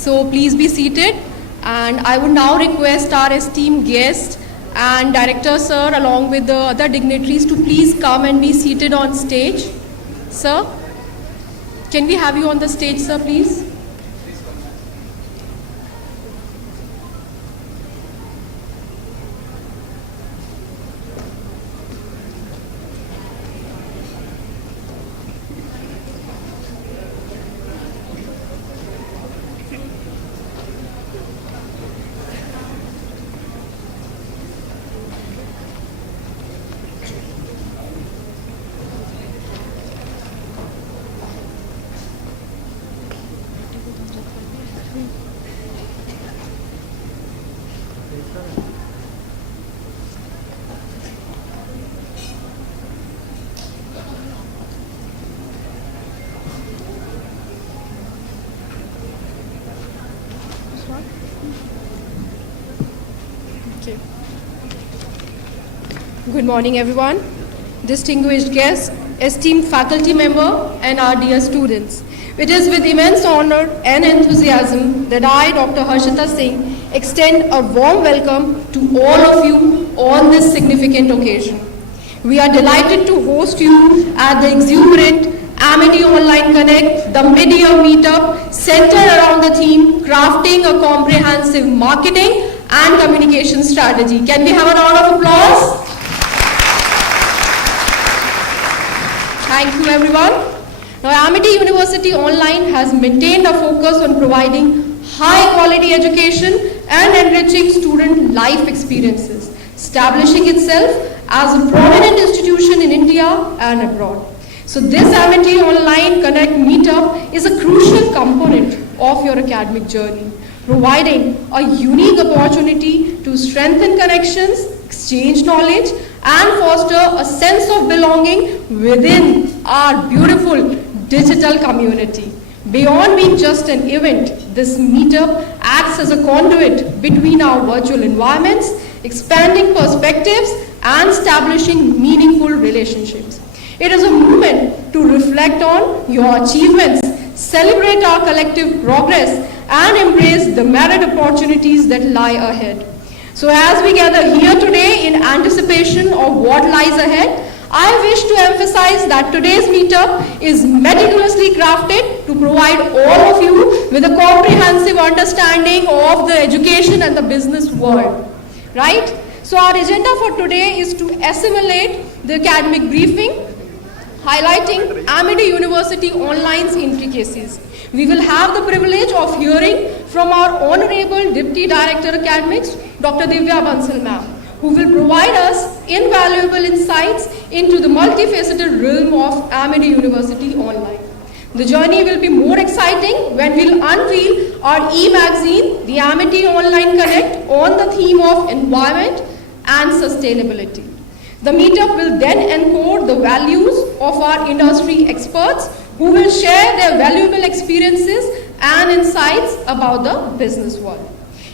So please be seated. And I would now request our esteemed guest and director, sir, along with the other dignitaries to please come and be seated on stage. Sir, can we have you on the stage, sir, please? Good morning, everyone. Distinguished guests, esteemed faculty member, and our dear students. It is with immense honor and enthusiasm that I, Dr. Harshita Singh, extend a warm welcome to all of you on this significant occasion. We are delighted to host you at the exuberant Amity Online Connect, the mid-year meetup centered around the theme crafting a comprehensive marketing and communication strategy. Can we have a round of applause? Thank you, everyone. Now, Amity University Online has maintained a focus on providing high-quality education and enriching student life experiences, establishing itself as a prominent institution in India and abroad. So this Amity Online Connect Meetup is a crucial component of your academic journey, providing a unique opportunity to strengthen connections, exchange knowledge, and foster a sense of belonging within our beautiful digital community. Beyond being just an event, this meetup acts as a conduit between our virtual environments, expanding perspectives and establishing meaningful relationships. It is a moment to reflect on your achievements, celebrate our collective progress, and embrace the merit opportunities that lie ahead. So as we gather here today in anticipation of what lies ahead, I wish to emphasize that today's meetup is meticulously crafted to provide all of you with a comprehensive understanding of the education and the business world, right? So our agenda for today is to assimilate the academic briefing, highlighting Amity University Online's intricacies. We will have the privilege of hearing from our Honorable Deputy Director Academics, Dr. Divya Bansal ma'am, who will provide us invaluable insights into the multifaceted realm of Amity University Online. The journey will be more exciting when we'll unveil our e-magazine, the Amity Online Connect, on the theme of environment and sustainability. The meetup will then encode the values of our industry experts who will share their valuable experiences and insights about the business world.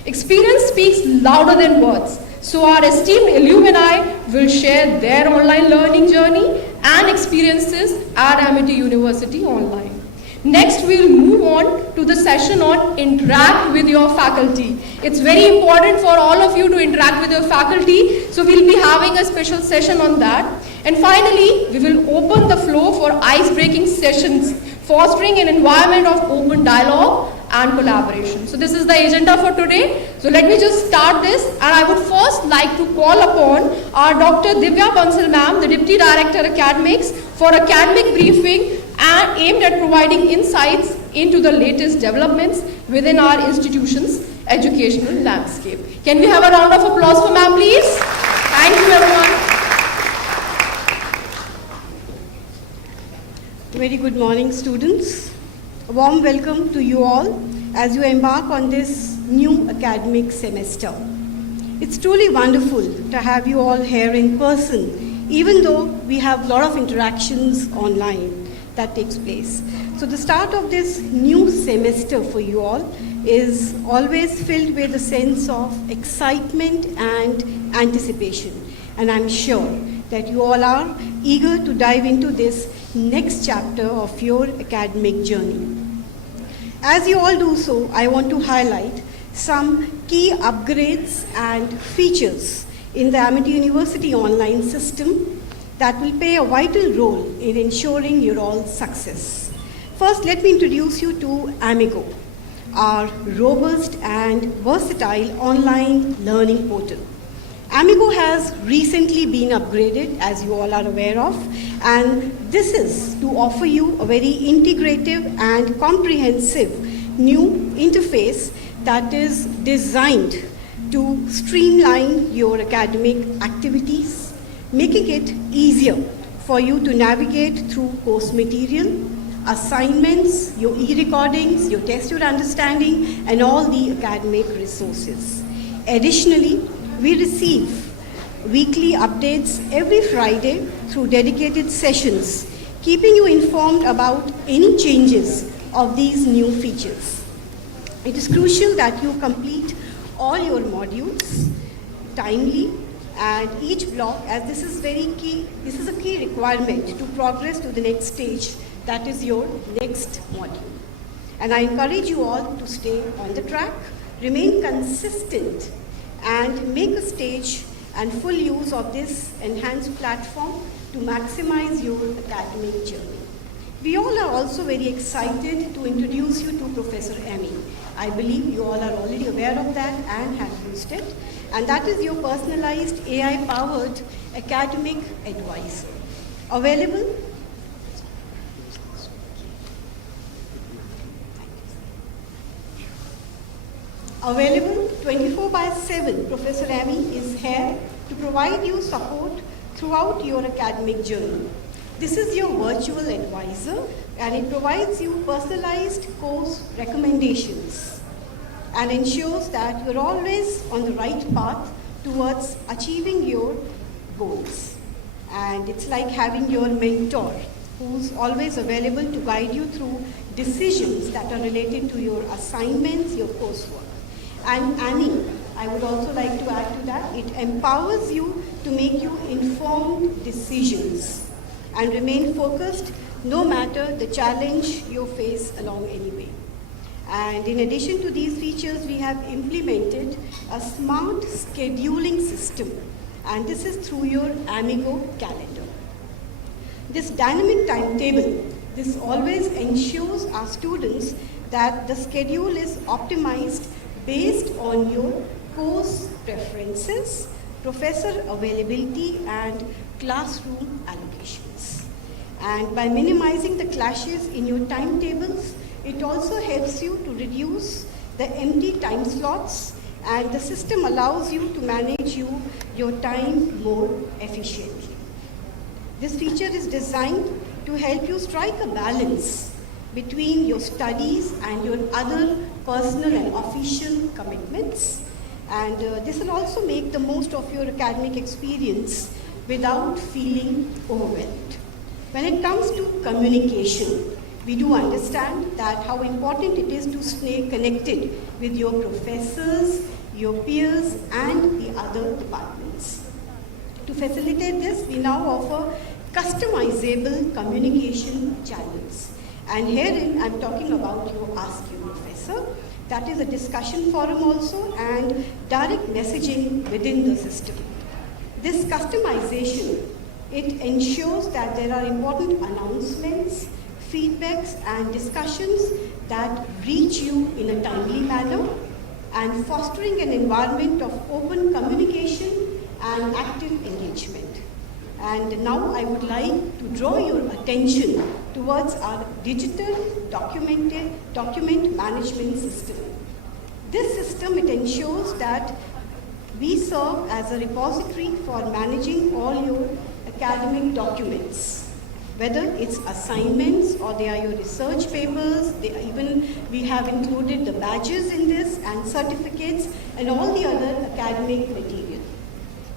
Experience speaks louder than words, so our esteemed alumni will share their online learning journey and experiences at Amity University Online. Next, we will move on to the session on interact with your faculty. It's very important for all of you to interact with your faculty, so we'll be having a special session on that. And finally, we will open the floor for ice-breaking sessions, fostering an environment of open dialogue and collaboration. So this is the agenda for today. So let me just start this, and I would first like to call upon our Dr. Divya Bansal ma'am, the Deputy Director Academics, for academic briefing and aimed at providing insights into the latest developments within our institution's educational landscape. Can we have a round of applause for ma'am, please? Thank you, everyone. Very good morning, students. A warm welcome to you all as you embark on this new academic semester. It's truly wonderful to have you all here in person, even though we have a lot of interactions online that takes place. So the start of this new semester for you all is always filled with a sense of excitement and anticipation. And I'm sure that you all are eager to dive into this next chapter of your academic journey. As you all do so, I want to highlight some key upgrades and features in the Amity University online system that will play a vital role in ensuring your all success. First, let me introduce you to Amigo, our robust and versatile online learning portal. Amigo has recently been upgraded, as you all are aware of, and this is to offer you a very integrative and comprehensive new interface that is designed to streamline your academic activities, making it easier for you to navigate through course material, assignments, your e-recordings, your test your understanding, and all the academic resources. Additionally, we receive weekly updates every Friday through dedicated sessions, keeping you informed about any changes of these new features. It is crucial that you complete all your modules timely and each block, as this is very key, this is a key requirement to progress to the next stage, that is your next module. And I encourage you all to stay on the track, remain consistent, and make a stage and full use of this enhanced platform to maximize your academic journey. We all are also very excited to introduce you to Professor Amy. I believe you all are already aware of that and have used it. And that is your personalized AI-powered academic advisor. Available Available 24/7, Professor Amy is here to provide you support throughout your academic journey. This is your virtual advisor, and it provides you personalized course recommendations and ensures that you're always on the right path towards achieving your goals. And it's like having your mentor who's always available to guide you through decisions that are related to your assignments, your coursework. And Annie, I would also like to add to that, it empowers you to make you informed decisions and remain focused no matter the challenge you face along any way. And in addition to these features, we have implemented a smart scheduling system, and this is through your Amigo calendar. This dynamic timetable, this always ensures our students that the schedule is optimized based on your course preferences, professor availability, and classroom allocations. And by minimizing the clashes in your timetables, it also helps you to reduce the empty time slots, and the system allows you to manage your time more efficiently. This feature is designed to help you strike a balance between your studies and your other personal and official commitments. And this will also make the most of your academic experience without feeling overwhelmed. When it comes to communication, we do understand that how important it is to stay connected with your professors, your peers, and the other departments. To facilitate this, we now offer customizable communication channels. And herein, I'm talking about your Ask Your Professor. That is a discussion forum also, and direct messaging within the system. This customization, it ensures that there are important announcements, feedbacks, and discussions that reach you in a timely manner, and fostering an environment of open communication and active engagement. And now I would like to draw your attention towards our digital document management system. This system, it ensures that we serve as a repository for managing all your academic documents, whether it's assignments or they are your research papers. We have included the badges in this, and certificates, and all the other academic material.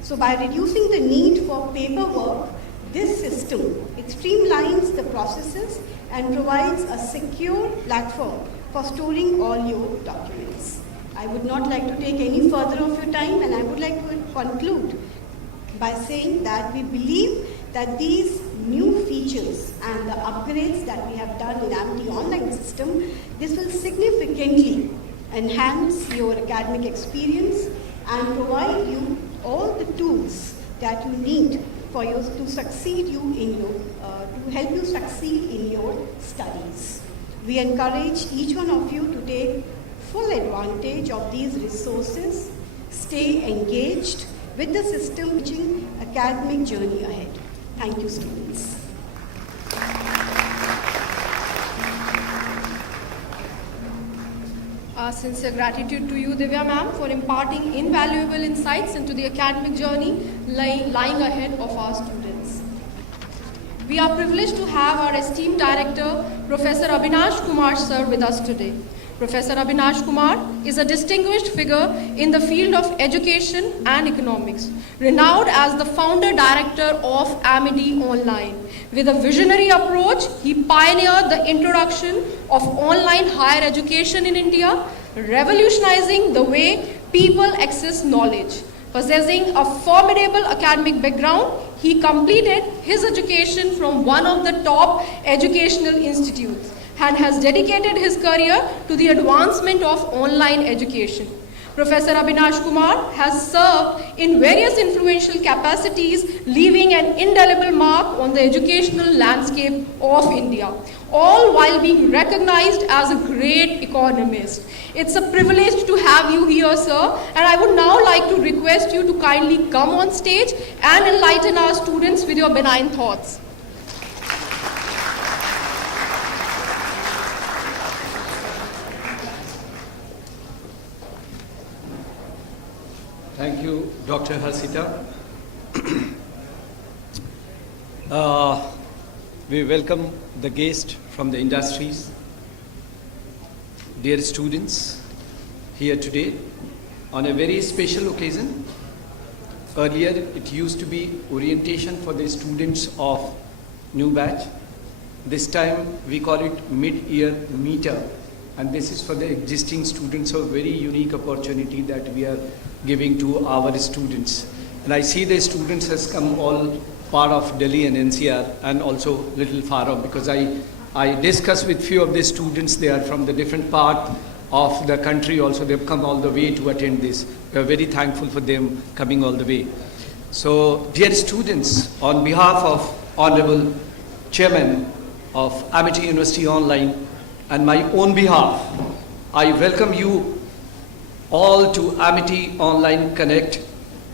So by reducing the need for paperwork, this system, it streamlines the processes and provides a secure platform for storing all your documents. I would not like to take any further of your time, and I would like to conclude by saying that we believe that these new features features and the upgrades that we have done in Amity online system, this will significantly enhance your academic experience and provide you all the tools that you need for you to succeed you in your, to help you succeed in your studies. We encourage each one of you to take full advantage of these resources, stay engaged with the system, reaching academic journey ahead. Thank you, students. Our sincere gratitude to you, Divya ma'am, for imparting invaluable insights into the academic journey lying ahead of our students. We are privileged to have our esteemed director, Professor Avinash Kumar sir, with us today. Professor Avinash Kumar is a distinguished figure in the field of education and economics, renowned as the founder director of Amity Online. With a visionary approach, he pioneered the introduction of online higher education in India, revolutionizing the way people access knowledge. Possessing a formidable academic background, he completed his education from one of the top educational institutes and has dedicated his career to the advancement of online education. Professor Avinash Kumar has served in various influential capacities, leaving an indelible mark on the educational landscape of India, all while being recognized as a great economist. It's a privilege to have you here, sir, and I would now like to request you to kindly come on stage and enlighten our students with your benign thoughts. Thank you, Dr. Harsita. We welcome the guests from the industries, dear students here today on a very special occasion. Earlier, it used to be orientation for the students of new batch. This time, we call it mid-year Meetup, and this is for the existing students, so a very unique opportunity that we are giving to our students. And I see the students has come all part of Delhi and NCR and also little far off, because I discussed with few of the students, they are from the different part of the country also, they've come all the way to attend this. We are very thankful for them coming all the way. So dear students, on behalf of Honorable Chairman of Amity University Online and my own behalf, I welcome you all to Amity Online Connect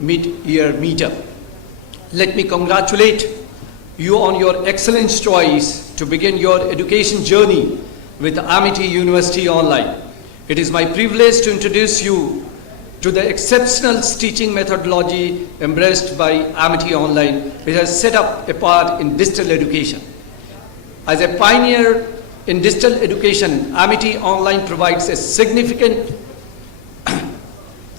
Mid-Year Meetup. Let me congratulate you on your excellent choice to begin your education journey with Amity University Online. It is my privilege to introduce you to the exceptional teaching methodology embraced by Amity Online, which has set up apart in digital education. As a pioneer in digital education, Amity Online provides a significant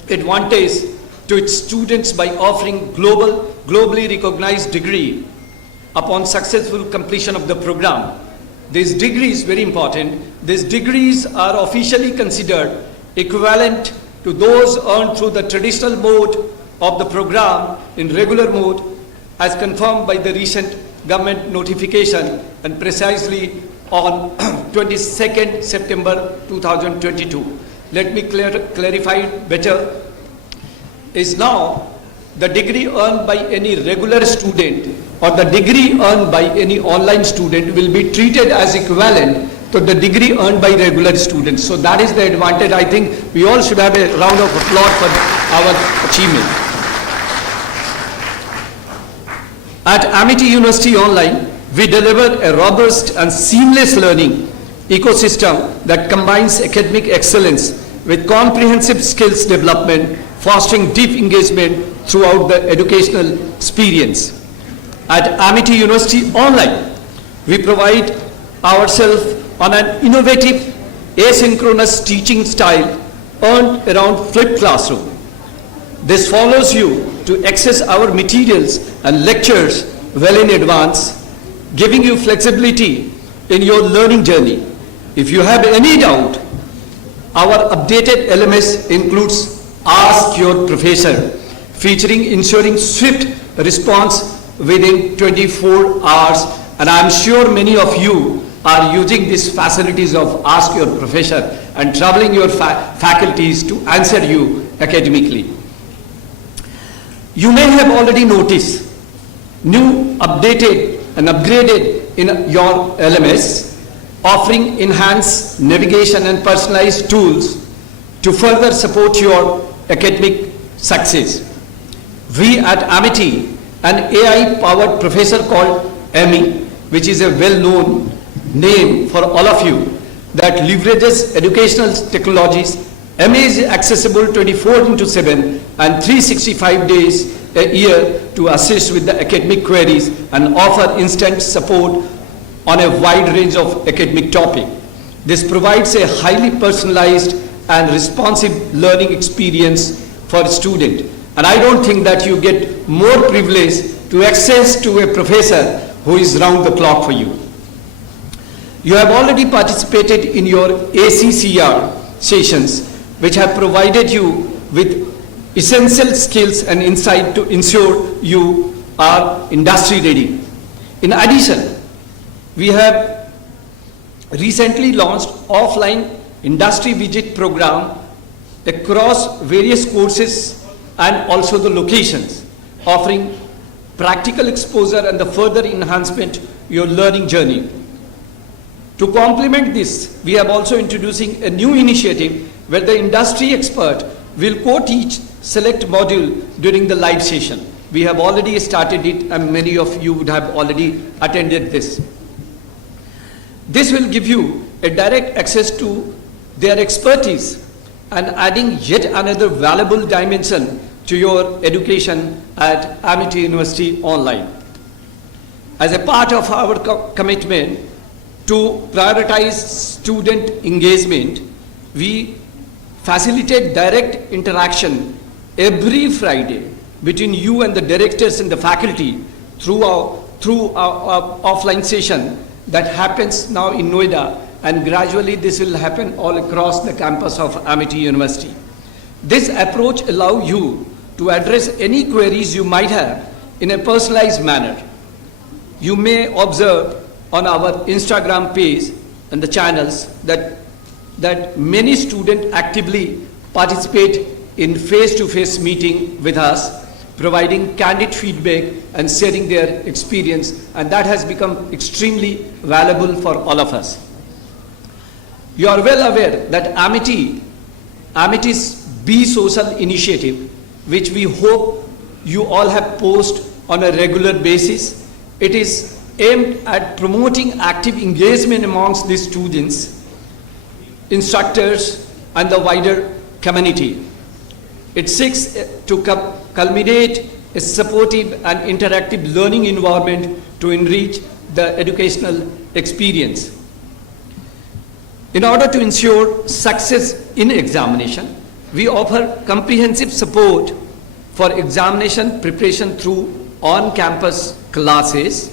advantage to its students by offering globally recognized degree upon successful completion of the program. This degree is very important. These degrees are officially considered equivalent to those earned through the traditional mode of the program in regular mode, as confirmed by the recent government notification, and precisely on 22nd September 2022. Let me clarify better. Is now the degree earned by any regular student or the degree earned by any online student will be treated as equivalent to the degree earned by regular students. So that is the advantage. I think we all should have a round of applause for our achievement. At Amity University Online, we deliver a robust and seamless learning ecosystem that combines academic excellence with comprehensive skills development, fostering deep engagement throughout the educational experience. At Amity University Online, we pride ourselves on an innovative asynchronous teaching style earned around flipped classroom. This follows you to access our materials and lectures well in advance, giving you flexibility in your learning journey. If you have any doubt, our updated LMS includes Ask Your Professor, featuring ensuring swift response within 24 hours And I'm sure many of you are using these facilities of Ask Your Professor and troubling your faculties to answer you academically. You may have already noticed new, updated and upgraded in your LMS, offering enhanced navigation and personalized tools to further support your academic success. We at Amity, an AI-powered professor called Amy, which is a well-known name for all of you, that leverages educational technologies. Amy is accessible 24/7 and 365 days a year to assist with the academic queries and offer instant support on a wide range of academic topics. This provides a highly personalized and responsive learning experience for a student. And I don't think that you get more privilege to access to a professor who is round the clock for you. You have already participated in your ACCR sessions, which have provided you with essential skills and insight to ensure you are industry ready. In addition, we have recently launched offline industry visit program across various courses and also the locations, offering practical exposure and the further enhancement your learning journey. To complement this, we are also introducing a new initiative where the industry expert will co-teach select module during the live session. We have already started it and many of you would have already attended this. This will give you a direct access to their expertise and adding yet another valuable dimension to your education at Amity University Online. As a part of our commitment to prioritize student engagement, we facilitate direct interaction every Friday between you and the directors and the faculty through our offline session that happens now in Noida, and gradually this will happen all across the campus of Amity University. This approach allows you to address any queries you might have in a personalized manner. You may observe on our Instagram page and the channels that many students actively participate in face-to-face meeting with us, providing candid feedback and sharing their experience, and that has become extremely valuable for all of us. You are well aware that Amity's Be Social initiative, which we hope you all have posted on a regular basis. It is aimed at promoting active engagement amongst the students, instructors, and the wider community. It seeks to culminate a supportive and interactive learning environment to enrich the educational experience. In order to ensure success in examination, we offer comprehensive support for examination preparation through on-campus classes.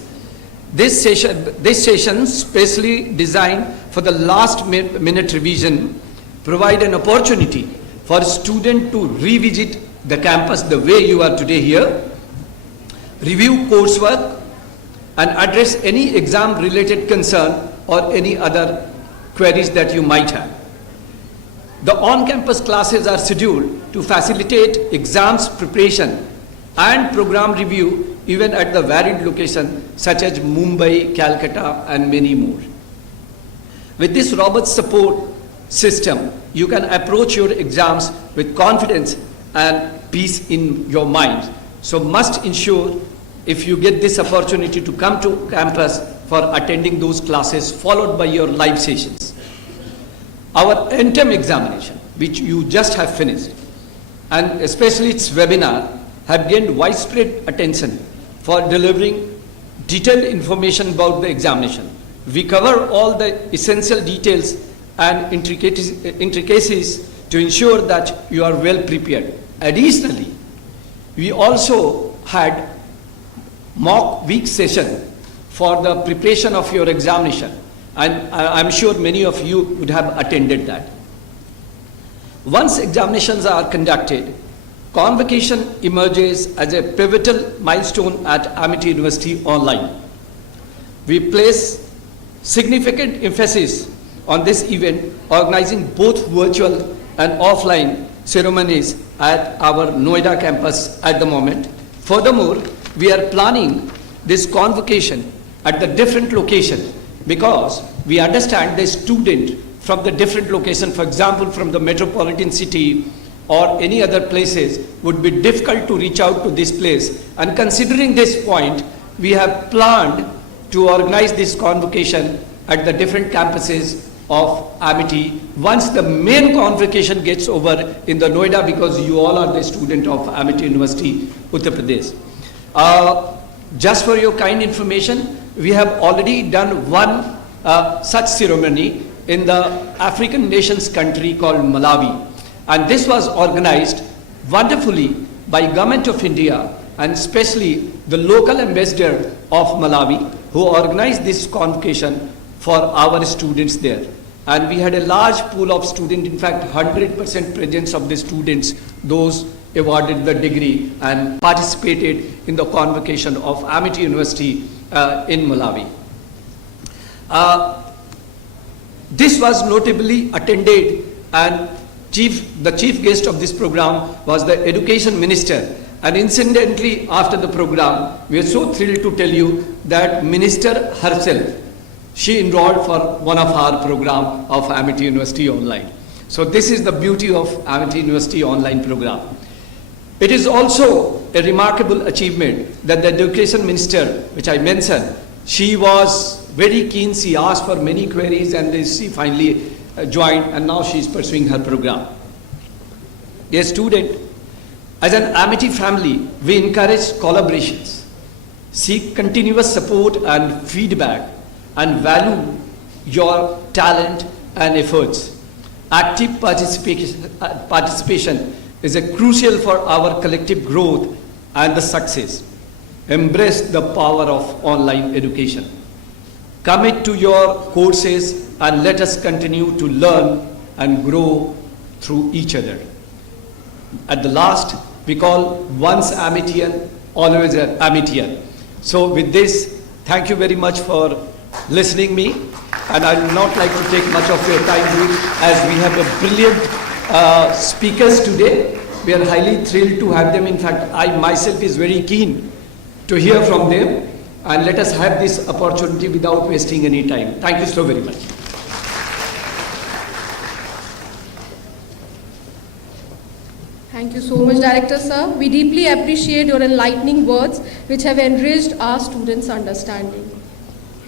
This session, specially designed for the last minute revision, provide an opportunity for a student to revisit the campus the way you are today here, review coursework, and address any exam-related concern or any other queries that you might have. The on-campus classes are scheduled to facilitate exams preparation and program review even at the varied locations such as Mumbai, Calcutta, and many more. With this robust support system, you can approach your exams with confidence and peace in your mind. So must ensure, if you get this opportunity, to come to campus for attending those classes followed by your live sessions. Our end-term examination, which you just have finished, and especially its webinar, have gained widespread attention for delivering detailed information about the examination. We cover all the essential details and intricacies to ensure that you are well prepared. Additionally, we also had mock week session for the preparation of your examination, and I'm sure many of you would have attended that. Once examinations are conducted, convocation emerges as a pivotal milestone at Amity University Online. we place significant emphasis on this event, organizing both virtual and offline ceremonies at our Noida campus at the moment. Furthermore, we are planning this convocation at the different location because we understand the student from the different location, for example, from the metropolitan city or any other places, would be difficult to reach out to this place. And considering this point, we have planned to organize this convocation at the different campuses of Amity once the main convocation gets over in the Noida, because you all are the student of Amity University, Uttar Pradesh. Just for your kind information, we have already done one such ceremony in the African nations country called Malawi. And this was organized wonderfully by Government of India and especially the local ambassador of Malawi, who organized this convocation for our students there. And we had a large pool of students, in fact 100% presence of the students, those awarded the degree and participated in the convocation of Amity University in Malawi. This was notably attended, and the chief guest of this program was the Education Minister. And incidentally, after the program, we are so thrilled to tell you that Minister herself, she enrolled for one of our program of Amity University Online. So this is the beauty of Amity University Online program. It is also a remarkable achievement that the Education Minister, which I mentioned, she was very keen. She asked for many queries and she finally joined, and now she is pursuing her program. Dear student, as an Amity family, we encourage collaborations, seek continuous support and feedback, and value your talent and efforts. Active participation is a crucial for our collective growth and the success. Embrace the power of online education. Commit to your courses and let us continue to learn and grow through each other. At the last, we call once Amityan, always Amityan. So with this, thank you very much for listening me, and I would not like to take much of your time as we have a brilliant speakers today. We are highly thrilled to have them. In fact, I myself is very keen to hear from them, and let us have this opportunity without wasting any time. Thank you so very much. Thank you so much, Director Sir. We deeply appreciate your enlightening words which have enriched our students' understanding.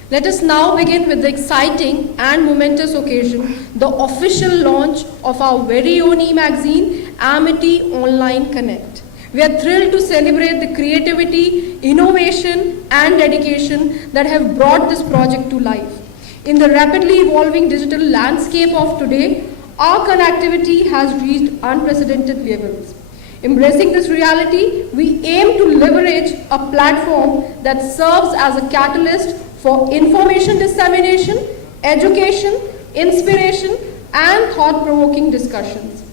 Let us now begin with the exciting and momentous occasion, the official launch of our very own e-magazine, Amity Online Connect. We are thrilled to celebrate the creativity, innovation, and dedication that have brought this project to life. In the rapidly evolving digital landscape of today, our connectivity has reached unprecedented levels. Embracing this reality, we aim to leverage a platform that serves as a catalyst for information dissemination, education, inspiration, and thought-provoking discussions.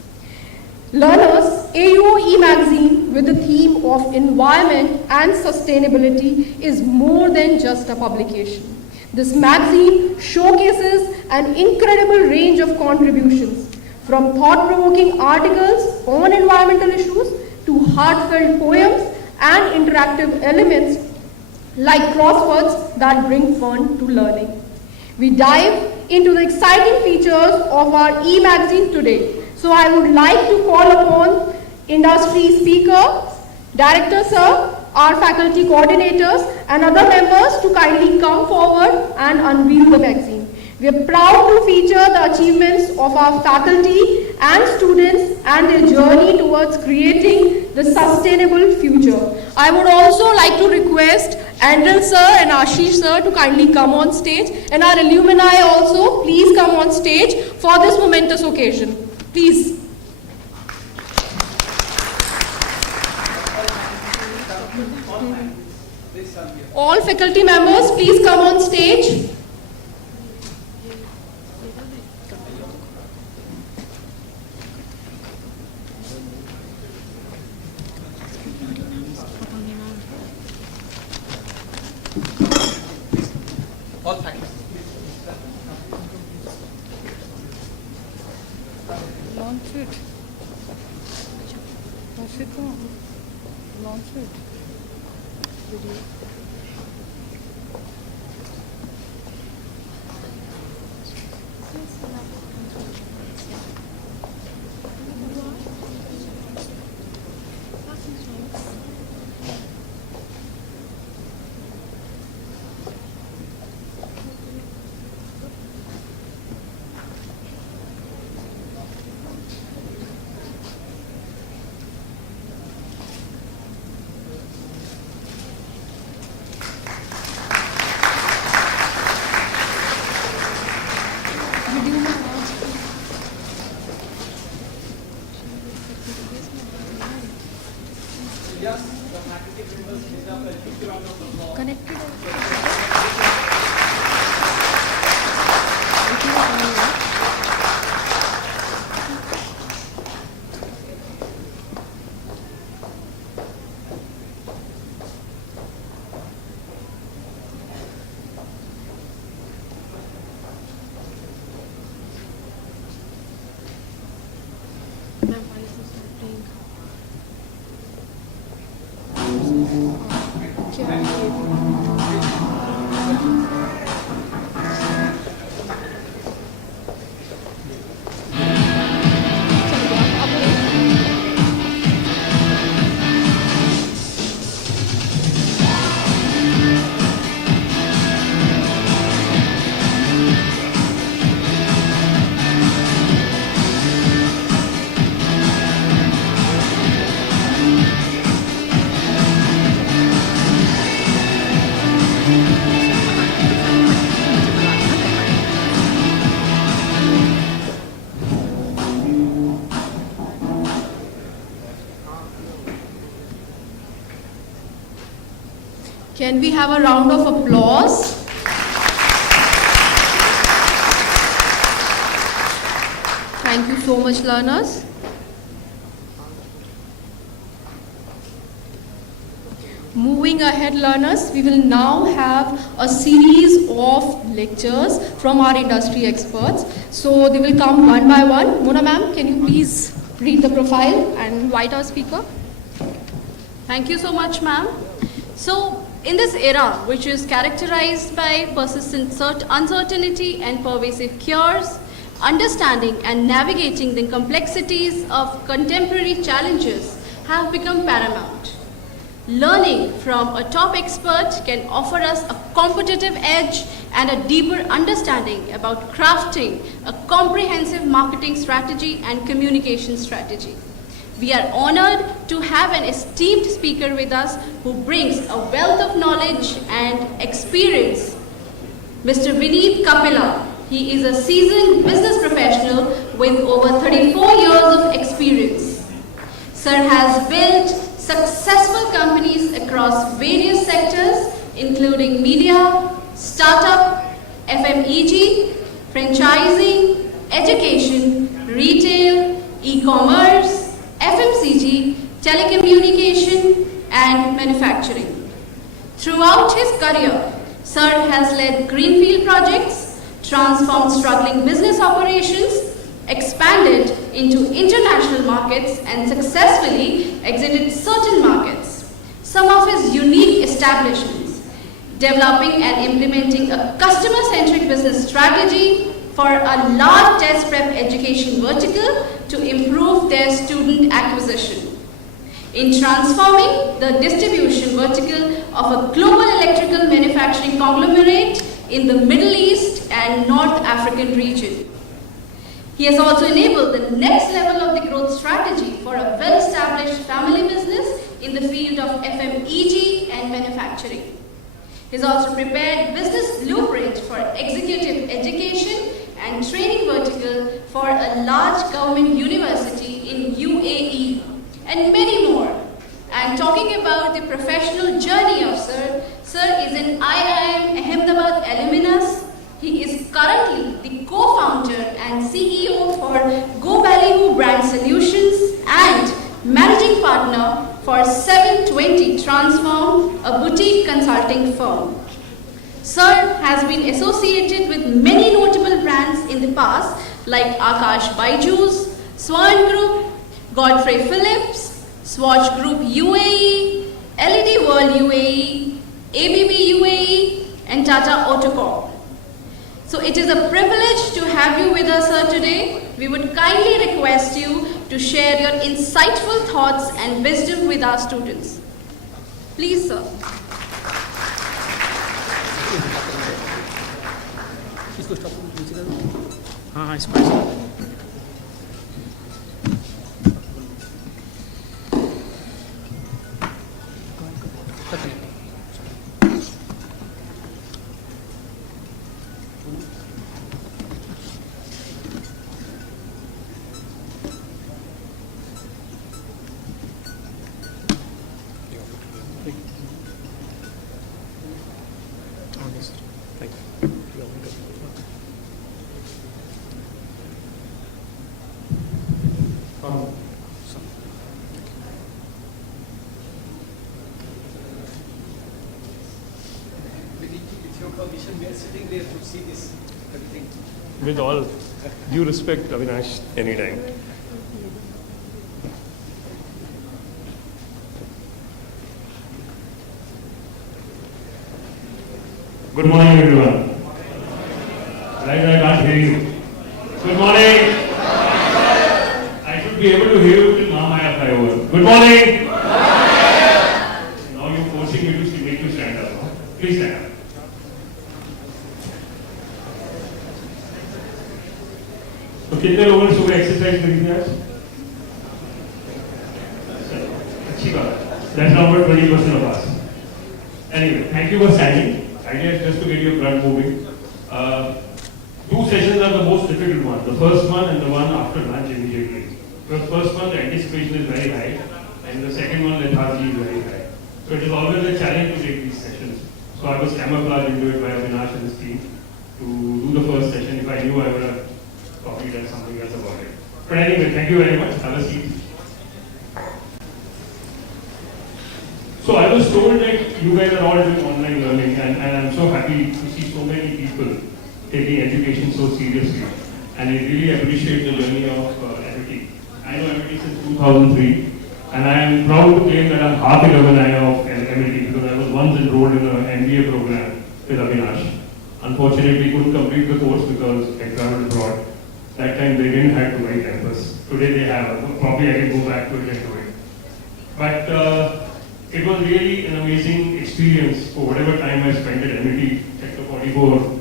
Learners, AUO e-magazine with the theme of environment and sustainability is more than just a publication. This magazine showcases an incredible range of contributions, from thought-provoking articles on environmental issues to heartfelt poems and interactive elements like crosswords that bring fun to learning. We dive into the exciting features of our e-magazine today. So I would like to call upon industry speaker, Director Sir, our faculty coordinators and other members to kindly come forward and unveil the magazine. We are proud to feature the achievements of our faculty and students and their journey towards creating the sustainable future. I would also like to request Andrel Sir and Ashish Sir to kindly come on stage, and our alumni also, please come on stage for this momentous occasion. Please. All faculty members, please come on stage. Can we have a round of applause? Thank you so much, learners. Moving ahead, learners, we will now have a series of lectures from our industry experts. So they will come one by one. Mona ma'am, can you please read the profile and invite our speaker? Thank you so much, ma'am. So, in this era, which is characterized by persistent uncertainty and pervasive cures, understanding and navigating the complexities of contemporary challenges have become paramount. Learning from a top expert can offer us a competitive edge and a deeper understanding about crafting a comprehensive marketing strategy and communication strategy. We are honored to have an esteemed speaker with us who brings a wealth of knowledge and experience. Mr. Vineet Kapila. He is a seasoned business professional with over 34 years of experience. Sir has built successful companies across various sectors, including media, startup, FMEG, franchising, education, retail, e-commerce, FMCG, telecommunication, and manufacturing. Throughout his career, Sir has led greenfield projects, transformed struggling business operations, expanded into international markets, and successfully exited certain markets. Some of his unique establishments: developing and implementing a customer-centric business strategy for a large test prep education vertical to improve their student acquisition. In transforming the distribution vertical of a global electrical manufacturing conglomerate in the Middle East and North African region. He has also enabled the next level of the growth strategy for a well-established family business in the field of FMEG and manufacturing. He has also prepared business blueprint for executive education and training vertical for a large government university in UAE, and many more. And talking about the professional journey of Sir, Sir is an IIM Ahmedabad alumnus. He is currently the co-founder and CEO for Go Ballyhoo Brand Solutions and managing partner for 720 Transform, a boutique consulting firm. Sir has been associated with many notable brands in the past like Akash Byju's, Swan Group, Godfrey Phillips, Swatch Group UAE, LED World UAE, ABB UAE, and Tata Autocorp. So it is a privilege to have you with us, sir, today. We would kindly request you to share your insightful thoughts and wisdom with our students. Please, sir. हाँ इस पर We are sitting there to see this everything. With all due respect, Avinash, anytime. Good morning, everyone. Right, I can't hear you. Good morning. I should be able to hear you till Mahamaya flyover. Good morning. Now you're forcing me to make you stand up. Huh? Please stand up. तो कितने लोगों ने सुबह exercise करी थी आज? अच्छी बात है. That's about 20% of us. Anyway, thank you for standing. Idea is just to get your blood moving. Two sessions are the most difficult ones. The first one and the one after lunch immediately. The first one, the anticipation is very high, and the second one, lethargy is very high. So it is always a challenge to take these sessions. So I was camouflaged into it by Avinash and his team to do the first session. If I knew, I would have probably done something else about it. But anyway, thank you very much. Have a seat. So I was told that you guys are all doing online learning, and I'm so happy to see so many people taking education so seriously. And I really appreciate the journey of Amity. I know Amity since 2003, and I am proud to claim that I'm half an alumni of Amity because I was once enrolled in an MBA program with Avinash. Unfortunately, couldn't complete the course because I traveled abroad. That time they didn't have to write campus. Today they have. Probably I can go back to it and do it. But it was really an amazing experience for whatever time I spent at Amity, Sector 44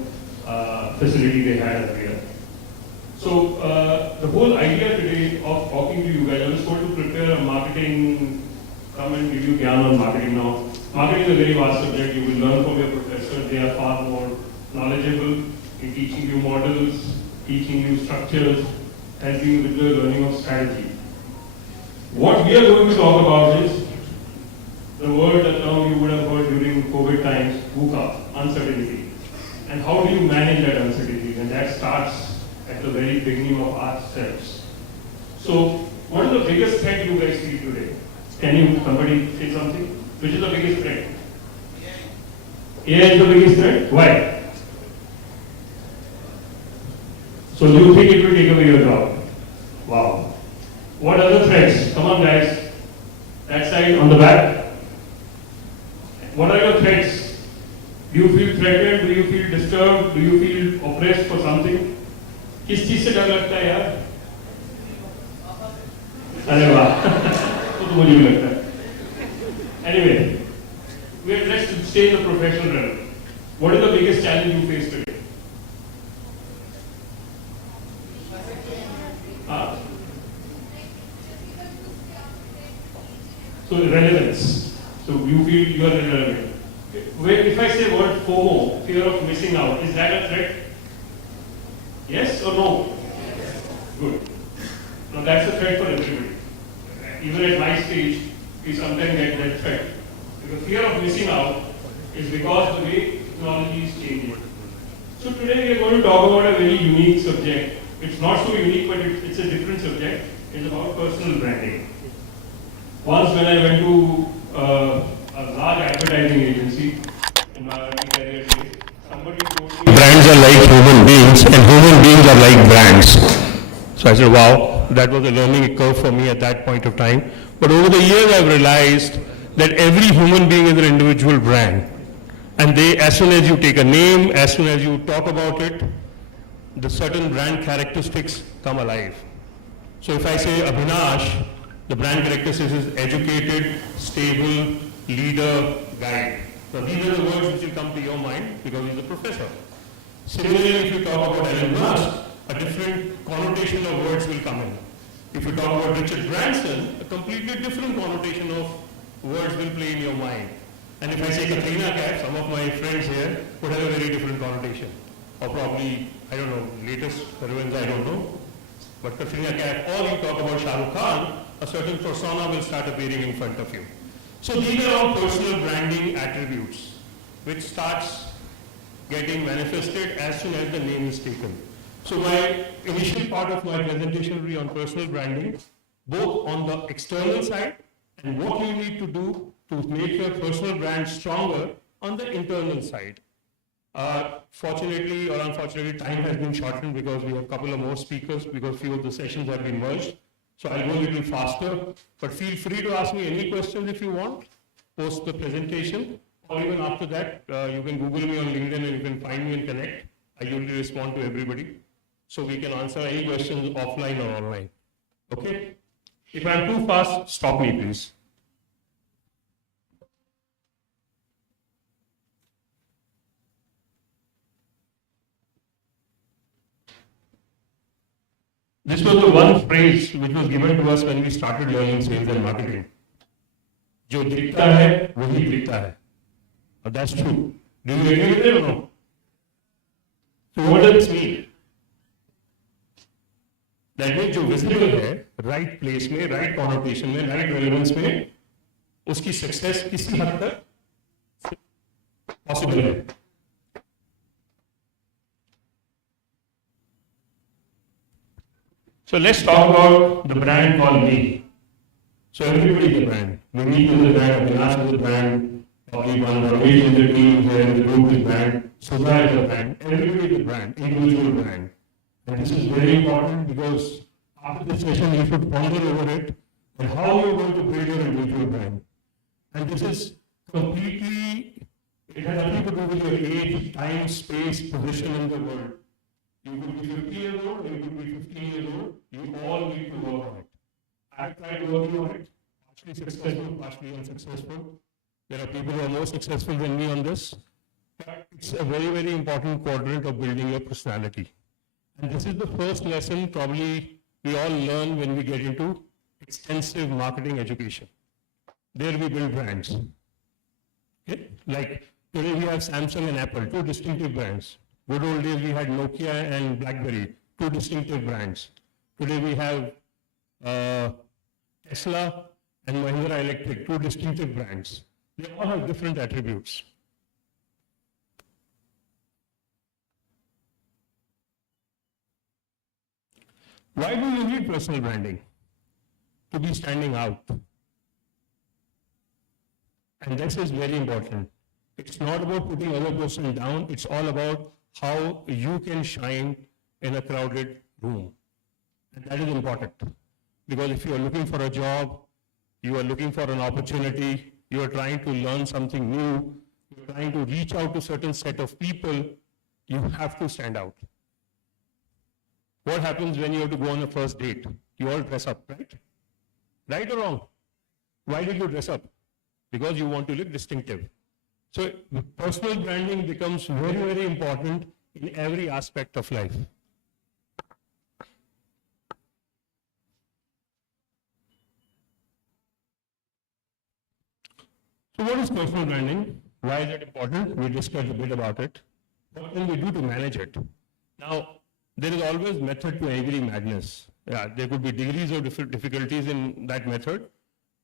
facility they had over here. So the whole idea today of talking to you guys, I was told to prepare a marketing, come and give you gyan on marketing now. Marketing is a very vast subject. You will learn from your professors. They are far more knowledgeable in teaching you models, teaching you structures, helping you with the learning of strategy. What we are going to talk about is the word, the term you would have heard during COVID times, VUCA, uncertainty. And how do you manage that uncertainty? And that starts at the very beginning of ourselves. So, what is the biggest threat you guys see today? Can you, somebody say something? Which is the biggest threat? AI is the biggest threat? Why? So you think it will take away your job? Wow. What other threats? Come on guys. That side on the back. What are your threats? Do you feel threatened? Do you feel disturbed? Do you feel oppressed for something? किस चीज से डर लगता है यार? अरे वाह, तो मुझे भी लगता है. Anyway, we are blessed to stay in the professional realm. What is the biggest challenge you face today? So relevance. So you feel you are irrelevant. If I say word FOMO, fear of missing out, is that a threat? Yes or no? Yes. Good. Now that's a threat for everybody. Even at my stage, we sometimes get that threat. The fear of missing out is because the way technology is changing. So today we are going to talk about a very unique subject. It's not so unique, but it's a different subject. It's about personal branding. Once when I went to a large advertising agency in my early career days, somebody told me brands are like human beings and human beings are like brands. So I said, wow. that was a learning curve for me at that point of time. But over the years, I've realized that every human being is an individual brand. And as soon as you take a name, as soon as you talk about it, the certain brand characteristics come alive. So if I say Abhinash, the brand characteristics is educated, stable, leader, guide. So these are the words which will come to your mind because he's a professor. Similarly, if you talk about Elon Musk, a different connotation of words will come in. If you talk about Richard Branson, a completely different connotation of words will play in your mind. And if I say Katrina Kaif, some of my friends here would have a very different connotation. Or probably, I don't know, latest heroines, I don't know. But Katrina Kaif, or you talk about Shah Rukh Khan, a certain persona will start appearing in front of you. So these are all personal branding attributes, which starts getting manifested as soon as the name is taken. So my initial part of my presentation will be on personal branding, both on the external side and what you need to do to make your personal brand stronger on the internal side. Fortunately or unfortunately, time has been shortened because we have a couple of more speakers because few of the sessions have been merged. So I'll go a little faster, but feel free to ask me any questions if you want, post the presentation, or even after that, you can Google me on LinkedIn and you can find me and connect. I usually respond to everybody. So we can answer any questions offline or online. Okay? If I'm too fast, stop me please. This was the one phrase which was given to us when we started learning sales and marketing. जो दिखता है वही दिखता है. That's true. Do you agree with it or no? So what does this mean? That means जो visible है, right place में, right connotation में, right relevance में, उसकी success किसी हद तक possible है. So let's talk about the brand called Me. So everybody is a brand. Meet is a brand, Abhinash is a brand, probably one of in the team here, the group is a brand, Sudha is a brand, everybody is a brand, individual brand. And this is very important because after this session you should ponder over it and how you're going to build your individual brand. And this is completely, it has nothing to do with your age, time, space, position in the world. You could be 50 years old, you could be 15 years old, you all need to work on it. I've tried working on it, partially successful, partially unsuccessful. There are people who are more successful than me on this. But it's a very, very important quadrant of building your personality. And this is the first lesson probably we all learn when we get into extensive marketing education. There we build brands. Okay? Like today we have Samsung and Apple, two distinctive brands. Good old days we had Nokia and BlackBerry, two distinctive brands. Today we have Tesla and Mahindra Electric, two distinctive brands. They all have different attributes. Why do you need personal branding? To be standing out. And this is very important. It's not about putting other person down, it's all about how you can shine in a crowded room. And that is important. Because if you are looking for a job, you are looking for an opportunity, you are trying to learn something new, you are trying to reach out to a certain set of people, you have to stand out. What happens when you have to go on a first date? You all dress up, right? Right or wrong? Why did you dress up? Because you want to look distinctive. So personal branding becomes very, very important in every aspect of life. So what is personal branding? Why is it important? We discussed a bit about it. What can we do to manage it? Now, there is always method to every madness. Yeah, there could be degrees of difficulties in that method,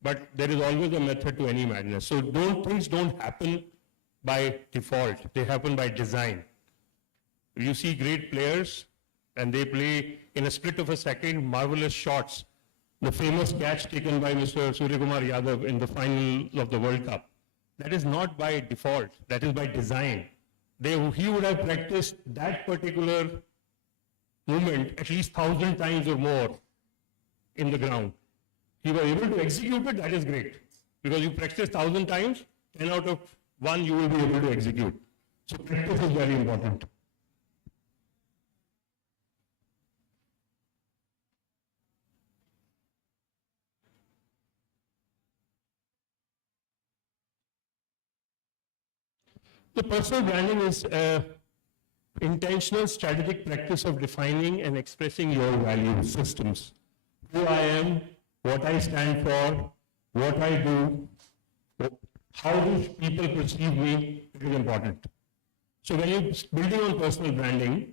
but there is always a method to any madness. So things don't happen by default. They happen by design. You see great players and they play in a split of a second marvelous shots. The famous catch taken by Mr. Suryakumar Yadav in the final of the World Cup. That is not by default, that is by design. He would have practiced that particular movement at least 1,000 times or more in the ground. You were able to execute it, that is great. Because you practice 1,000 times, 10 out of 1 you will be able to execute. So practice is very important. The personal branding is intentional strategic practice of defining and expressing your value systems. Who I am, what I stand for, what I do, how do people perceive me, it is important. So when you're building on personal branding,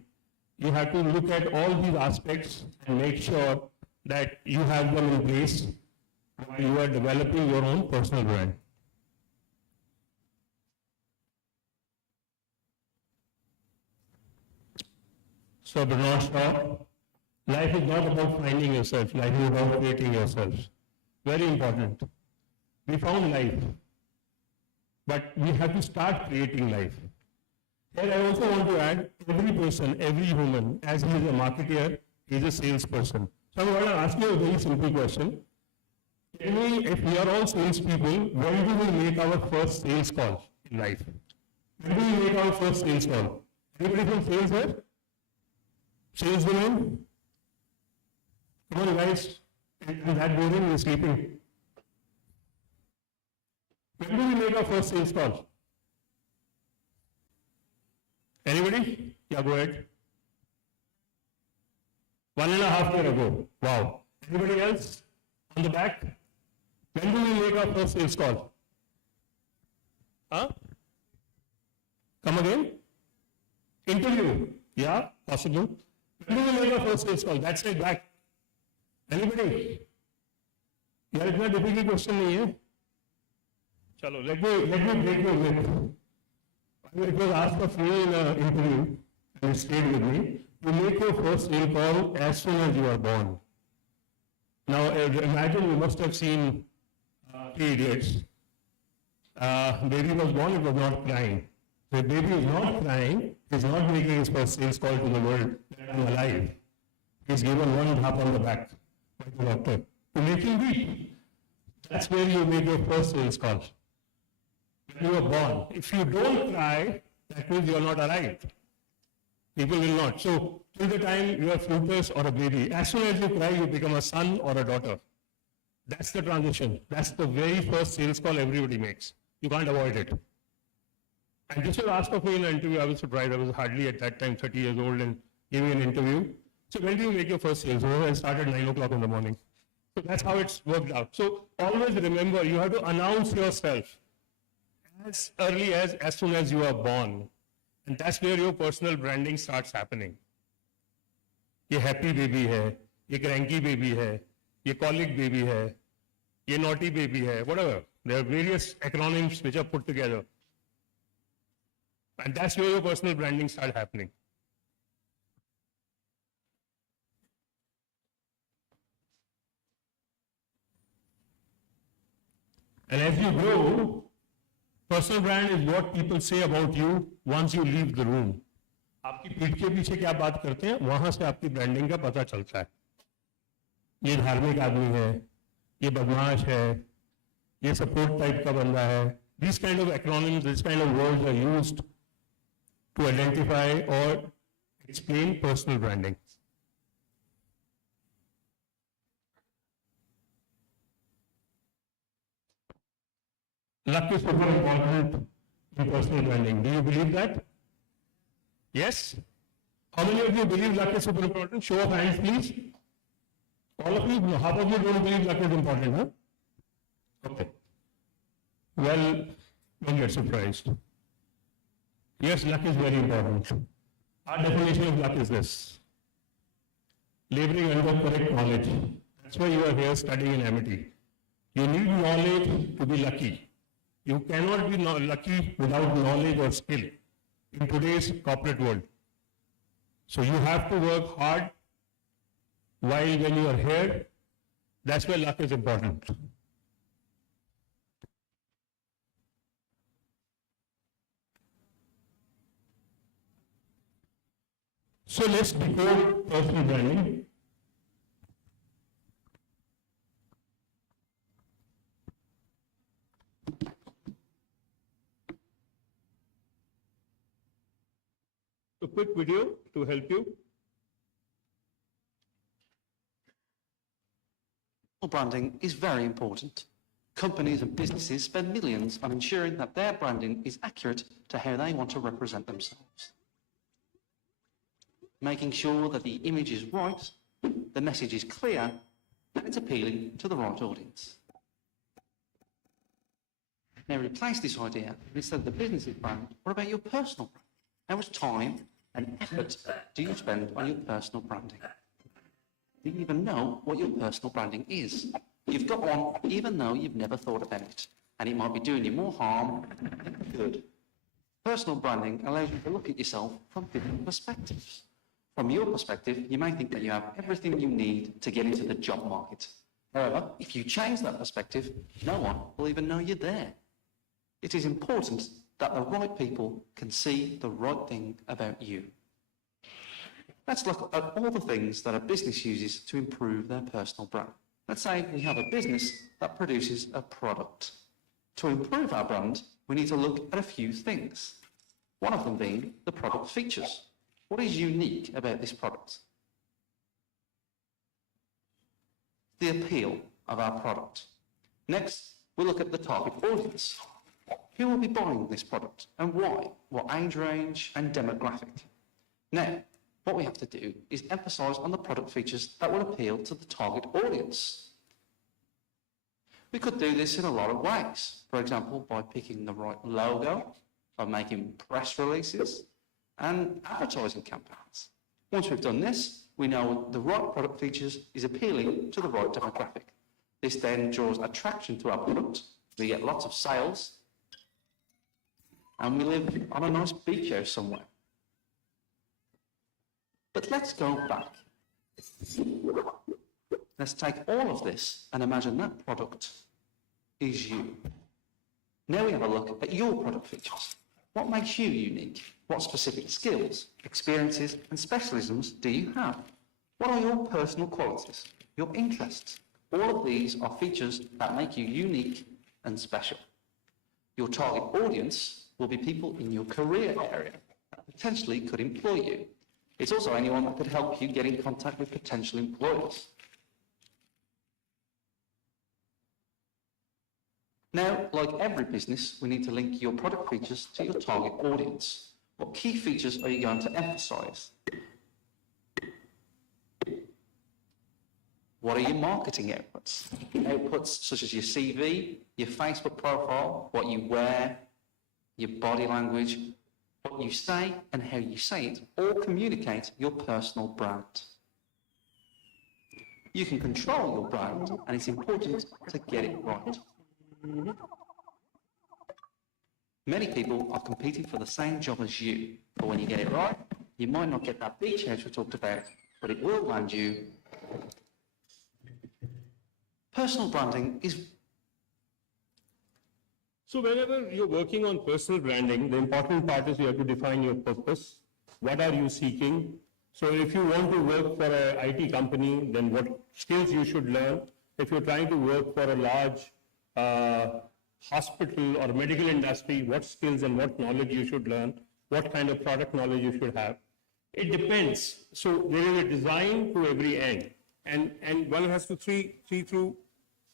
you have to look at all these aspects and make sure that you have them in place while you are developing your own personal brand. So Bernard Shaw, life is not about finding yourself, life is about creating yourself. Very important. We found life, but we have to start creating life. Here I also want to add, every person, every human, as he is a marketeer, he is a salesperson. So I'm going to ask you a very simple question. Tell me, if we are all salespeople, when do we make our first sales call in life? When do we make our first sales call? Anybody from sales here? Saleswoman? Come on guys, is that boring? You're sleeping. When do we make our first sales call? Anybody? Yeah, go ahead. 1.5 years ago. Wow. Anybody else? On the back? When do we make our first sales call? Huh? Come again? Interview. Yeah, possible. When do we make our first sales call? That's it, back. Anybody? यार इतना difficult question नहीं है. चलो, let me break your myth. It was asked of me in an interview, and it stayed with me. You make your first sale call as soon as you are born. Now, imagine you must have seen Three Idiots. Baby was born, it was not crying. So if baby is not crying, he is not making his first sales call to the world that I'm alive. He is given one tap on the back by the doctor to make him weep. That's where you make your first sales call. When you are born. If you don't cry, that means you are not alive. People will not. So, till the time you are fruitless or a baby, as soon as you cry, you become a son or a daughter. That's the transition. That's the very first sales call everybody makes. You can't avoid it. And this was asked of me in an interview. I was surprised. I was hardly at that time 30 years old and giving an interview. So when do you make your first sales? Oh, I started 9 o'clock in the morning. So that's how it's worked out. So always remember, you have to announce yourself as early as soon as you are born. And that's where your personal branding starts happening. ये happy baby है, ये cranky baby है, ये colic baby है, ये naughty baby है, whatever. There are various acronyms which are put together. And that's where your personal branding starts happening. And as you grow, personal brand is what people say about you once you leave the room. आपकी पीठ के पीछे क्या बात करते हैं, वहां से आपकी ब्रांडिंग का पता चलता है. ये धार्मिक आदमी है, ये बदमाश है, ये सपोर्ट टाइप का बंदा है. These kind of acronyms, this kind of words are used to identify or explain personal branding. Luck is super important in personal branding. Do you believe that? Yes? How many of you believe luck is super important? Show of hands, please. All of you? No, half of you don't believe luck is important, huh? Okay. Well, don't get surprised. Yes, luck is very important. Our definition of luck is this: laboring under correct knowledge. That's why you are here studying in Amity. You need knowledge to be lucky. You cannot be lucky without knowledge or skill in today's corporate world. So you have to work hard while when you are here, that's where luck is important. So let's decode personal branding. a quick video to help you. Branding is very important. Companies and businesses spend millions on ensuring that their branding is accurate to how they want to represent themselves. Making sure that the image is right, the message is clear, and it's appealing to the right audience. Now replace this idea, and instead of the business's brand, what about your personal brand? How much time and effort do you spend on your personal branding? Do you even know what your personal branding is? You've got one even though you've never thought about it, and it might be doing you more harm than good. Personal branding allows you to look at yourself from different perspectives. From your perspective, you may think that you have everything you need to get into the job market. However, if you change that perspective, no one will even know you're there. It is important that the right people can see the right thing about you. Let's look at all the things that a business uses to improve their personal brand. Let's say we have a business that produces a product. To improve our brand, we need to look at a few things. One of them being the product features. What is unique about this product? The appeal of our product. Next, we'll look at the target audience. Who will be buying this product and why? What age range and demographic? Now, what we have to do is emphasise on the product features that will appeal to the target audience. We could do this in a lot of ways. For example, by picking the right logo, by making press releases and advertising campaigns. Once we've done this, we know the right product features is appealing to the right demographic. This then draws attraction to our product. We get lots of sales and we live on a nice beach house somewhere. But let's go back. Let's take all of this and imagine that product is you. Now we have a look at your product features. What makes you unique? What specific skills, experiences and specialisms do you have? What are your personal qualities, your interests? All of these are features that make you unique and special. Your target audience will be people in your career area that potentially could employ you. It's also anyone that could help you get in contact with potential employers. Now, like every business, we need to link your product features to your target audience. What key features are you going to emphasise? What are your marketing outputs? Outputs such as your CV, your Facebook profile, what you wear, your body language, what you say and how you say it all communicate your personal brand. You can control your brand and it's important to get it right. Many people are competing for the same job as you, but when you get it right, you might not get that beach house we talked about, but it will land you. Personal branding is... So whenever you're working on personal branding, the important part is you have to define your purpose. What are you seeking? So if you want to work for an IT company, then what skills you should learn. If you're trying to work for a large hospital or medical industry, what skills and what knowledge you should learn, what kind of product knowledge you should have. It depends. So there is a design to every end. And one has to see through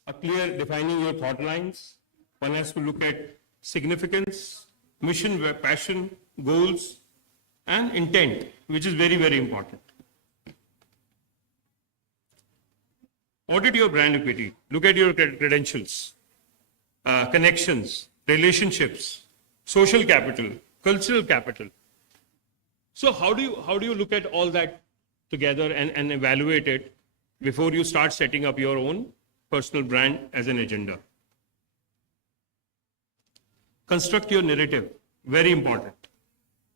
a clear defining your thought lines. One has to look at significance, mission, passion, goals, and intent, which is very, very important. Audit your brand equity. Look at your credentials, connections, relationships, social capital, cultural capital. So how do you look at all that together and evaluate it before you start setting up your own personal brand as an agenda? Construct your narrative, very important.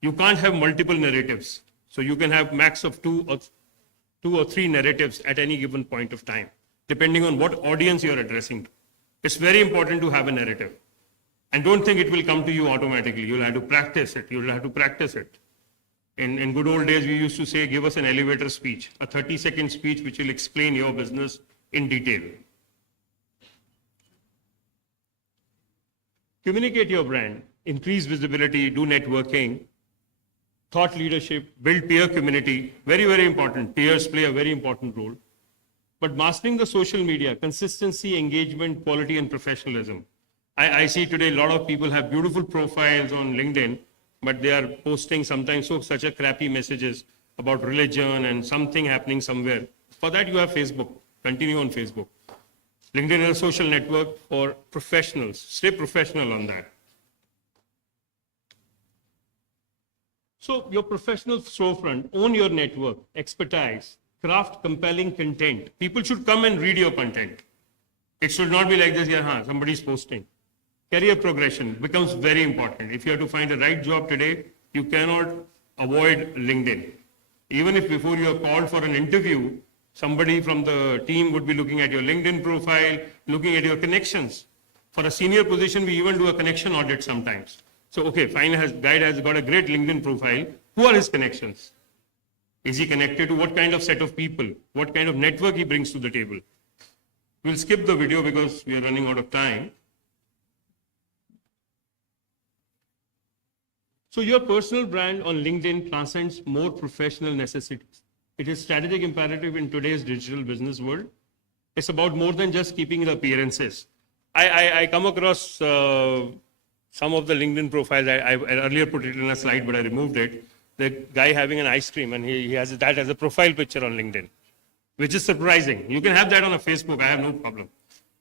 You can't have multiple narratives. So you can have max of two or three narratives at any given point of time, depending on what audience you're addressing to. It's very important to have a narrative. And don't think it will come to you automatically. You'll have to practice it. In good old days, we used to say, give us an elevator speech, a 30-second speech which will explain your business in detail. Communicate your brand, increase visibility, do networking. thought leadership, build peer community, very, very important. Peers play a very important role. But mastering the social media, consistency, engagement, quality, and professionalism. I see today a lot of people have beautiful profiles on LinkedIn, but they are posting sometimes such a crappy messages about religion and something happening somewhere. For that, you have Facebook. Continue on Facebook. LinkedIn is a social network for professionals. Stay professional on that. So your professional storefront, own your network, expertise, craft compelling content. People should come and read your content. It should not be like this, yeah, somebody's posting. Career progression becomes very important. If you have to find the right job today, you cannot avoid LinkedIn. Even if before you are called for an interview, somebody from the team would be looking at your LinkedIn profile, looking at your connections. For a senior position, we even do a connection audit sometimes. So, okay, fine, guy has got a great LinkedIn profile. Who are his connections? Is he connected to what kind of set of people? What kind of network he brings to the table? We'll skip the video because we are running out of time. So your personal brand on LinkedIn transcends more professional necessities. It is strategic imperative in today's digital business world. It's about more than just keeping the appearances. I come across some of the LinkedIn profiles. I earlier put it in a slide, but I removed it. The guy having an ice cream, and he has that as a profile picture on LinkedIn, which is surprising. You can have that on a Facebook, I have no problem.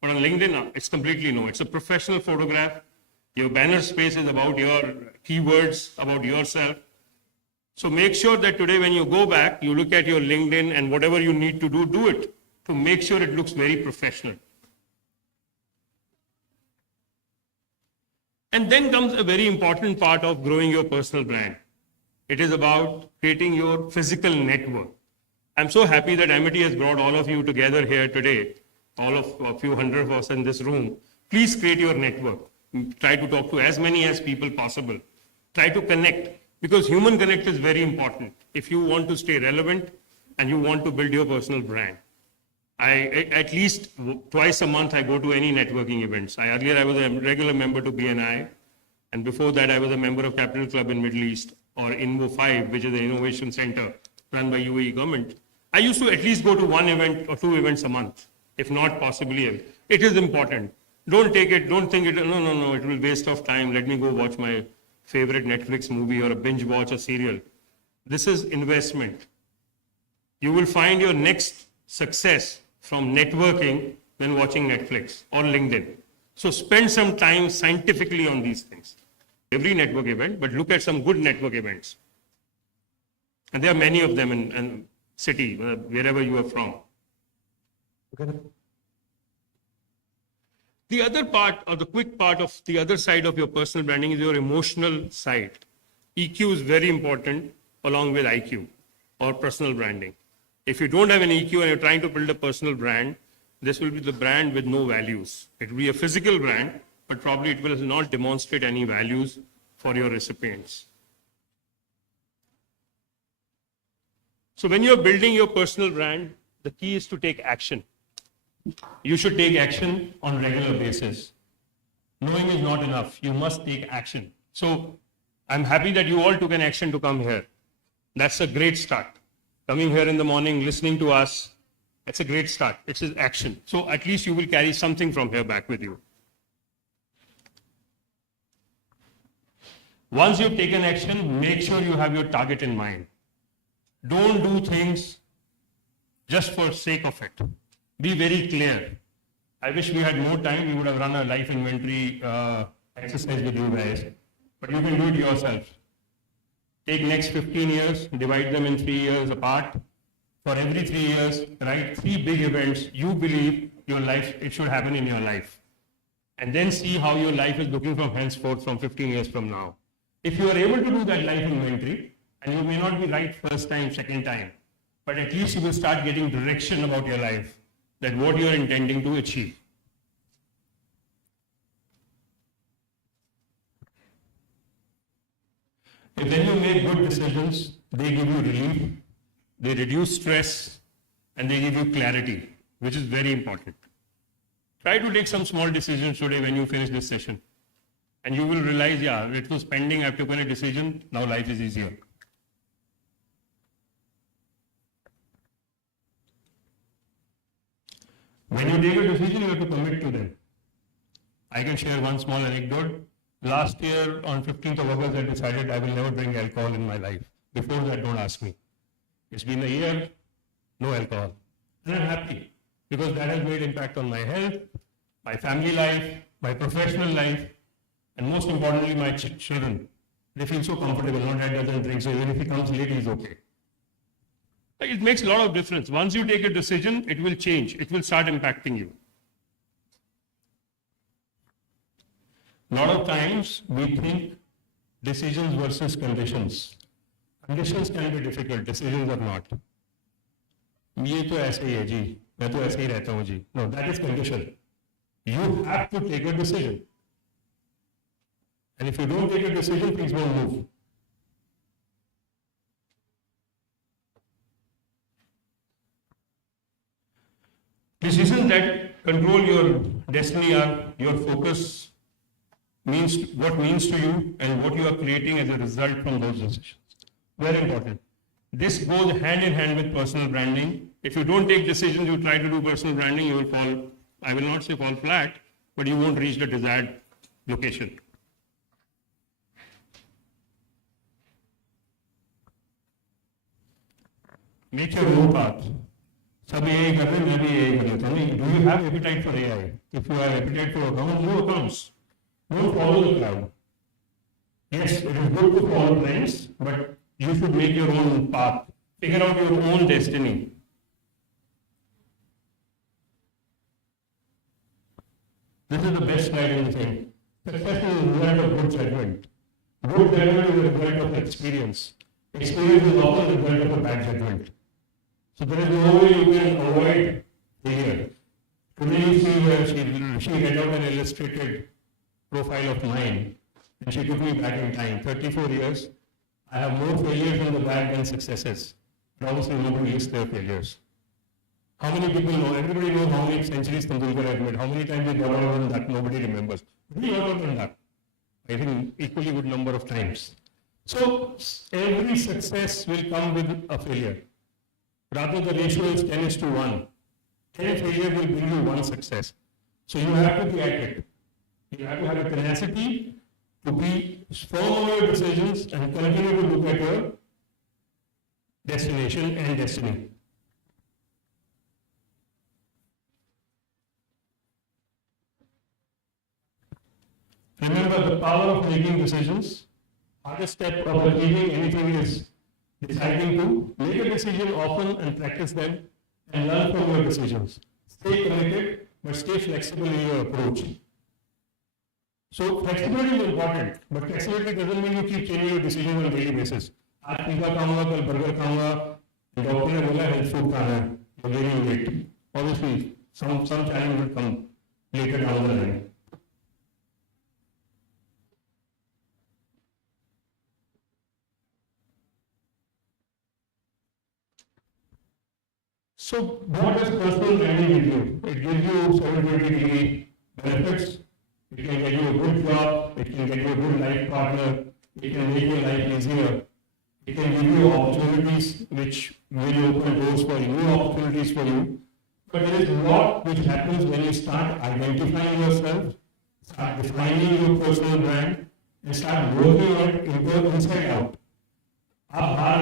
But on LinkedIn, it's completely no. It's a professional photograph. Your banner space is about your keywords, about yourself. So make sure that today when you go back, you look at your LinkedIn and whatever you need to do it to make sure it looks very professional. And then comes a very important part of growing your personal brand. It is about creating your physical network. I'm so happy that Amity has brought all of you together here today, all of a few hundred of us in this room. Please create your network. Try to talk to as many as people possible. Try to connect, because human connect is very important if you want to stay relevant and you want to build your personal brand. At least twice a month I go to any networking events. Earlier I was a regular member to BNI, and before that I was a member of Capital Club in Middle East, or Invo 5, which is the innovation center run by UAE government. I used to at least go to one event or two events a month, if not possibly. It is important. Don't think it, no, it will waste of time. Let me go watch my favorite Netflix movie or a binge watch a serial. This is investment. You will find your next success from networking when watching Netflix or LinkedIn. So spend some time scientifically on these things. Every network event, but look at some good network events. And there are many of them in city, wherever you are from. Okay. The other part, or the quick part of the other side of your personal branding, is your emotional side. EQ is very important along with IQ or personal branding. If you don't have an EQ and you're trying to build a personal brand, this will be the brand with no values. It will be a physical brand, but probably it will not demonstrate any values for your recipients. So when you're building your personal brand, the key is to take action. You should take action on a regular basis. Knowing is not enough. You must take action. So I'm happy that you all took an action to come here. That's a great start. Coming here in the morning, listening to us, that's a great start. It is action. So at least you will carry something from here back with you. Once you've taken action, make sure you have your target in mind. Don't do things just for sake of it. Be very clear. I wish we had more time. We would have run a life inventory exercise with you guys. But you can do it yourself. Take next 15 years, divide them in 3 years apart. For every 3 years, write 3 big events you believe your life, it should happen in your life. And then see how your life is looking from henceforth from 15 years from now. If you are able to do that life inventory, and you may not be right first time, second time, but at least you will start getting direction about your life, that what you are intending to achieve. If then you make good decisions, they give you relief, they reduce stress, and they give you clarity, which is very important. Try to take some small decisions today when you finish this session. And you will realize, yeah, it was pending, I've taken a decision, now life is easier. When you take a decision, you have to commit to them. I can share one small anecdote. Last year, on 15th of August, I decided I will never drink alcohol in my life. Before that, don't ask me. It's been a year, no alcohol. And I'm happy because that has made impact on my health, my family life, my professional life, and most importantly, my children. They feel so comfortable. No, dad doesn't drink, so even if he comes late, he's okay. It makes a lot of difference. Once you take a decision, it will change. It will start impacting you. A lot of times we think decisions versus conditions. Conditions can be difficult, decisions are not. ये तो ऐसे ही है जी, मैं तो ऐसे ही रहता हूँ जी. No, that is condition. You have to take a decision. And if you don't take a decision, things won't move. Decisions that control your destiny are your focus, means what means to you and what you are creating as a result from those decisions. Very important. This goes hand in hand with personal branding. If you don't take decisions, you try to do personal branding, you will fall, I will not say fall flat, but you won't reach the desired location. Make your own path. सब यही कर रहे हैं, मैं भी यही कर लेता हूँ. Do you have appetite for AI? If you have appetite for accounts, do accounts. Don't follow the crowd. Yes, it is good to follow trends, but you should make your own path. Figure out your own destiny. This is the best slide in the thing. Success is a result of good judgment. Good judgment is a result of experience. Experience is often the result of a bad judgment. So there is no way you can avoid failure. Today you see where she read out an illustrated profile of mine, and she took me back in time, 34 years. I have more failures in the back than successes. But obviously nobody lists their failures. How many people know? Everybody knows how many centuries Tendulkar had made. How many times he got out on that? Nobody remembers. He got out on that. I think equally good number of times. So every success will come with a failure. Rather the ratio is 10:1. 10 failure will bring you 1 success. So you have to be at it. You have to have a tenacity to be firm on your decisions and continue to look at your destination and destiny. Remember the power of making decisions. Hardest step of achieving anything is deciding to make a decision often and practice them and learn from your decisions. Stay committed, but stay flexible in your approach. So flexibility is important, but flexibility doesn't mean you keep changing your decisions on a daily basis. आज pizza खाऊंगा, कल burger खाऊंगा, doctor ने बोला health food खाना है, you're gaining weight. Obviously, some challenge will come later down the line. So what does personal branding give you? It gives you 720-degree benefits. It can get you a good job. It can get you a good life partner. It can make your life easier. It can give you opportunities which will open doors for you, new opportunities for you. But there is a lot which happens when you start identifying yourself, start defining your personal brand, and start working on it inside out. आप बाहर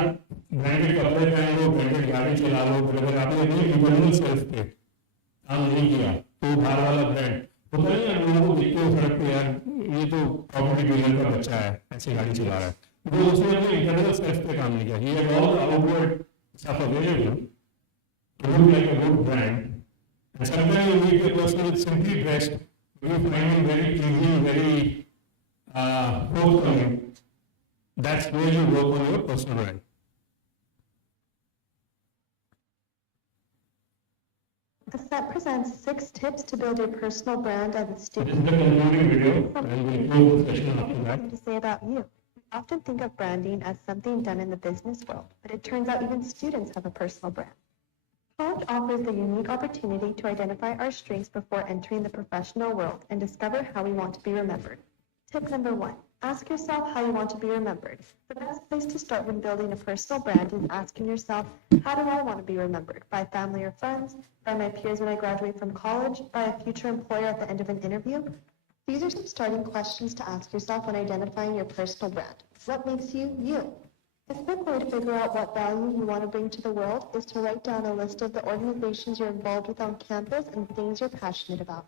branded कपड़े पहन लो, branded गाड़ी चला लो, पर अगर आपने अपने इंटरनल सेल्फ पे काम नहीं किया तो बाहर वाला ब्रांड होता है यार, लोगों को देखते हो सड़क पे यार ये तो प्रॉपर्टी डीलर का बच्चा है, ऐसी गाड़ी चला रहा है, वो उसने अपने इंटरनल सेल्फ पे काम नहीं किया. He had all the outward stuff available to look like a good brand, and sometimes you meet a person with simply dressed, you find him very pleasing, very forthcoming. That's where you work on your personal brand. The set presents 6 tips to build your personal brand as a student. This is the concluding video, and we'll close the session after that. To say about you. We often think of branding as something done in the business world, but it turns out even students have a personal brand. College offers the unique opportunity to identify our strengths before entering the professional world and discover how we want to be remembered. Tip number 1. Ask yourself how you want to be remembered. The best place to start when building a personal brand is asking yourself, how do I want to be remembered? By family or friends? By my peers when I graduate from college? By a future employer at the end of an interview? These are some starting questions to ask yourself when identifying your personal brand. What makes you, you? A quick way to figure out what value you want to bring to the world is to write down a list of the organizations you're involved with on campus and things you're passionate about.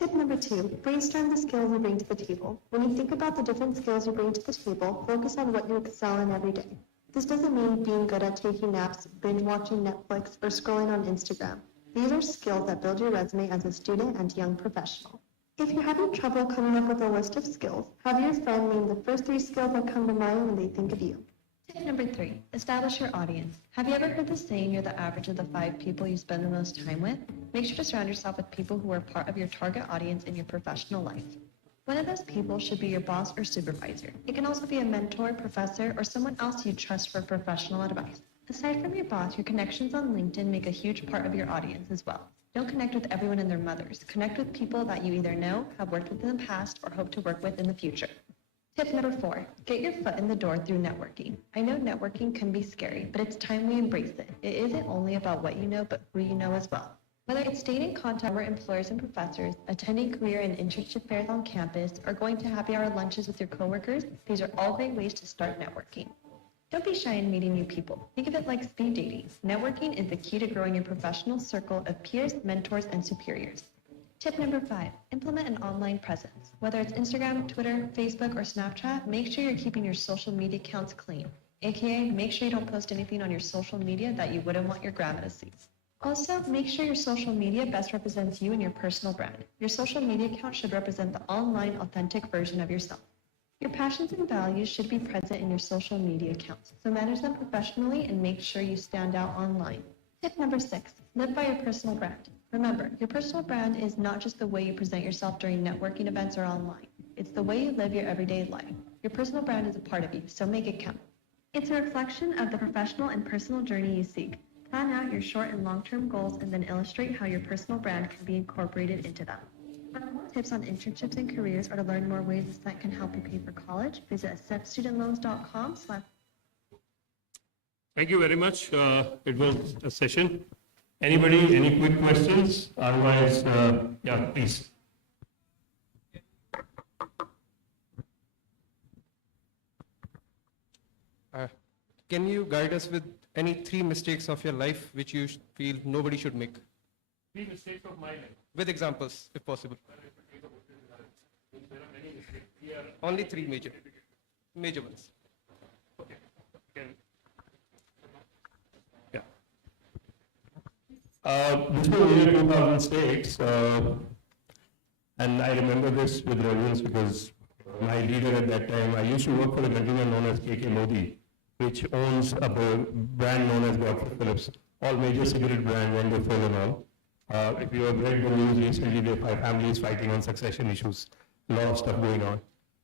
Tip number 2, brainstorm the skills you bring to the table. When you think about the different skills you bring to the table, focus on what you excel in every day. This doesn't mean being good at taking naps, binge watching Netflix, or scrolling on Instagram. These are skills that build your resume as a student and young professional. If you're having trouble coming up with a list of skills, have your friend name the first 3 skills that come to mind when they think of you. Tip number 3, establish your audience. Have you ever heard the saying, you're the average of the 5 people you spend the most time with? Make sure to surround yourself with people who are part of your target audience in your professional life. One of those people should be your boss or supervisor. It can also be a mentor, professor, or someone else you trust for professional advice. Aside from your boss, your connections on LinkedIn make a huge part of your audience as well. Don't connect with everyone and their mothers. Connect with people that you either know, have worked with in the past, or hope to work with in the future. Tip number 4, get your foot in the door through networking. I know networking can be scary, but it's time we embrace it. It isn't only about what you know, but who you know as well. Whether it's staying in contact with employers and professors, attending career and internship fairs on campus, or going to happy hour lunches with your coworkers, these are all great ways to start networking. Don't be shy in meeting new people. Think of it like speed dating. Networking is the key to growing your professional circle of peers, mentors, and superiors. Tip number 5, implement an online presence. Whether it's Instagram, Twitter, Facebook, or Snapchat, make sure you're keeping your social media accounts clean. AKA, make sure you don't post anything on your social media that you wouldn't want your grandma to see. Also, make sure your social media best represents you and your personal brand. Your social media account should represent the online, authentic version of yourself. Your passions and values should be present in your social media accounts, so manage them professionally and make sure you stand out online. Tip number 6, live by your personal brand. Remember, your personal brand is not just the way you present yourself during networking events or online. It's the way you live your everyday life. Your personal brand is a part of you, so make it count. It's a reflection of the professional and personal journey you seek. Plan out your short and long-term goals and then illustrate how your personal brand can be incorporated into them. For more tips on internships and careers or to learn more ways this site can help you pay for college, visit acceptstudentloans.com. Thank you very much. It was a session. Anybody, any quick questions? Otherwise, yeah, please. Can you guide us with any 3 mistakes of your life which you feel nobody should make? 3 mistakes of my life. With examples, if possible. There are many mistakes. Here, Only 3 major ones. okay. Yeah. This was year 2006, and I remember this with reverence because my leader at that time, I used to work for a consumer known as KK Modi, which owns a brand known as Godfrey Phillips. All major cigarette brand, wonderful and all. If you have read the news recently, there are 5 families fighting on succession issues. A lot of stuff going on.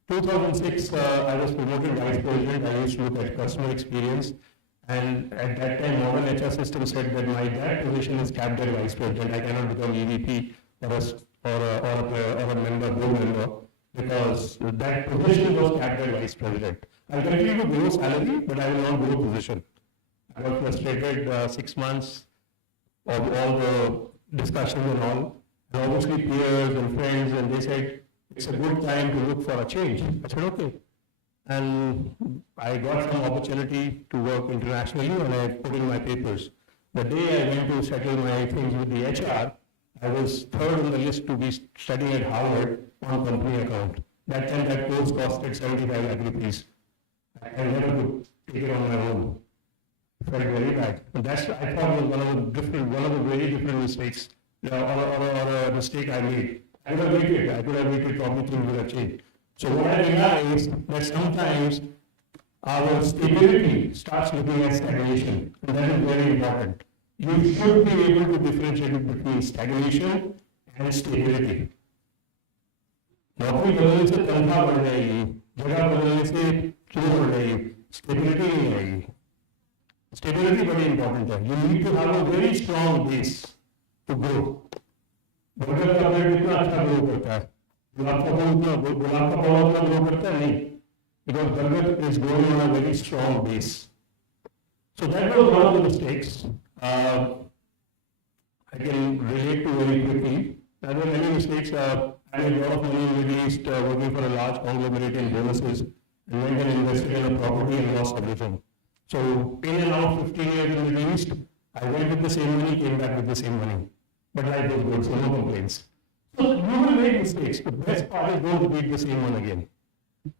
2006, I was promoted vice president. I used to look at customer experience. And at that time, modern HR system said that that position is capped at vice president. I cannot become EVP or a member, board member, because that position was capped at vice president. I'll continue to grow salary, but I will not grow position. I got frustrated 6 months of all the discussions and all. And obviously peers and friends, and they said, it's a good time to look for a change. I said, okay. And I got some opportunity to work internationally, and I put in my papers. The day I went to settle my things with the HR, I was 3rd on the list to be studying at Harvard on company account. That time that course costed 75 lakh rupees. I never could take it on my own. I felt very bad. And that's, I thought, was one of the very different mistakes, or a mistake I made. I could have waited, probably things would have changed. So what I realized that sometimes our stability starts looking at stagnation, and that is very important. You should be able to differentiate between stagnation and stability. नौकरी बदलने से तनख्वाह बढ़ जाएगी, जगह बदलने से चोर बढ़ जाएगी, स्टेबिलिटी नहीं आएगी. Stability very important है. You need to have a very strong base to grow. Burger का पेड़ कितना अच्छा ग्रो करता है, गुलाब का पौधा उतना ग्रो करता है नहीं. because Bhagat is going on a very strong base. So that was one of the mistakes. I can relate to very quickly. There were many mistakes. I made a lot of money in the Middle East working for a large conglomerate in bonuses and went and invested in a property and lost everything. So in and out 15 years in the Middle East, I went with the same money, came back with the same money. But life was good, so no complaints. So you will make mistakes. The best part is don't repeat the same one again.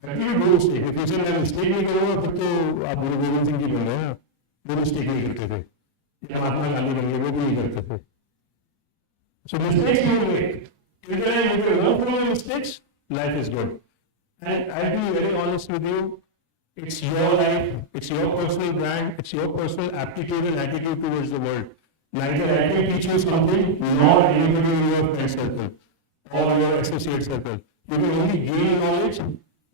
Continue to do mistake. If you say मैं mistake नहीं करूँगा फिर तो आप गुरु गोविंद सिंह जी बन गए ना, वो mistake नहीं करते थे. या महात्मा गांधी बन गए, वो भी नहीं करते थे. So mistakes you will make. If you learn from your mistakes, life is good. And I'll be very honest with you, it's your life, it's your personal brand, it's your personal aptitude and attitude towards the world. Neither I can teach you something, nor anybody in your friend circle or your associate circle. You can only gain knowledge,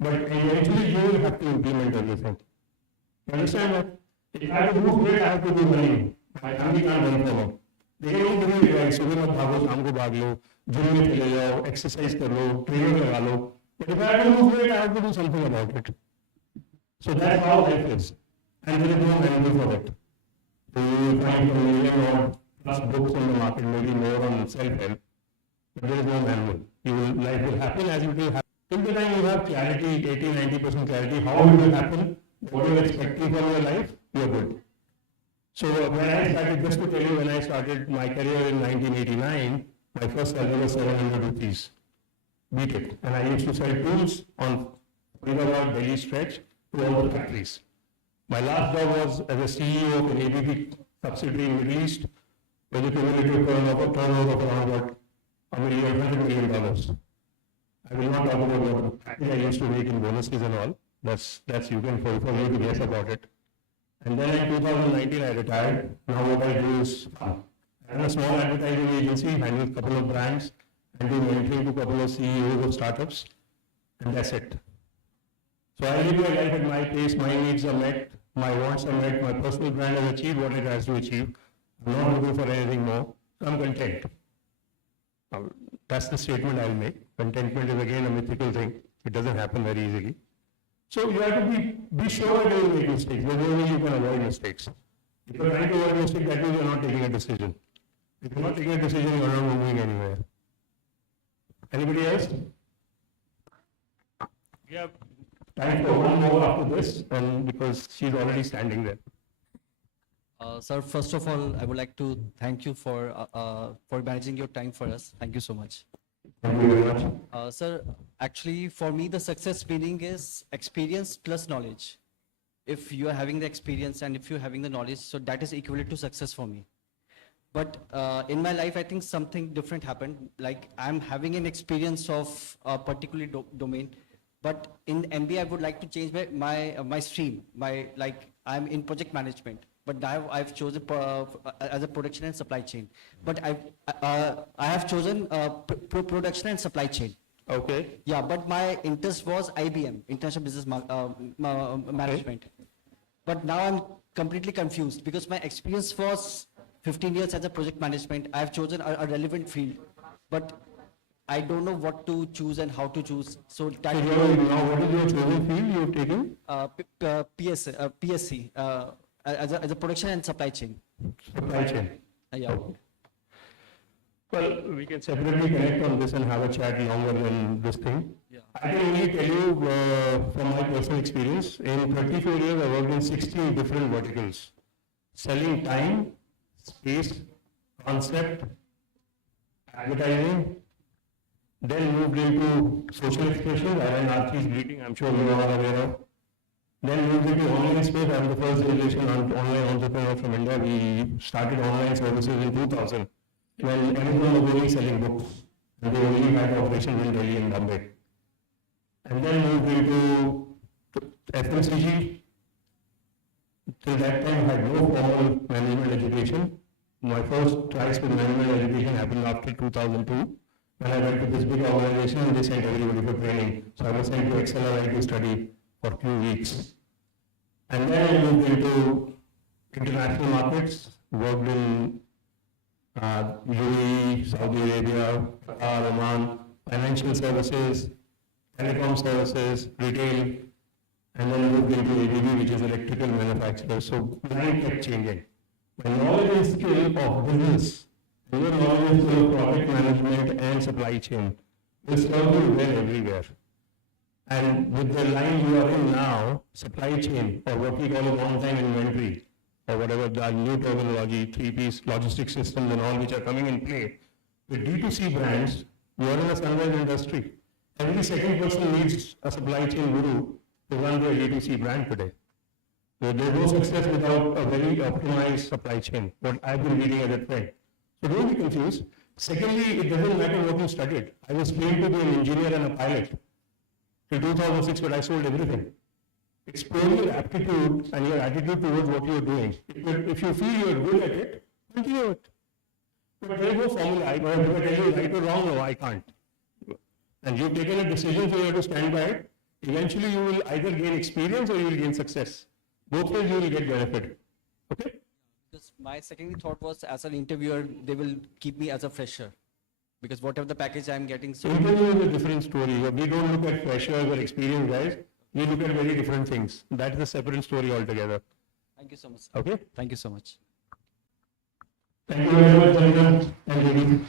but eventually you will have to implement everything. You understand that? If I have to do great, I have to do money. My family can't run for me. They can only give you advice. सुबह मत भागो, शाम को भाग लो, gym में चले जाओ, exercise कर लो, ट्रेनिंग लगा लो. But if I have to do great, I have to do something about it. So that's how life is. And there is no manual for it. So you will find a million or plus books on the market, maybe more on self-help. But there is no manual. Life will happen as it will happen. Till the time you have clarity, 80-90% clarity, how it will happen, what you are expecting from your life, you are good. So when I started, just to tell you, when I started my career in 1989, my first salary was 700 rupees. Beat it. And I used to sell tools on Faridabad, Delhi stretch to all the factories. My last job was as a CEO of an ABB subsidiary in Middle East, with a cumulative turnover of around about $100 million. I will not talk about what I used to make in bonuses and all. That's you can for you to guess about it. And then in 2019 I retired. Now what I do is fun. I run a small advertising agency, handle a couple of brands, and do mentoring to a couple of CEOs of startups, and that's it. So I live my life at my pace, my needs are met, my wants are met, my personal brand has achieved what it has to achieve. I'm not looking for anything more, so I'm content. That's the statement I'll make. Contentment is again a mythical thing. It doesn't happen very easily. So you have to be sure that you will make mistakes. There's no way you can avoid mistakes. If you're trying to avoid mistakes, that means you're not taking a decision. If you're not taking a decision, you're not moving anywhere. Anybody else? We have time for one more after this, and because she's already standing there. Sir, first of all, I would like to thank you for managing your time for us. Thank you so much. Thank you very much. Sir, actually, for me, the success meaning is experience plus knowledge. If you are having the experience and if you're having the knowledge, so that is equivalent to success for me. But in my life, I think something different happened. Like I'm having an experience of a particular domain, but in MBA, I would like to change my stream. I'm in project management. But now I've chosen as a production and supply chain. But I have chosen production and supply chain. Okay. Yeah, but my interest was IBM, International Business Management. But now I'm completely confused because my experience was 15 years as a project management. I have chosen a relevant field, but I don't know what to choose and how to choose. So that now what is your chosen field you've taken? PSC. As a production and supply chain. Supply chain. Yeah. Okay. Well, we can separately connect on this and have a chat longer than this thing. Yeah. I can only tell you from my personal experience, in 34 years I worked in 16 different verticals. Selling time, space, concept, advertising, then moved into social expression. I ran Archie's greeting, I'm sure you are all aware of. Then moved into online space. I'm the first generation online entrepreneur from India. We started online services in 2000 when everyone was only selling books. And they only had operations in Delhi and Bombay. And then moved into FMCG. Till that time, I had no formal management education. My first tries with management education happened after 2002. When I went to this big organization and they sent everybody for training. So I was sent to Accelerate to study for a few weeks. And then I moved into international markets, worked in UAE, Saudi Arabia, Qatar, Oman, financial services, telecom services, retail, and then moved into ABB, which is electrical manufacturer. So line kept changing. My knowledge and skill of business, and your knowledge and skill of project management and supply chain will serve you well everywhere. And with the line you are in now, supply chain, or what we call a on-time inventory, or whatever the new terminology, 3Ps, logistics systems and all which are coming in play, with D2C brands, you are in a sunrise industry. Every second person needs a supply chain guru to run their D2C brand today. So there's no success without a very optimized supply chain, what I've been reading as a trend. So don't be confused. Secondly, it doesn't matter what you studied. I was trained to be an engineer and a pilot. Till 2006, but I sold everything. Explore your aptitude and your attitude towards what you're doing. If you feel you're good at it, continue it. But there is no formula. I tell you right or wrong, no, I can't. And you've taken a decision, so you have to stand by it. Eventually, you will either gain experience or you will gain success. Both ways, you will get benefit. Okay? Because my second thought was, as an interviewer, they will keep me as a fresher. Because whatever the package I'm getting, so Interview is a different story. We don't look at freshers or experienced guys. We look at very different things. That is a separate story altogether. thank you so much. Okay? Thank you so much. Thank you very much, gentlemen and ladies.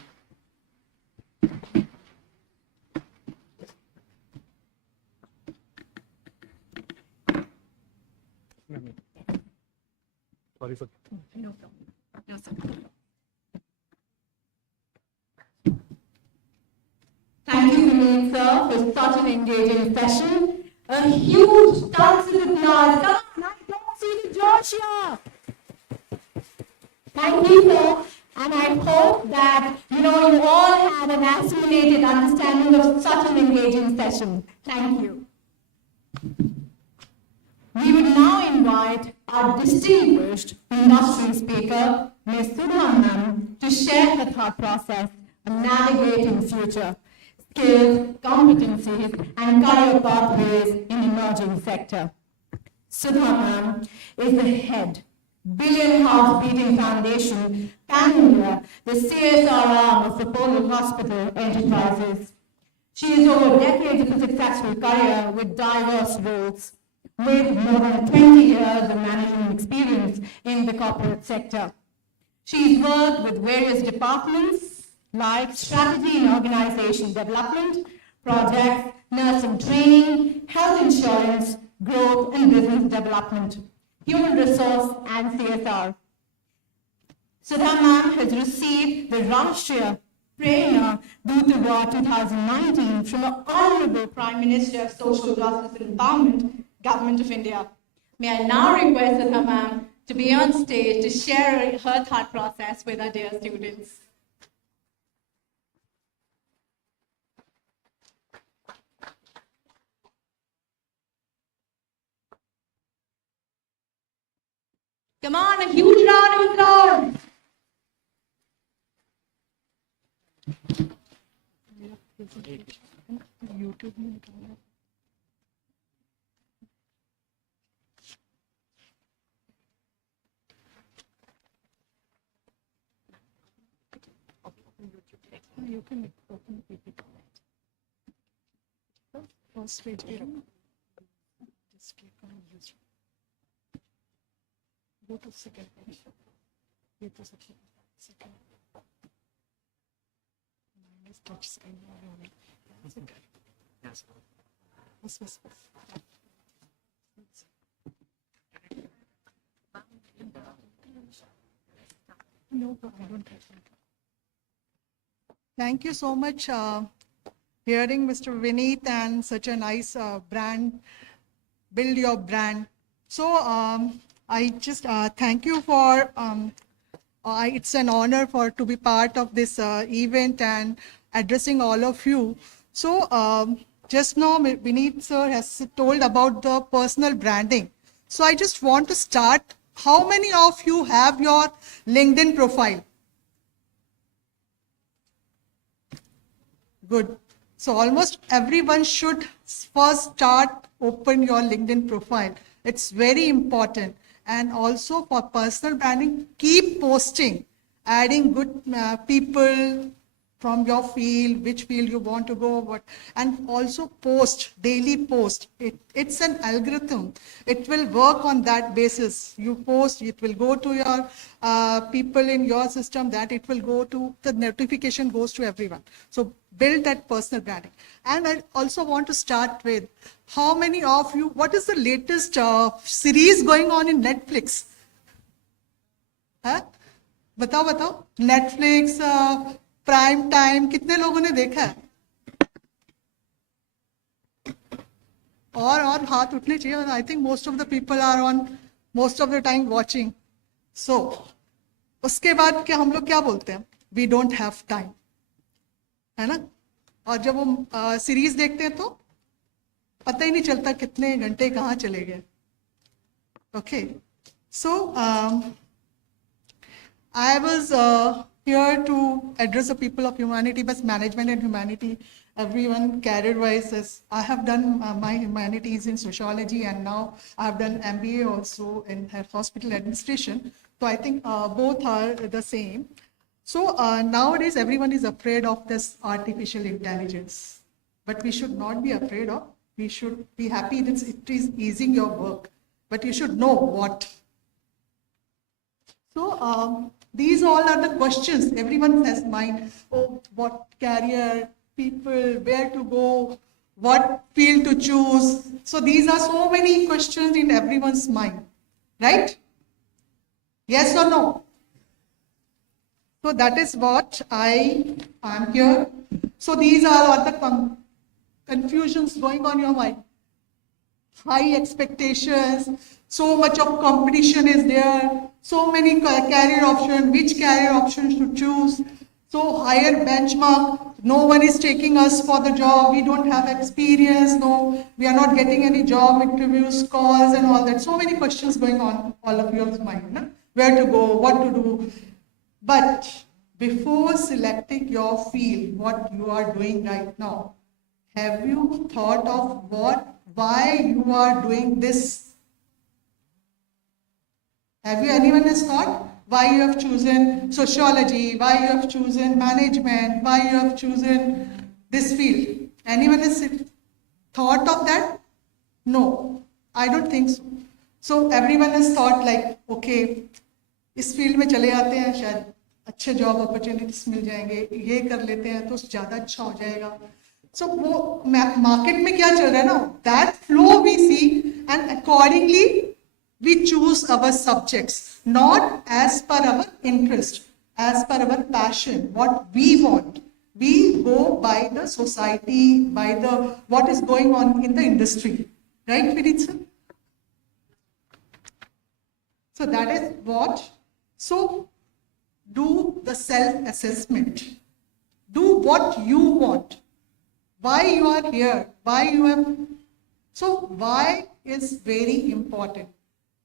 Sorry for. No problem. No, sir. Thank you, Vineet, sir, for such an engaging session. A huge thanks to the class. Come on, I don't see the Joshua. Thank you, sir. And I hope that, you all had an assimilated understanding of such an engaging session. Thank you. We would now invite our distinguished industry speaker, Ms. Sudha Ma'am, to share her thought process on navigating future, skills, competencies, and career pathways in emerging sector. Sudha Ma'am is the head, Billion Hearts Beating Foundation, Pan-India, the CSR arm of Apollo Hospital Enterprises. She has over decades of a successful career with diverse roles, with more than 20 years of management experience in the corporate sector. She's worked with various departments like strategy and organization development, projects, nursing training, health insurance, growth and business development, human resource and CSR. Sudha Ma'am has received the Rashtriya Prerna Doot Award 2019 from the Honorable Prime Minister of Social Justice and Empowerment, Government of India. May I now request Sudha Ma'am to be on stage to share her thought process with our dear students. Come on, a huge round of applause. You can open the PPT. First page, just click on user. Go to second page. Go to second. Minus touch screen. Yes. Yes. No, I don't have that. Thank you so much. Hearing Mr. Vineet and such a nice brand, build your brand. So I just thank you for, it's an honor to be part of this event and addressing all of you. So just now Vineet sir has told about the personal branding. So I just want to start, how many of you have your LinkedIn profile? Good. So almost everyone should first open your LinkedIn profile. It's very important. And also for personal branding, keep posting, adding good people, from your field, which field you want to go, and also daily post. It's an algorithm. It will work on that basis. You post, it will go to your people in your system, that it will go to, the notification goes to everyone. So build that personal branding. And I also want to start with, how many of you, what is the latest series going on in Netflix? Huh? बताओ Netflix prime time कितने लोगों ने देखा है? और हाथ उठने चाहिए. I think most of the people are on most of the time watching. So उसके बाद क्या हम लोग क्या बोलते हैं? वी डोंट हैव टाइम, है ना? और जब वो सीरीज देखते हैं तो पता ही नहीं चलता कितने घंटे कहाँ चले गए. Okay, so I was here to address the people of humanity, but management and humanity, everyone career-wise. I have done my humanities in sociology, and now I have done MBA also in hospital administration. So I think both are the same. So nowadays everyone is afraid of this artificial intelligence, but we should not be afraid of. We should be happy that it is easing your work, but you should know what. So these all are the questions everyone has mind. Oh, what career, people, where to go, what field to choose. So these are so many questions in everyone's mind, right? Yes or no? So that is what I am here. So these are all the confusions going on in your mind. High expectations, so much of competition is there, so many career options, which career options to choose, so higher benchmark, no one is taking us for the job, we don't have experience, no, we are not getting any job interviews, calls and all that. So many questions going on all of your mind, no? Where to go, what to do. But before selecting your field, what you are doing right now, have you thought of why you are doing this? Have you, anyone has thought why you have chosen sociology, why you have chosen management, why you have chosen this field? Anyone has thought of that? No, I don't think so. So everyone has thought like, okay, इस field में चले आते हैं, शायद अच्छे job opportunities मिल जाएंगे, ये कर लेते हैं तो ज़्यादा अच्छा हो जाएगा. So वो मार्केट में क्या चल रहा है ना, that flow we see and accordingly we choose our subjects, not as per our interest, as per our passion, what we want. We go by the society, by the what is going on in the industry, right, Vineet? So that is what. So do the self-assessment. Do what you want. Why you are here, why you have. So why is very important.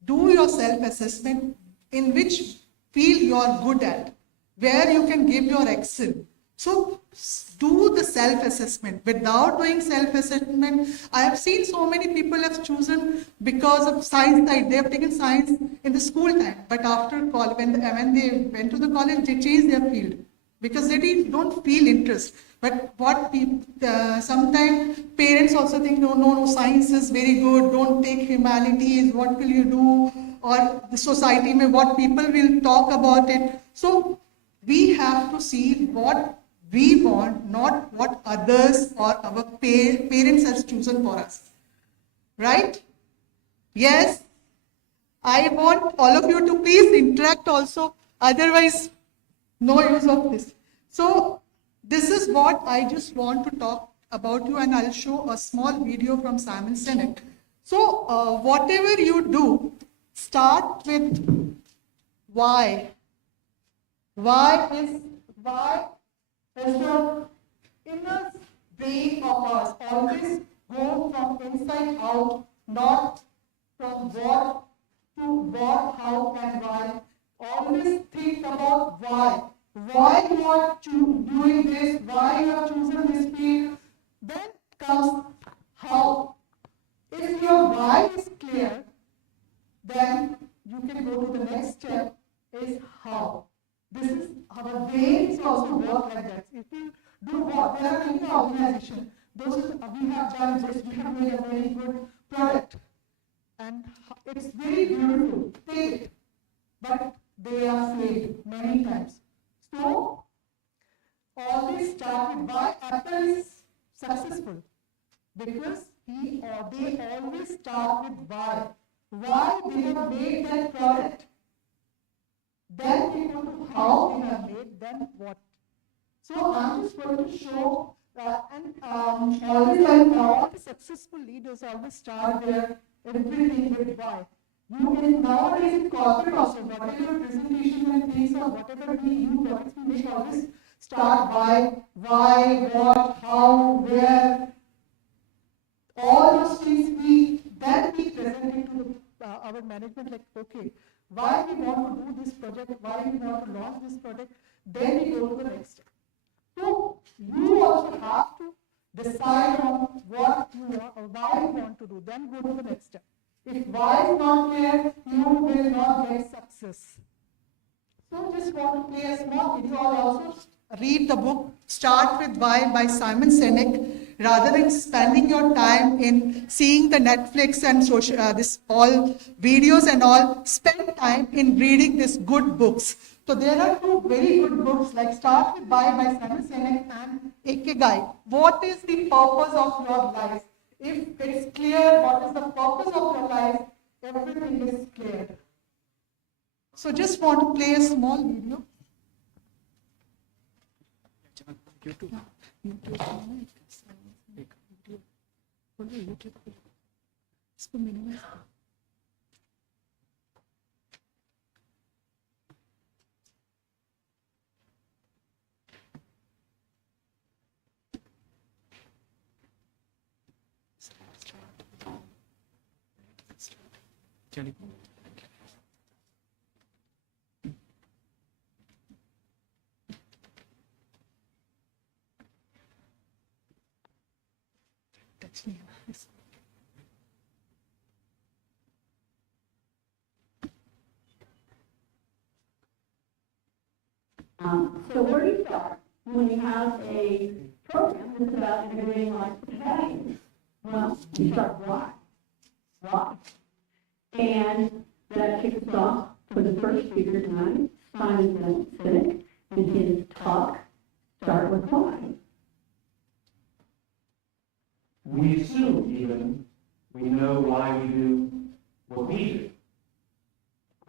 Do your self-assessment in which field you are good at, where you can give your excel. So do the self-assessment. Without doing self-assessment, I have seen so many people have chosen because of science side. They have taken science in the school time, but after college, when they went to the college, they changed their field because they don't feel interest. But what people, sometimes parents also think, no, science is very good, don't take humanities, what will you do? Or the society, what people will talk about it. So we have to see what we want, not what others or our parents have chosen for us. Right? Yes? I want all of you to please interact also, otherwise no use of this. So this is what I just want to talk about you, and I'll show a small video from Simon Sinek. So whatever you do, start with why. Why is the inner brain of us. Always go from inside out, not from what to what, how and why. Always think about why. Why you are doing this, why you have chosen this field. Then comes how. If your why is clear, then you can go to the next step, is how. This is our brains also work like that. If you we have done this, we have made a very good product. And it's very beautiful, take it. But they are failed many times. So, always start with why Apple is successful. Because he or they always start with why. Why they have made that product. Then they go to how they have made, then what. So I'm just going to show always like all the successful leaders always start their everything with why. You can nowadays in corporate also, whatever your presentation and things or whatever we use, what we make always start why, what, how, where. All those things we present it to our management like, okay, why we want to do this project, why we want to launch this project, then we go to the next step. So you also have to decide on what you want or why you want to do, then go to the next step. If why is not there, you will not get success. So just want to play a small video or also read the book Start With Why by Simon Sinek. Rather than spending your time in seeing the Netflix and social, this all videos and all, spend time in reading these good books. So there are two very good books like Start With Why by Simon Sinek and Ikigai. What is the purpose of your life? If it's clear what is the purpose of your life, everything is clear. So just want to play a small video. So where do you start when you have a program that's about integrating life values? Well, you start with why. Why? And that kicks us off for the first speaker tonight, Simon Sinek, and his talk, Start With Why. We assume even we know why we do what we do.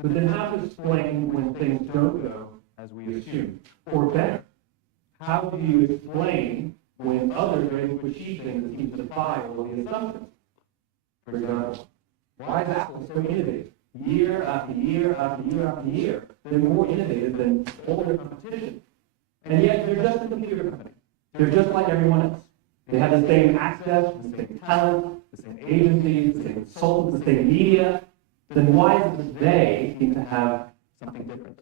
But then how to explain when things don't go as we assume, or better, how do you explain when others are able to achieve things that seem to defy all the assumptions? For example, why is Apple so innovative? Year after year after year after year, they're more innovative than all their competition. And yet they're just a computer company. They're just like everyone else. They have the same access, the same talent, the same agencies, the same consultants, the same media. Then why is it that they seem to have something different?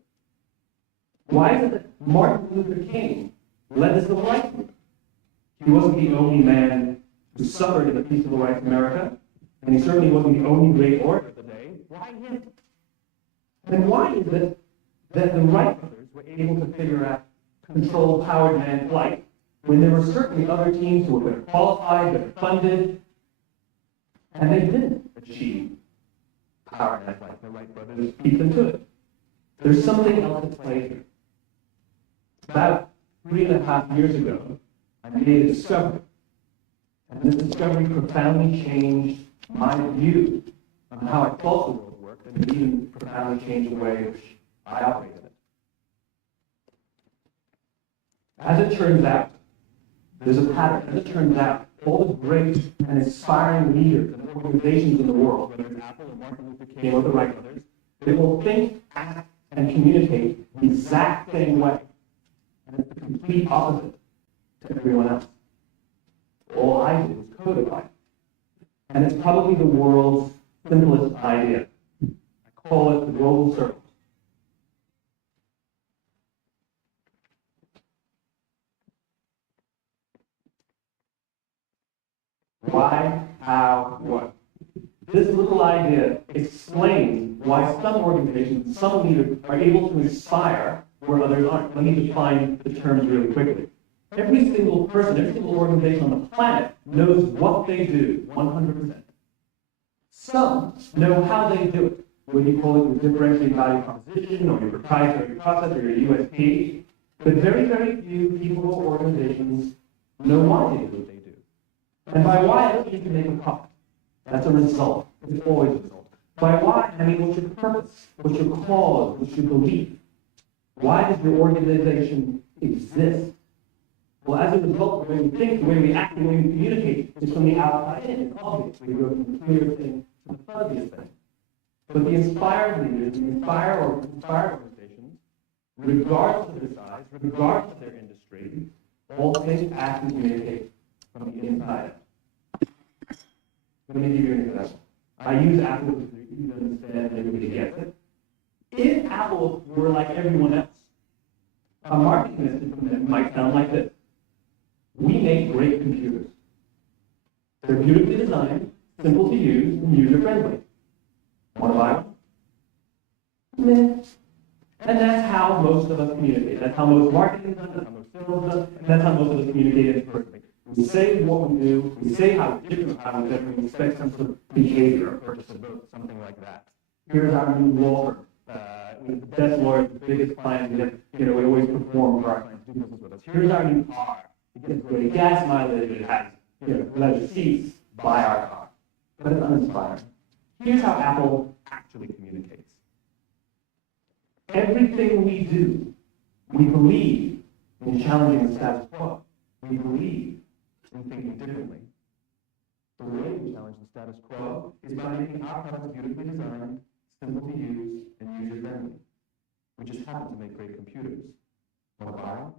Why is it that Martin Luther King led the civil rights movement? He wasn't the only man who suffered in the peace of the rights of America, and he certainly wasn't the only great orator of the day. Why him? And why is it that the Wright brothers were able to figure out controlled powered man flight when there were certainly other teams who were better qualified, better funded, and they didn't achieve powered man flight? The Wright brothers beat them to it. There's something else at play here. About 3.5 years ago, I made a discovery. And this discovery profoundly changed my view on how I thought the world worked, and it even profoundly changed the way in which I operated it. As it turns out, there's a pattern. As it turns out, all the great and inspiring leaders and organizations in the world, whether it's Apple or Martin Luther King or the Wright brothers, they will think, act, and communicate the exact same way. And it's the complete opposite to everyone else. All I do is codify it. And it's probably the world's simplest idea. I call it the global circle. Why, how, what? This little idea explains why some organizations, some leaders are able to inspire where others aren't. Let me define the terms really quickly. Every single person, every single organization on the planet knows what they do, 100%. Some know how they do it, whether you call it your differentiated value proposition or your proprietary process or your USP. But very, very few people or organizations know why they do what they do. And by why, I don't mean to make a profit. That's a result. It's always a result. By why, I mean what's your purpose, what's your cause, what's your belief. Why does your organization exist? Well, as a result, the way we think, the way we act, the way we communicate is from the outside in. It's obvious. We go from the clear thing to the fuzziest thing. But the inspired leaders, the inspired organizations, regardless of their size, regardless of their industry, all think, act, and communicate from the inside out. Let me give you an example. I use Apple because it's easy to understand and everybody gets it. If Apple were like everyone else, a marketing message from them might sound like this. We make great computers. They're beautifully designed, simple to use, and user-friendly. Want to buy one? Meh. And that's how most of us communicate. That's how most marketing is done, that's how most sales is done, and that's how most of us communicate interpersonally. We say what we do, we say how different how we do, and we expect some sort of behavior or purchase of something like that. Here's our new lawyer. The best lawyers, the biggest clients, we have, we always perform for our clients, do business with us. Here's our new car. It gets great gas mileage, it has, leather seats, buy our car. But it's uninspiring. Here's how Apple actually communicates. Everything we do, we believe in challenging the status quo. We believe in thinking differently. The way we challenge the status quo is by making our products beautifully designed, simple to use, and user-friendly. We just happen to make great computers. Want to buy them?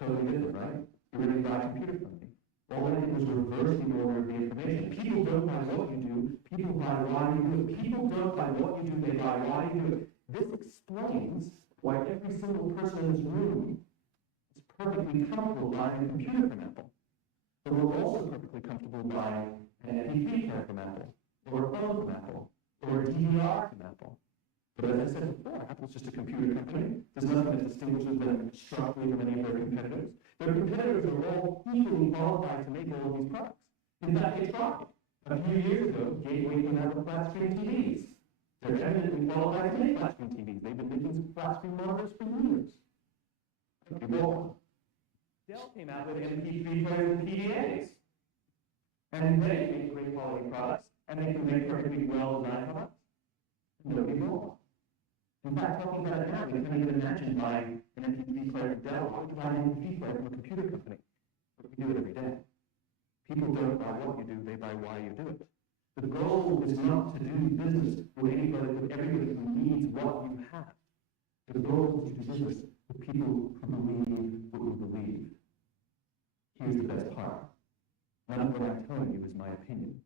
Totally different, right? You really buy a computer from me. All I did was reverse the order of the information. People don't buy what you do, people buy why you do it. People don't buy what you do, they buy why you do it. This explains why every single person in this room is perfectly comfortable buying a computer from Apple. But we're also perfectly comfortable buying an MP3 player from Apple, or a phone from Apple, or a DVR from Apple. But as I said before, Apple's just a computer company. There's nothing that distinguishes them sharply from any of their competitors. Their competitors are all equally qualified to make all of these products. In fact, they tried. A few years ago, Gateway came out with flat-screen TVs. They're eminently qualified to make flat-screen TVs. They've been making flat-screen monitors for years. Dell came out with MP3 players and PDAs. And they make great quality products, and they can make perfectly well-designed products. Nobody more. In fact, talking about it now, we can't even imagine buying an MP3 player at Dell. Why would you buy an MP3 player from a computer company? But we do it every day. People don't buy what you do, they buy why you do it. The goal is not to do business with anybody, with everybody who needs what you have. The goal is to do business with people who believe what you believe. Here's the best part. None of what I'm telling you is my opinion.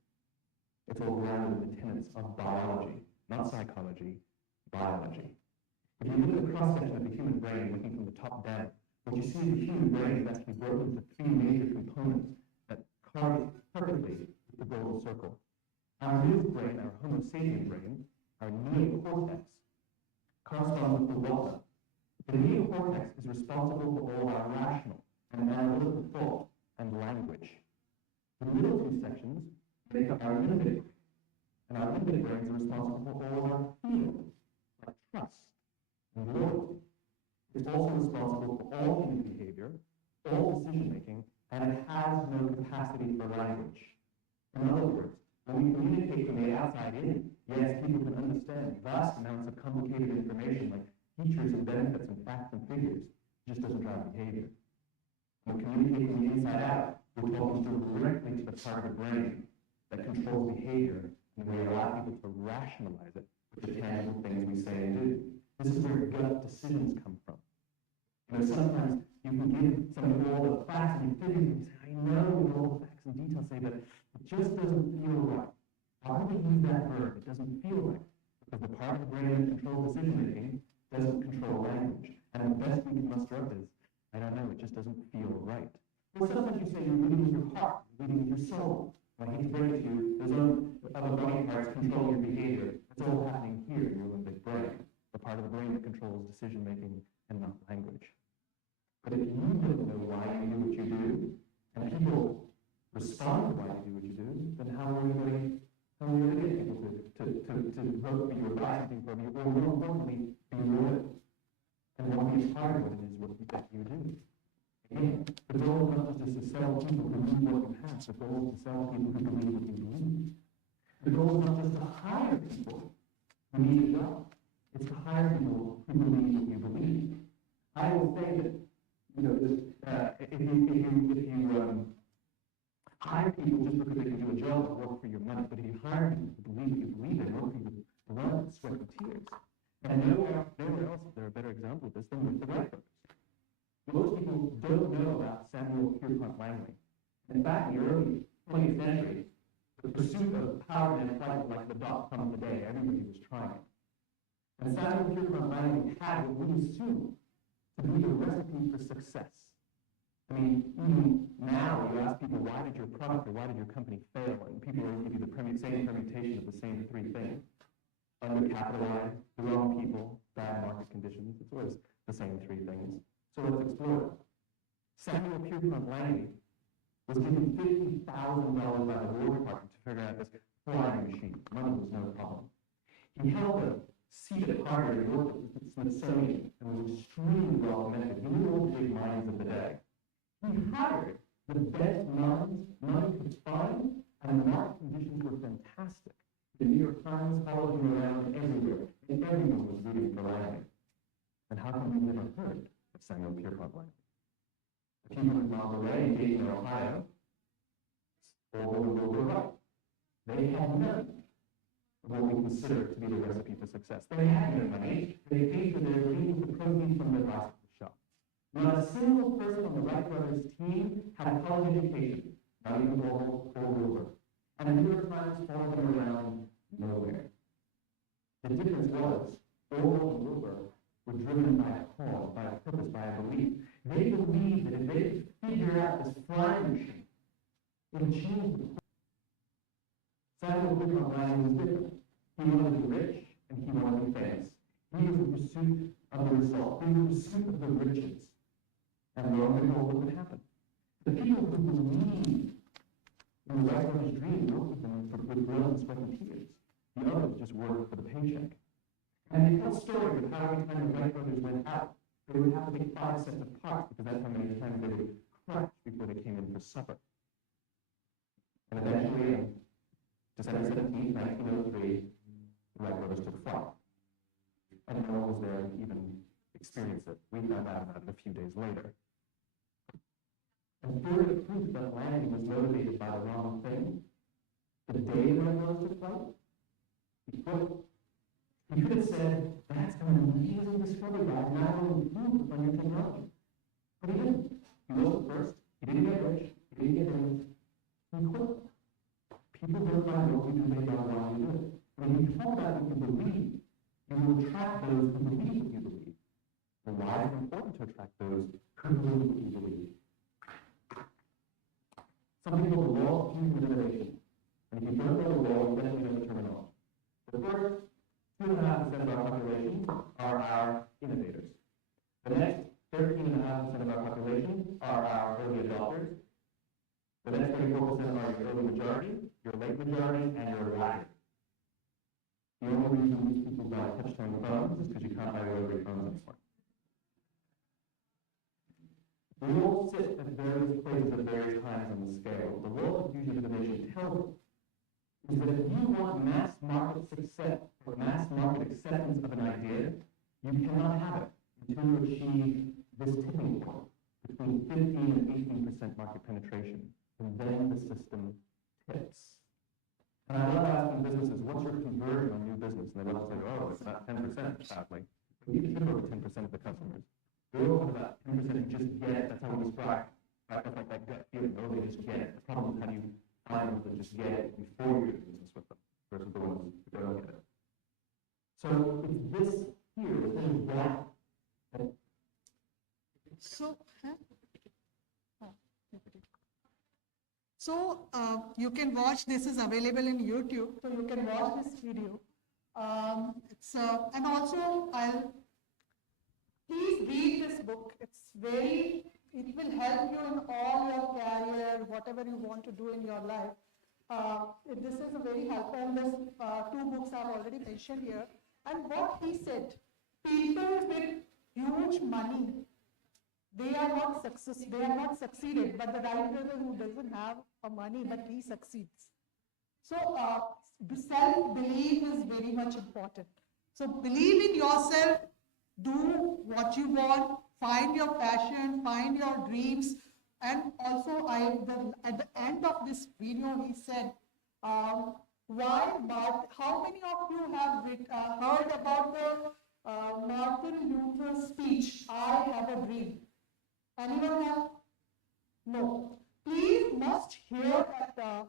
It's all grounded in the tenets of biology, not psychology, biology. If you look at a cross-section of the human brain, looking from the top down, what you see is the human brain is actually broken into three major components that correlate perfectly with the golden circle. Our new brain, our Homo sapien brain, our neocortex, corresponds with the delta. The neocortex is responsible for all our rational and analytical thought and language. The middle two sections make up our limbic brain, and our limbic brains are responsible for all of our feelings, like trust and loyalty. It's also responsible for all human behavior, all decision-making, and it has no capacity for language. In other words, when we communicate from the outside in, yes, people can understand vast amounts of complicated information like features and benefits and facts and figures. It just doesn't drive behavior. When we communicate from the inside out, we're talking directly to the part of the brain that controls behavior, and we allow people to rationalize it with the tangible things we say and do. This is where gut decisions come from. Sometimes you can give somebody all the facts and figures, and you say, I know what all the facts and details say, but it just doesn't feel right. Why do we use that verb? It doesn't feel right. Because the part of the brain that controls decision-making doesn't control language. And the best we can muster up is, I don't know, it just doesn't feel right. Or sometimes you say you're leading with your heart, you're leading with your soul. I hate to break it to you, those other body parts control your behavior. It's all happening here in your limbic brain, the part of the brain that controls decision-making and not language. But if you don't know why you do what you do, and people respond to why you do what you do, then how are you going to get people to vote for you or buy something from you, or more importantly, be loyal and want to be part of what it is that you do? Again, the goal is not just to sell people who believe what you have, the goal is to sell people who believe what you believe. The goal is not just to hire people who need a job, it's to hire people who believe what you believe. I will say that, you know, if you hire people just because they can do a job and work for your money, but if you hire people who believe what you believe in, work for your blood, sweat, and tears, and nowhere else is there a better example of this than with the Wright brothers. Most people don't know about Samuel Pierpont Langley. In fact, in the early 20th century, the pursuit of power and inequality like the dot-com today, everybody was trying. And Samuel Pierpont Langley had what we assume to be the recipe for success. I mean, even now, you ask people, why did your product or why did your company fail? And people will give you the same permutation of the same three things. Undercapitalized, the wrong people, bad market conditions. It's always the same three things. So let's explore it. Samuel Pierpont Langley was given $50,000 by the War Department to figure out this flying machine. Money was no problem. He held a seat at Harvard and worked at the Smithsonian and was extremely well connected. He knew all the big minds of the day. He hired the best minds money could find, and the market conditions were fantastic. The New York Times followed him around everywhere, and everyone was rooting for Langley. And how come we never heard of Samuel Pierpont Langley? A few hundred miles away in Dayton, Ohio, all were right. They had none of what we consider to be the recipe for success. They had no money. They paid for their dreams with the proceeds from their bicycle shop. Not a single person on the Wright brothers team had a college education, not even Orville or Wilbur. And the New York Times followed them around nowhere. The difference was, Orville and Wilbur were driven by a cause, by a purpose, by a belief. They believed that if they could figure out this flying machine, it would change the world. Samuel Pierpont Langley was different. He wanted to be rich, and he wanted to be famous. He was in pursuit of the result. He was in pursuit of the riches. And lo and behold, what would happen? The people who believed in the Wright brothers' dream worked with them with blood, sweat, and tears. The others just worked for the paycheck. And they tell stories of how every time the Wright brothers went out, they would have to take 5 sets of parts because that's how many times they would crash before they came in for supper. And eventually, on December 17, 1903, the Wright brothers took flight. And no one was there to even experience it. We found out about it a few days later. And further proof that Langley was motivated by the wrong thing, the day the Wright brothers took flight, he quit. He could have said, that's an amazing discovery, guys, now I will improve on your technology. But he didn't. He wasn't first. He didn't get rich. He didn't get famous. He quit. People don't find what you do, they don't want to do it. When you talk about what you believe, you will attract those who believe what you believe. And why is it important to attract those who believe what you believe? Something called the law of fusion innovation. And if you don't know the law, you definitely know the terminology. The first 2.5% of our population are our innovators. The next 13.5% of our population are our early adopters. The next 34% are your early majority, your late majority, and your laggard. The only reason these people buy touch-tone phones is because you can't buy rotary phones anymore. We all sit at various places at various times on the scale. The law of fusion innovation tells us is that if you want mass market success or mass market acceptance of an idea, you cannot have it until you achieve this tipping point between 15 and 18% market penetration, and then the system tips. And I love asking businesses, what's your conversion on new business? And they love to say, oh, it's about 10%, sadly. But you can tip over 10% of the customers. They all have about 10% who just get it. That's how we describe it. Right? That's like that gut feeling. Oh, they just get it. The problem is how do you find them that just get it before you do business with them versus the ones who don't get it. So it's this here, this little gap. So you can watch, this is available in YouTube, so you can watch this video. And also Please read this book. It will help you in all your career, whatever you want to do in your life. This is a very helpful. This two books are already mentioned here. And what he said, people with huge money, they are not succeeded, but the right person who doesn't have a money, but he succeeds. So self-belief is very much important. So believe in yourself, do what you want, find your passion, find your dreams. And also at the end of this video, he said, how many of you have heard about the Martin Luther speech, I have a dream? Anyone have? No. Please must hear that how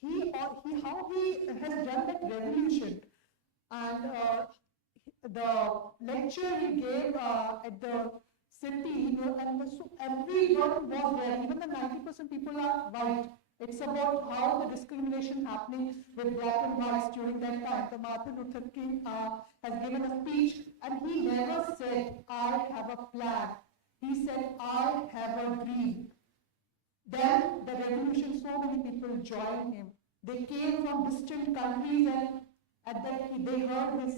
he has done that revolution. And the lecture he gave at the city, and so everyone was there, even the 90% people are white. It's about how the discrimination happening with black and whites during that time. The Martin Luther King has given a speech, and he never said, I have a plan. He said, I have a dream. Then the revolution, so many people joined him. They came from distant countries, and they heard his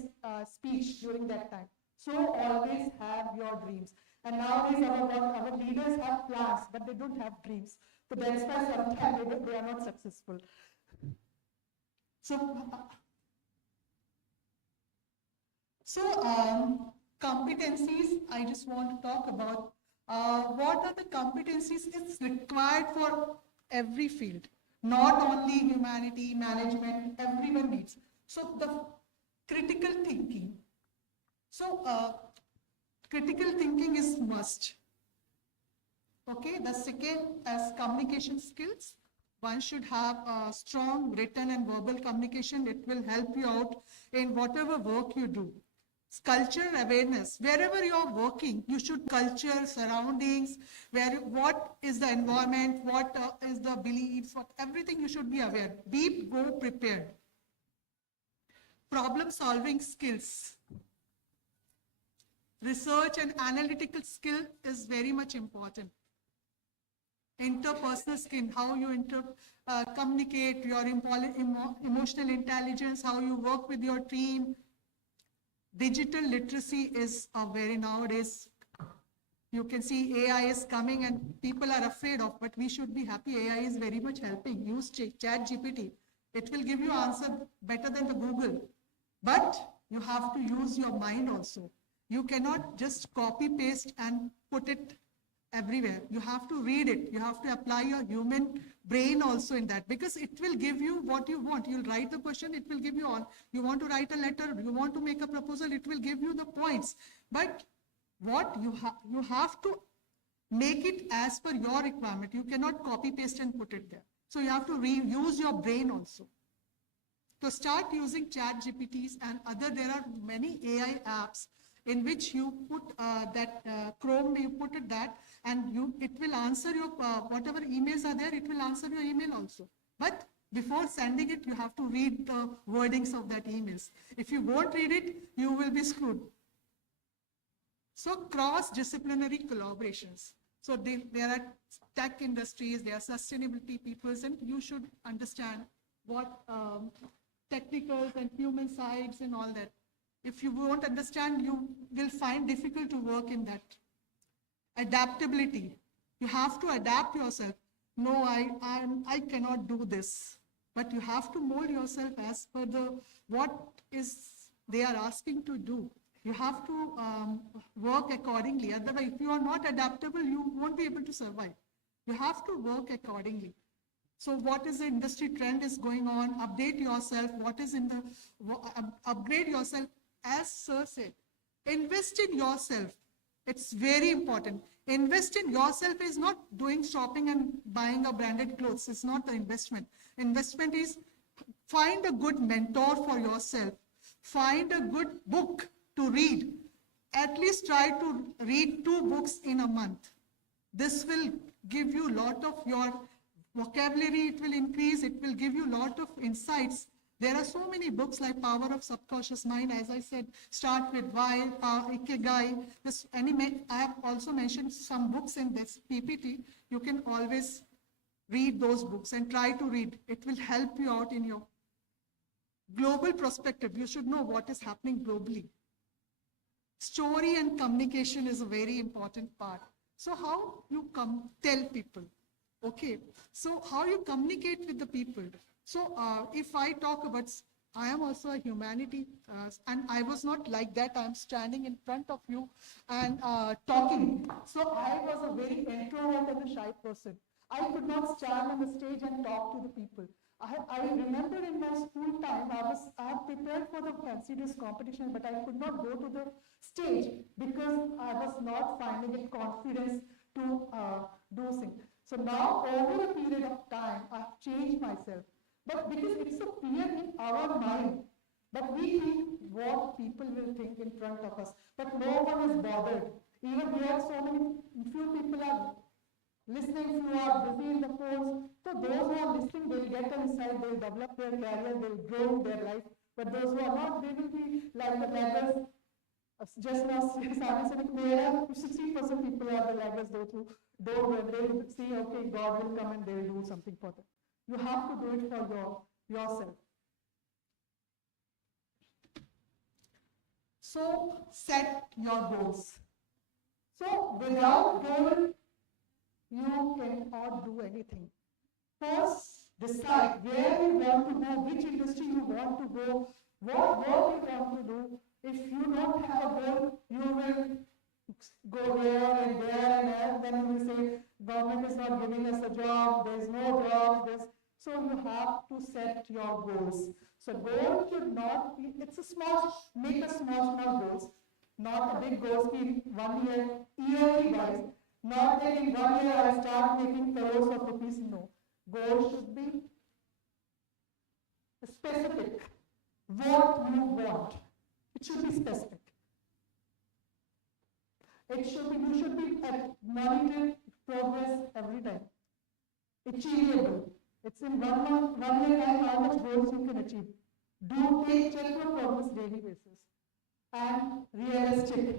speech during that time. So always have your dreams. And nowadays our leaders have plans, but they don't have dreams. So that's why sometimes they are not successful. So competencies, I just want to talk about. What are the competencies? It's required for every field, not only humanity, management, everyone needs. So the critical thinking. So critical thinking is must. Okay, the second as communication skills. One should have a strong written and verbal communication. It will help you out in whatever work you do. Cultural awareness. Wherever you're working, you should culture, surroundings, what is the environment, what is the beliefs, everything you should be aware. Go prepared. Problem solving skills. Research and analytical skill is very much important. Interpersonal skill, how you communicate, your emotional intelligence, how you work with your team. Digital literacy is very nowadays, you can see AI is coming and people are afraid of, but we should be happy. AI is very much helping. Use ChatGPT. It will give you answer better than the Google. But you have to use your mind also. You cannot just copy paste and put it everywhere. You have to read it. You have to apply your human brain also in that, because it will give you what you want. You'll write the question, it will give you all. You want to write a letter, you want to make a proposal, it will give you the points. But what you have to make it as per your requirement. You cannot copy paste and put it there. So you have to use your brain also. To start using ChatGPTs and there are many AI apps in which you put Chrome, you put it and it will answer your, whatever emails are there, it will answer your email also. But before sending it, you have to read the wordings of that emails. If you won't read it, you will be screwed. So cross-disciplinary collaborations. So there are tech industries, there are sustainability peoples, and you should understand what technicals and human sides and all that. If you won't understand, you will find difficult to work in that. Adaptability. You have to adapt yourself. No, I cannot do this. But you have to mold yourself as per what is they are asking to do. You have to work accordingly. Otherwise, if you are not adaptable, you won't be able to survive. You have to work accordingly. So what is the industry trend is going on? Update yourself. What is in the, upgrade yourself. As Sir said, invest in yourself. It's very important. Invest in yourself is not doing shopping and buying a branded clothes. It's not the investment. Investment is find a good mentor for yourself. Find a good book to read. At least try to read 2 books in a month. This will give you a lot of your vocabulary. It will increase. It will give you a lot of insights There are so many books like Power of Subconscious Mind. As I said, start with why, Ikigai. I have also mentioned some books in this PPT. You can always read those books and try to read. It will help you out in your global perspective. You should know what is happening globally. Story and communication is a very important part. So how you tell people, okay? So how you communicate with the people. So if I talk about, I am also a humanity, and I was not like that. I'm standing in front of you and talking. So I was a very introvert and a shy person. I could not stand on the stage and talk to the people. I remember in my school time, I had prepared for the fancy dress competition, but I could not go to the stage because I was not finding it confidence to do things. So now, over a period of time, I've changed myself. But because it's a fear in our mind, but we think what people will think in front of us, but no one is bothered. Even we have few people are listening, few are busy in the phones. So those who are listening, they'll get inside, they'll develop their career, they'll grow in their life. But those who are not, they will be like the laggers. Just now, Sami said, 60% people are the laggers, those who don't, when they will see, okay, God will come and they will do something for them. You have to do it for yourself. So set your goals. So without goal, you cannot do anything. First, decide where you want to go, which industry you want to go, what work you want to do. If you don't have a goal, you will go here and there and there. Then you will say, government is not giving us a job, there is no job. So you have to set your goals. So goal should not be, make a small goals, not a big goals in 1 year, yearly wise. Not that in 1 year I start making crores of rupees, no. Goal should be specific. What you want. It should be specific. You should be monitoring progress every time. Achievable. It's in 1 month, 1 year time, how much goals you can achieve. Check your progress daily basis. And realistic.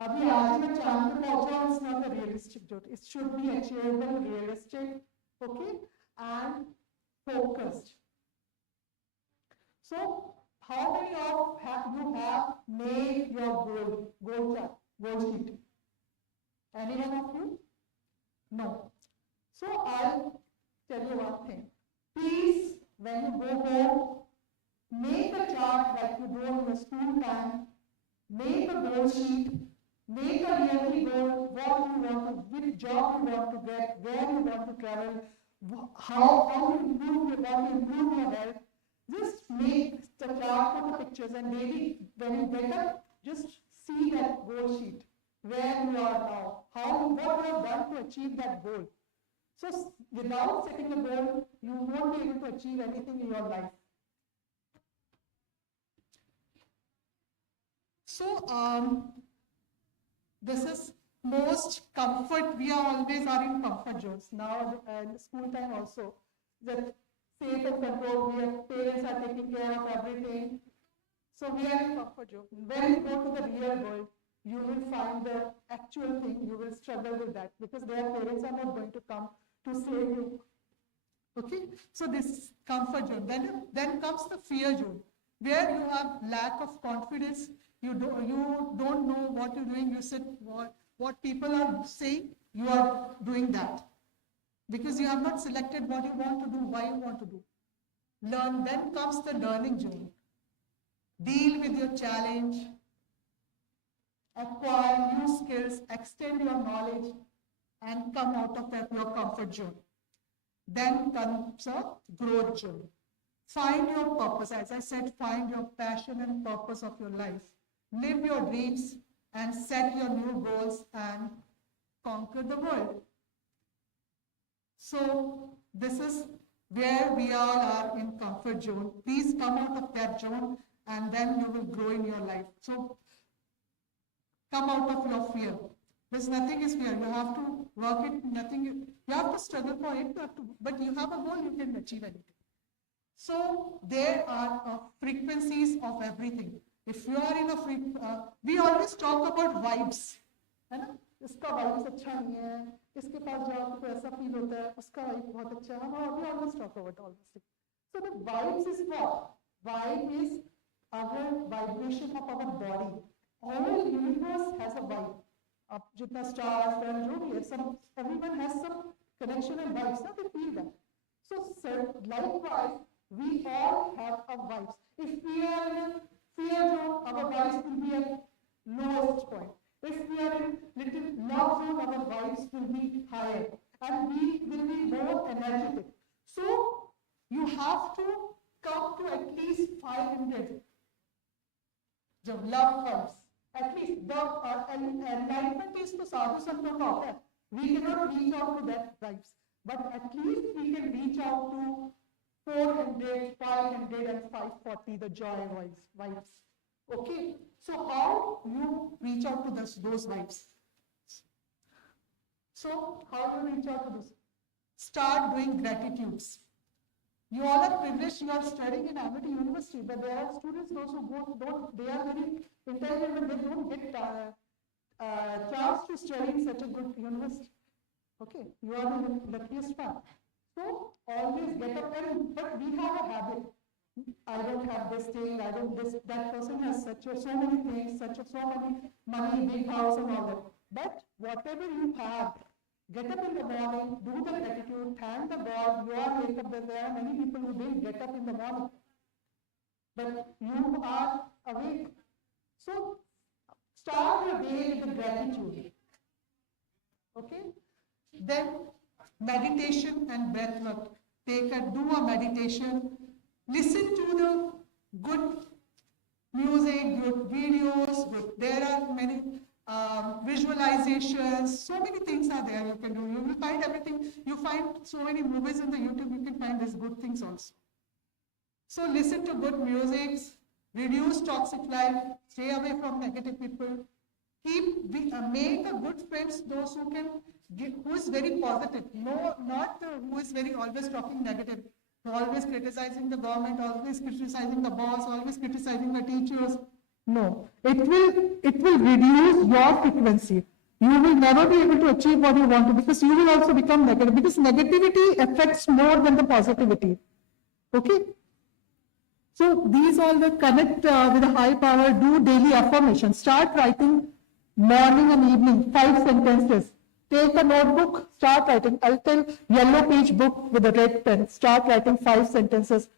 अभी आज मैं चांद पे पहुंचा, it's not a realistic joke. It should be achievable, realistic, okay, and focused. So, how many of you have made your goal sheet? Anyone of you? No. So I'll tell you one thing. Please, when you go home, make a chart like you do in your school time. Make a goal sheet. Make a yearly goal, which job you want to get, where you want to travel, how you want to improve your health. Just make the chart of the pictures, and maybe when you get up, just see that goal sheet, where you are now, what you have done to achieve that goal. So without setting a goal, you won't be able to achieve anything in your life. So this is most comfort. We are in comfort zones now, and school time also. That safe and control. Parents are taking care of everything. So we are in comfort zone. When you go to the real world, you will find the actual thing. You will struggle with that because their parents are not going to come to save you. Okay. So this is comfort zone. Then comes the fear zone, where you have lack of confidence. You don't know what you're doing. You said what people are saying, you are doing that. Because you have not selected what you want to do, why you want to do. Then comes the learning zone. Deal with your challenge, acquire new skills, extend your knowledge, and come out of your comfort zone. Then comes a growth zone. Find your purpose. As I said, find your passion and purpose of your life. Live your dreams and set your new goals and conquer the world. So this is where we all are in comfort zone. Please come out of that zone and then you will grow in your life. So come out of your fear. There's nothing is fear. You have to work it. You have to struggle for it. But you have a goal, you can achieve anything. So there are frequencies of everything. If you are in a we always talk about vibes, है ना? इसका vibes अच्छा नहीं है, इसके पास जाओ तो ऐसा feel होता है, उसका vibe बहुत अच्छा है. We always talk about all these things. So the vibes is what? Vibe is our vibration of our body. All universe has a vibe. अब जितना stars and जो भी है, everyone has some connection and vibes. Now they feel that. So likewise, we all have a vibes. If we are in fear zone, our vibes will be at lowest point. If we are in little love zone, our vibes will be higher, and we will be more energetic. So you have to come to at least 500 the love vibes. At least the enlightenment is to sadhu santo ka hota hai. We cannot reach out to that vibes, but at least we can reach out to 400, 500 and 540, the joy vibes. Okay, so how you reach out to those vibes? So how do you reach out to those? Start doing gratitudes. You all are privileged, you are studying in Amity University, but there are students, those who they are very intelligent, but they don't get chance to study in such a good university. Okay, you are the luckiest one. So always get up, but we have a habit. I don't have this thing, that person has so many things, so many money, big house and all that. But whatever you have, get up in the morning, do the gratitude, thank the God, you are wake up. There are many people who didn't get up in the morning, but you are awake. So start your day with the gratitude. Okay? Then meditation and breath work. Do a meditation, listen to the good music, good videos, there are many visualizations, so many things are there you can do. You will find everything. You find so many movies in the YouTube, you can find these good things also. So listen to good music, reduce toxic life, stay away from negative people, make a good friends, those who is very positive, not who is very always talking negative, always criticizing the government, always criticizing the boss, always criticizing the teachers. No, it will reduce your frequency. You will never be able to achieve what you want to, because you will also become negative, because negativity affects more than the positivity. Okay? So these all the connect with a high power, do daily affirmation. Start writing morning and evening, 5 sentences. Take a notebook, start writing. I'll tell yellow page book with a red pen. Start writing 5 sentences.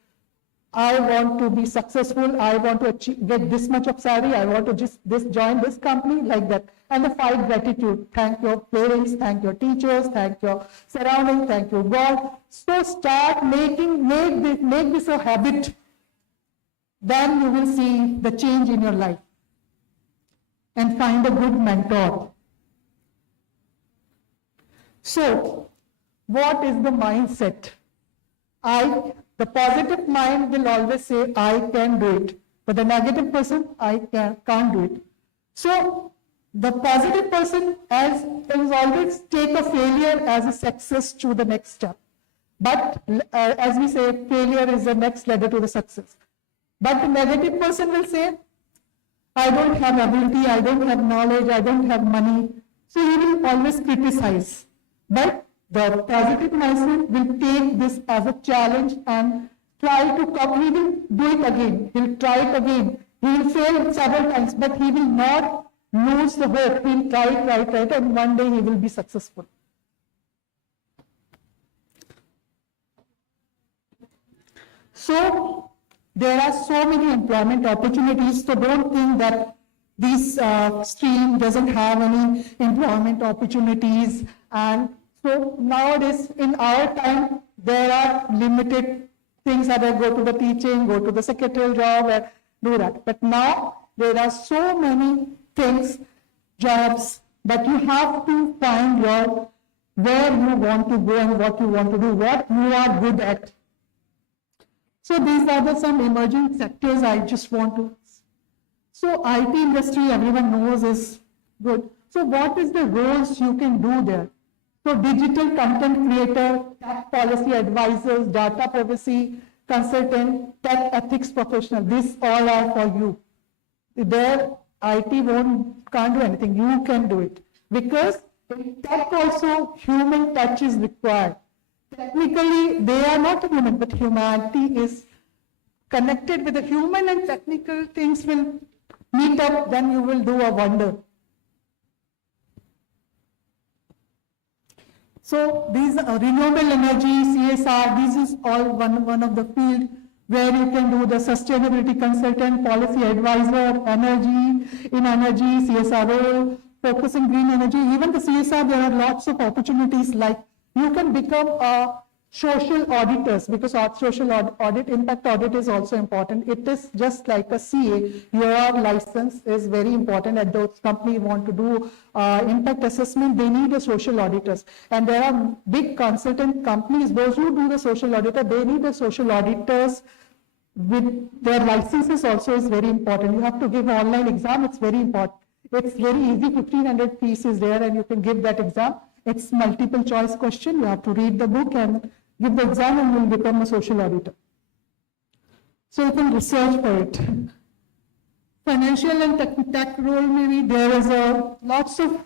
I want to be successful. I want to get this much of salary. I want to join this company, like that. And the 5 gratitude. Thank your parents, thank your teachers, thank your surroundings, thank your God. So start make this a habit. Then you will see the change in your life. And find a good mentor. So, what is the mindset? The positive mind will always say, I can do it. But the negative person, I can't do it. So, the positive person will always take a failure as a success to the next step. But as we say, failure is the next ladder to the success. But the negative person will say, I don't have ability, I don't have knowledge, I don't have money. So he will always criticize. But the positive mindset will take this as a challenge and try to come. He will do it again. He will try it again. He will fail several times, but he will not lose the hope. He will try it, and one day he will be successful. So there are so many employment opportunities, so don't think that this stream doesn't have any employment opportunities. And so nowadays, in our time, there are limited things that go to the teaching, go to the secretarial job, and do that. But now there are so many things, jobs, but you have to find where you want to go and what you want to do, what you are good at. So these are some emerging sectors I just want to. So IT industry, everyone knows, is good. So what is the roles you can do there? So digital content creator, tax policy advisors, data privacy, consultant, tech ethics professional. These all are for you. There, IT can't do anything. You can do it. Because in tech also, human touch is required. Technically, they are not human, but humanity is connected with the human, and technical things will meet up, then you will do a wonder. So these renewable energy, CSR, this is all one of the field where you can do the sustainability consultant, policy advisor, energy, CSR role, focusing green energy. Even the CSR, there are lots of opportunities, like you can become a social auditors, because social audit, impact audit is also important. It is just like a CA. Your license is very important, and those companies want to do impact assessment, they need a social auditors. And there are big consultant companies, those who do the social auditor, they need the social auditors with their licenses also is very important. You have to give an online exam, it's very important. It's very easy, 1,500 fees is there, and you can give that exam. It's multiple choice question. You have to read the book and give the exam, and you will become a social auditor. So you can research for it. Financial and tech role, maybe there is lots of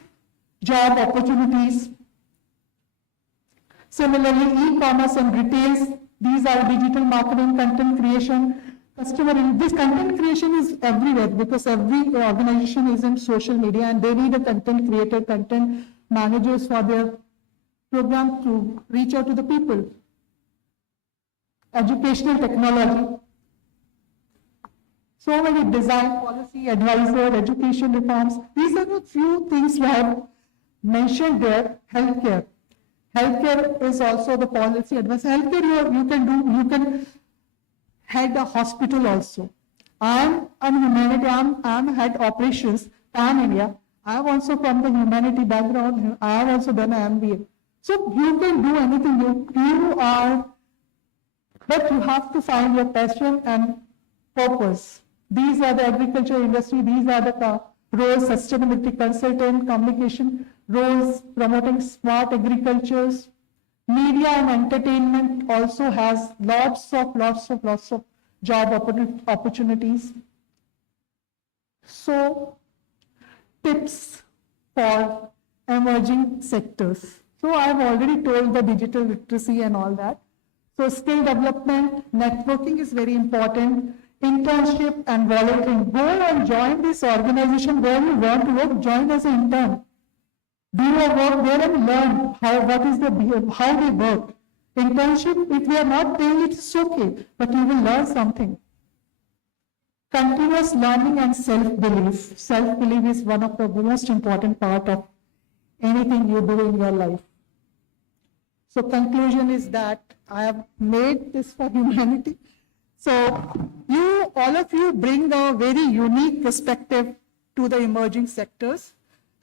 job opportunities. Similarly, e-commerce and retails, these are digital marketing, content creation, this content creation is everywhere, because every organization is in social media, and they need a content creator, content managers for their program to reach out to the people. Educational technology. So many design, policy, advisor, education reforms. These are the few things we have mentioned there. Healthcare. Healthcare is also the policy advisor. Healthcare you can head a hospital also. I'm humanity, I'm head operations, Pan India. I'm also from the humanity background. I have also done an MBA. So you can do anything you are, but you have to find your passion and purpose. These are the agriculture industry, these are the roles, sustainability consultant, communication roles, promoting smart agricultures. Media and entertainment also has lots of job opportunities. So, tips for emerging sectors. So I've already told the digital literacy and all that. So skill development, networking is very important. Internship and volunteering. Go and join this organization where you want to work. Join as an intern. Do your work there and learn how they work. Internship, if we are not paying, it's okay, but you will learn something. Continuous learning and self-belief. Self-belief is one of the most important part of anything you do in your life. So conclusion is that I have made this for humanity. So all of you bring a very unique perspective to the emerging sectors,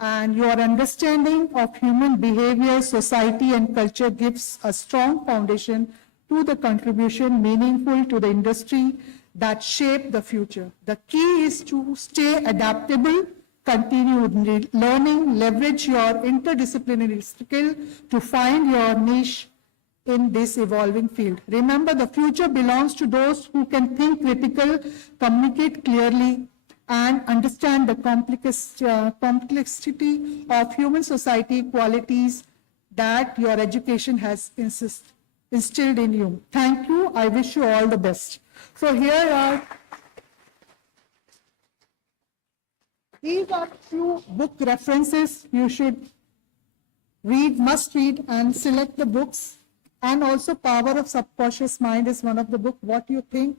and your understanding of human behavior, society and culture gives a strong foundation to the contribution meaningful to the industry that shape the future. The key is to stay adaptable, continue learning, leverage your interdisciplinary skill to find your niche in this evolving field. Remember, the future belongs to those who can think critical, communicate clearly, and understand the complexity of human society qualities that your education has instilled in you. Thank you. I wish you all the best. So these are few book references you should read, must read, and select the books. And also Power of Subconscious Mind is one of the book. What you think,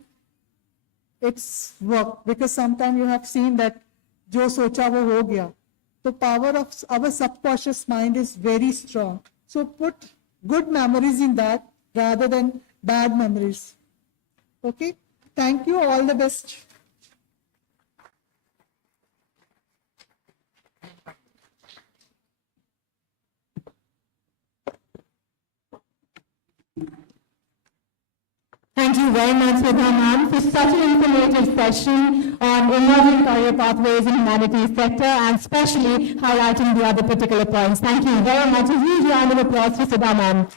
it's work. Because sometimes you have seen that jo socha wo ho gaya. The power of our subconscious mind is very strong. So put good memories in that rather than bad memories. Okay? Thank you. All the best. Thank you very much, Sudha ma'am, for such an informative session on emerging career pathways in humanities sector, and especially highlighting the other particular points. Thank you very much. A huge round of applause for Sudha ma'am.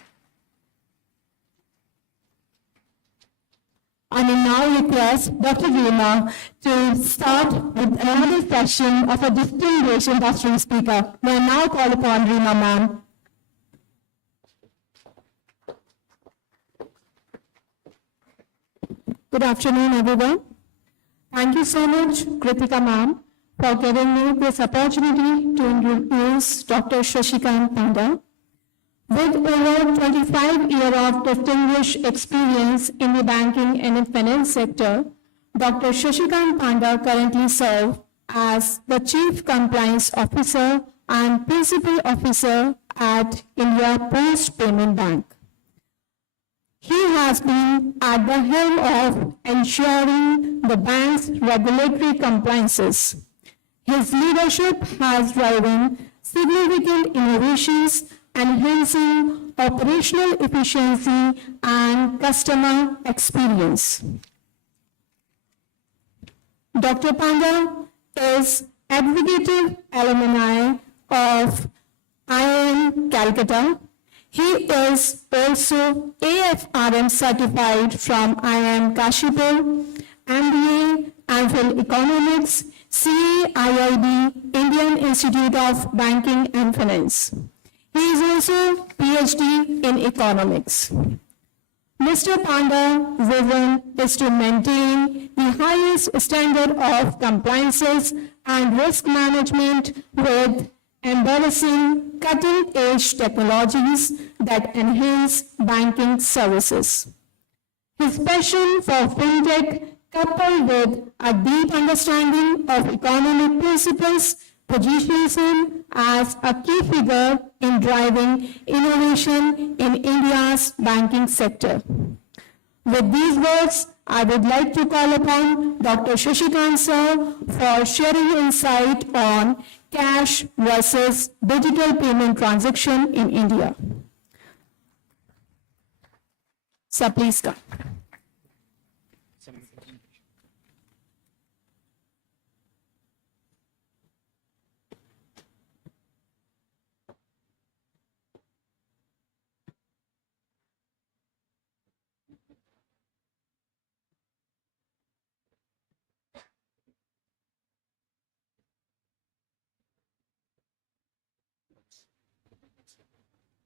I will now request Dr. Reema to start with another session of a distinguished industry speaker. May I now call upon Reema ma'am. Good afternoon, everyone. Thank you so much, Kritika ma'am, for giving me this opportunity to introduce Dr. Shashikant Panda. With over 25 years of distinguished experience in the banking and finance sector, Dr. Shashikant Panda currently serves as the Chief Compliance Officer and Principal Officer at India Post Payment Bank. He has been at the helm of ensuring the bank's regulatory compliances. His leadership has driven significant innovations, enhancing operational efficiency and customer experience. Dr. Panda is executive alumni of IIM Calcutta. He is also AFRM certified from IIM Kashipur, MBA, MPhil Economics, CAIIB, Indian Institute of Banking and Finance. He is also PhD in Economics. Mr. Panda's vision is to maintain the highest standard of compliances and risk management with embracing cutting-edge technologies that enhance banking services. His passion for fintech, coupled with a deep understanding of economic principles, positions him as a key figure in driving innovation in India's banking sector. With these words, I would like to call upon Dr. Shashikant sir for sharing insight on cash versus digital payment transaction in India. Sir, please come.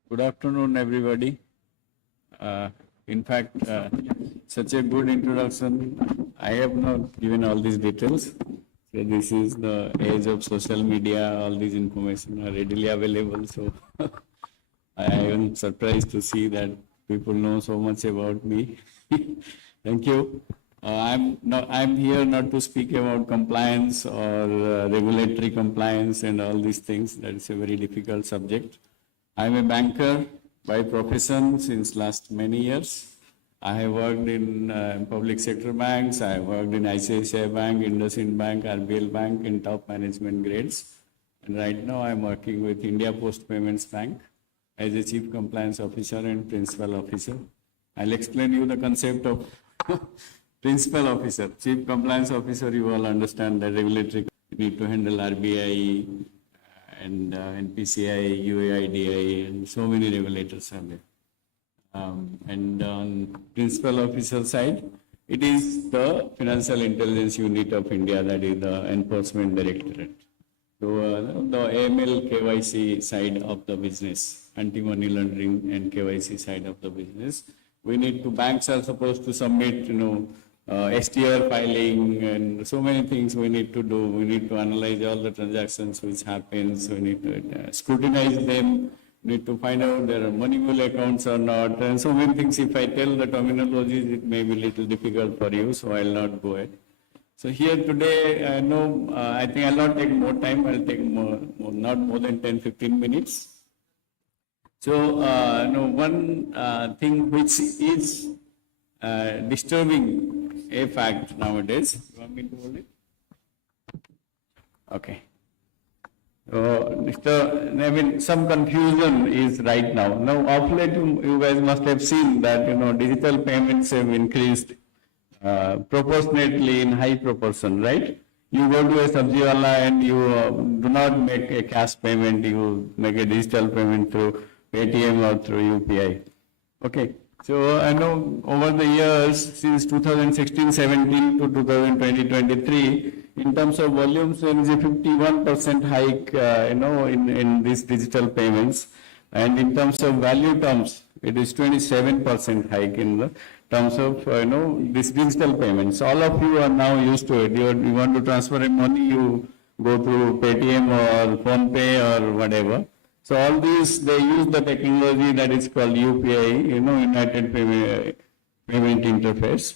Good afternoon, everybody. In fact, such a good introduction. I have not given all these details. So this is the age of social media. All these information are readily available. So I am surprised to see that people know so much about me. Thank you. I'm here not to speak about compliance or regulatory compliance and all these things. That is a very difficult subject. I'm a banker by profession since last many years. I have worked in public sector banks. I have worked in ICICI Bank, IndusInd Bank, RBL Bank in top management grades. And right now I'm working with India Post Payments Bank as a Chief Compliance Officer and Principal Officer. I'll explain you the concept of Principal Officer. Chief Compliance Officer, you all understand that regulatory, you need to handle RBI, and NPCI, UAIDI, and so many regulators are there. And on principal officer side, it is the Financial Intelligence Unit of India, that is the Enforcement Directorate. So the AML KYC side of the business, anti-money laundering and KYC side of the business, we need to, banks are supposed to submit, STR filing and so many things we need to do. We need to analyze all the transactions which happens. We need to scrutinize them. We need to find out there are moneyable accounts or not. And so many things. If I tell the terminologies, it may be a little difficult for you, so I'll not go ahead. So here today, I think I'll not take more time. I'll take not more than 10-15 minutes. So, one thing which is disturbing a fact nowadays. You want me to hold it? Okay. So, some confusion is right now. Now, of late, you guys must have seen that, digital payments have increased proportionately in high proportion, right? You go to a sabjiwala and you do not make a cash payment, you make a digital payment through Paytm or through UPI. Okay. So I know over the years, since 2016-17 to 2020-23, in terms of volumes, there is a 51% hike, in these digital payments. And in terms of value terms, it is 27% hike in the terms of, this digital payments. All of you are now used to it. You want to transfer money, you go through Paytm or PhonePe or whatever. So all these, they use the technology that is called UPI, United Payment Interface,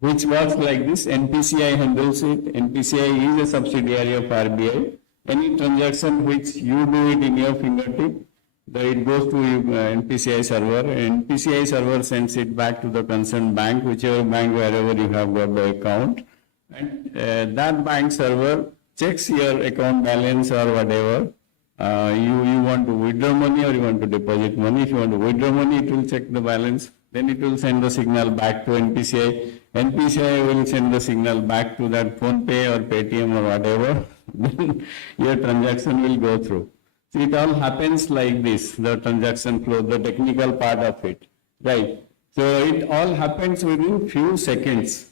which works like this. NPCI handles it. NPCI is a subsidiary of RBI. Any transaction which you do it in your fingertip, it goes to NPCI server. NPCI server sends it back to the concerned bank, whichever bank, wherever you have got the account. And that bank server checks your account balance or whatever. You want to withdraw money or you want to deposit money. If you want to withdraw money, it will check the balance. Then it will send the signal back to NPCI. NPCI will send the signal back to that PhonePe or Paytm or whatever. Then your transaction will go through. So it all happens like this, the transaction flow, the technical part of it, right? So it all happens within few seconds.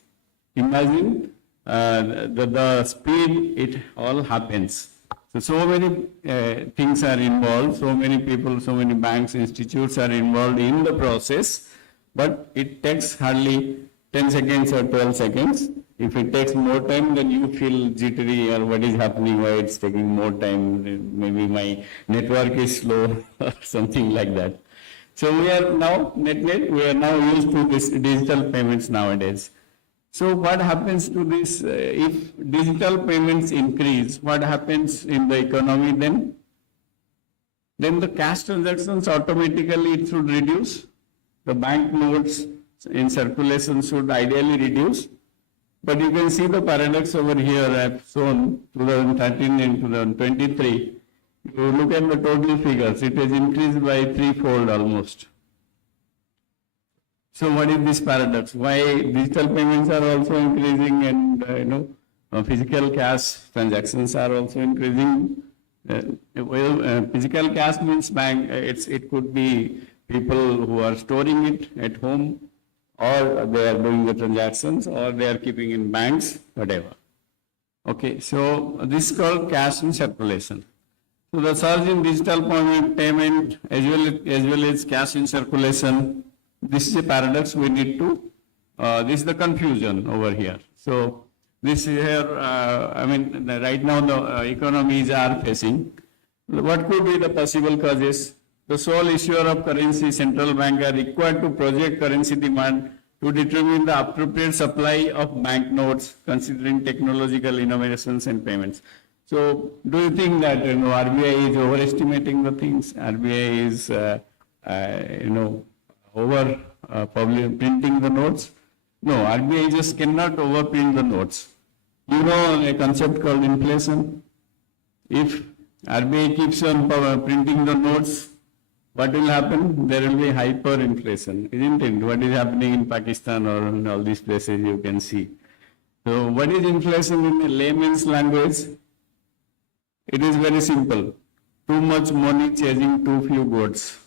Imagine the speed it all happens. So many things are involved, so many people, so many banks, institutes are involved in the process, but it takes hardly 10 seconds or 12 seconds. If it takes more time, then you feel jittery or what is happening, why it's taking more time, maybe my network is slow or something like that. So we are now, we are now used to this digital payments nowadays. So what happens to this, if digital payments increase, what happens in the economy then? Then the cash transactions automatically it should reduce. The bank notes in circulation should ideally reduce. But you can see the paradox over here I have shown 2013 and 2023. You look at the total figures, it has increased by threefold almost. So what is this paradox? Why digital payments are also increasing and physical cash transactions are also increasing? Physical cash means bank. It could be people who are storing it at home, or they are doing the transactions, or they are keeping in banks, whatever. Okay, so this is called cash in circulation. So the surge in digital payment as well as cash in circulation. This is a paradox we need to, this is the confusion over here. So this is here, right now the economies are facing. What could be the possible causes? The sole issuer of currency, central bank, are required to project currency demand to determine the appropriate supply of banknotes, considering technological innovations and payments. So do you think that RBI is overestimating the things? RBI is, probably printing the notes? No, RBI just cannot overprint the notes. You know a concept called inflation? If RBI keeps on printing the notes, what will happen? There will be hyperinflation, isn't it? What is happening in Pakistan or in all these places you can see. So what is inflation in a layman's language? It is very simple. Too much money chasing too few goats.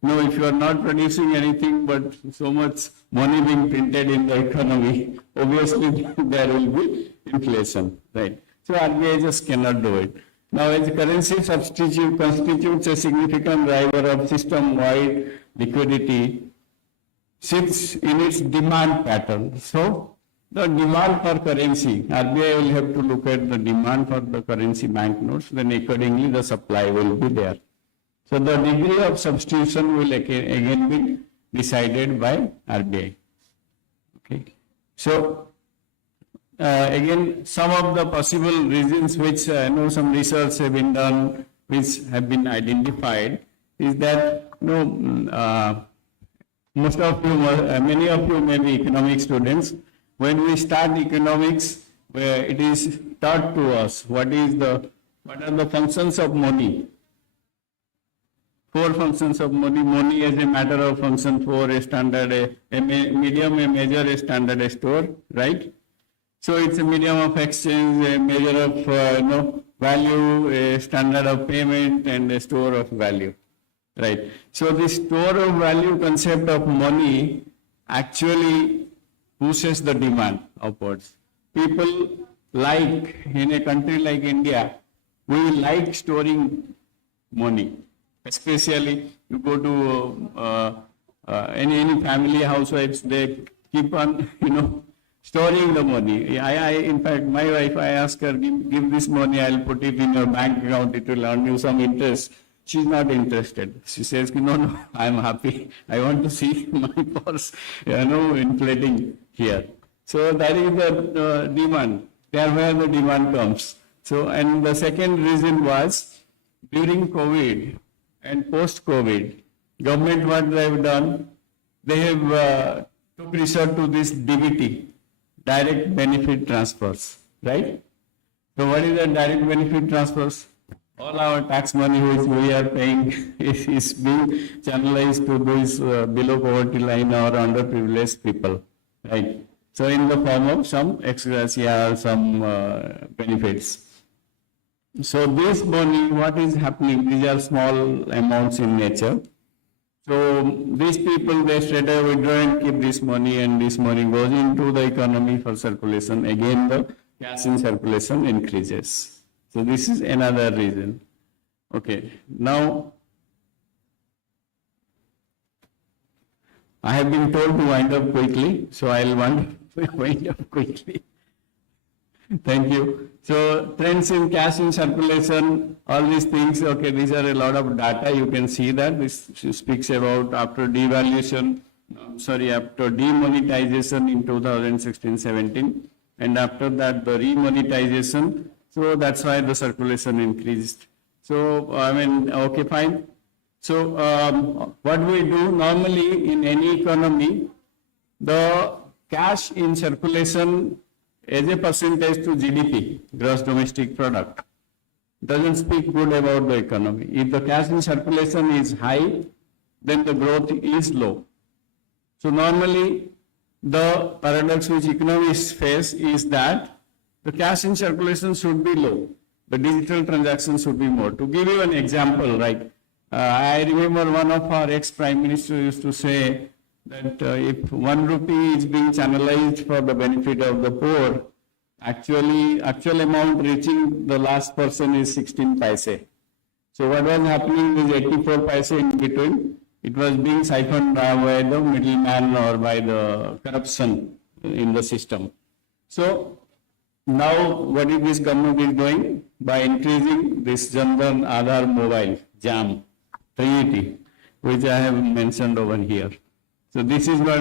No, if you are not producing anything but so much money being printed in the economy, obviously there will be inflation, right? So RBI just cannot do it. Now, as currency substitute constitutes a significant driver of system-wide liquidity, sits in its demand pattern. So, the demand for currency, RBI will have to look at the demand for the currency banknotes, then accordingly the supply will be there. So, the degree of substitution will again be decided by RBI. Okay. So, again, some of the possible reasons which some research have been done, which have been identified, is that most of you, many of you may be economic students. When we start economics, where it is taught to us what are the functions of money. 4 functions of money. Money as a matter of function 4, a standard, a medium, a measure, a standard, a store, right? So it's a medium of exchange, a measure of value, a standard of payment, and a store of value. right? So the store of value concept of money actually pushes the demand upwards. People like, in a country like India, we like storing money. Especially you go to any family housewives, they keep on, storing the money. In fact, my wife, I ask her, give this money, I'll put it in your bank account, it will earn you some interest. She's not interested. She says, no, I'm happy. I want to see my purse, inflating here. So that is the demand. There where the demand comes. So, and the second reason was during COVID and post-COVID, government what they have done, they have took resort to this DBT, direct benefit transfers, right? So what is the direct benefit transfers? All our tax money which we are paying is being channelized to those below poverty line or underprivileged people, right? So in the form of some ex gratia or some benefits. So this money, what is happening? These are small amounts in nature. So these people, they straight away withdraw and keep this money, and this money goes into the economy for circulation. Again, the cash in circulation increases. So this is another reason. Okay, now I have been told to wind up quickly, so I'll wind up quickly. Thank you. So trends in cash in circulation, all these things, okay, these are a lot of data. You can see that this speaks about after devaluation, after demonetization in 2016-17, and after that the remonetization. So that's why the circulation increased. So, okay, fine. So what we do normally in any economy, the cash in circulation as a percentage to GDP, gross domestic product, doesn't speak good about the economy. If the cash in circulation is high, then the growth is low. So normally the paradox which economists face is that the cash in circulation should be low. The digital transactions should be more. To give you an example, I remember one of our ex-prime ministers used to say that if 1 rupee is being channelized for the benefit of the poor, actual amount reaching the last person is 16 paise. So what was happening is 84 paise in between. It was being siphoned by the middleman or by the corruption in the system. So now what is this government is doing? By increasing this Jan Dhan Aadhaar Mobile, JAM, Trinity, which I have mentioned over here. So this is what,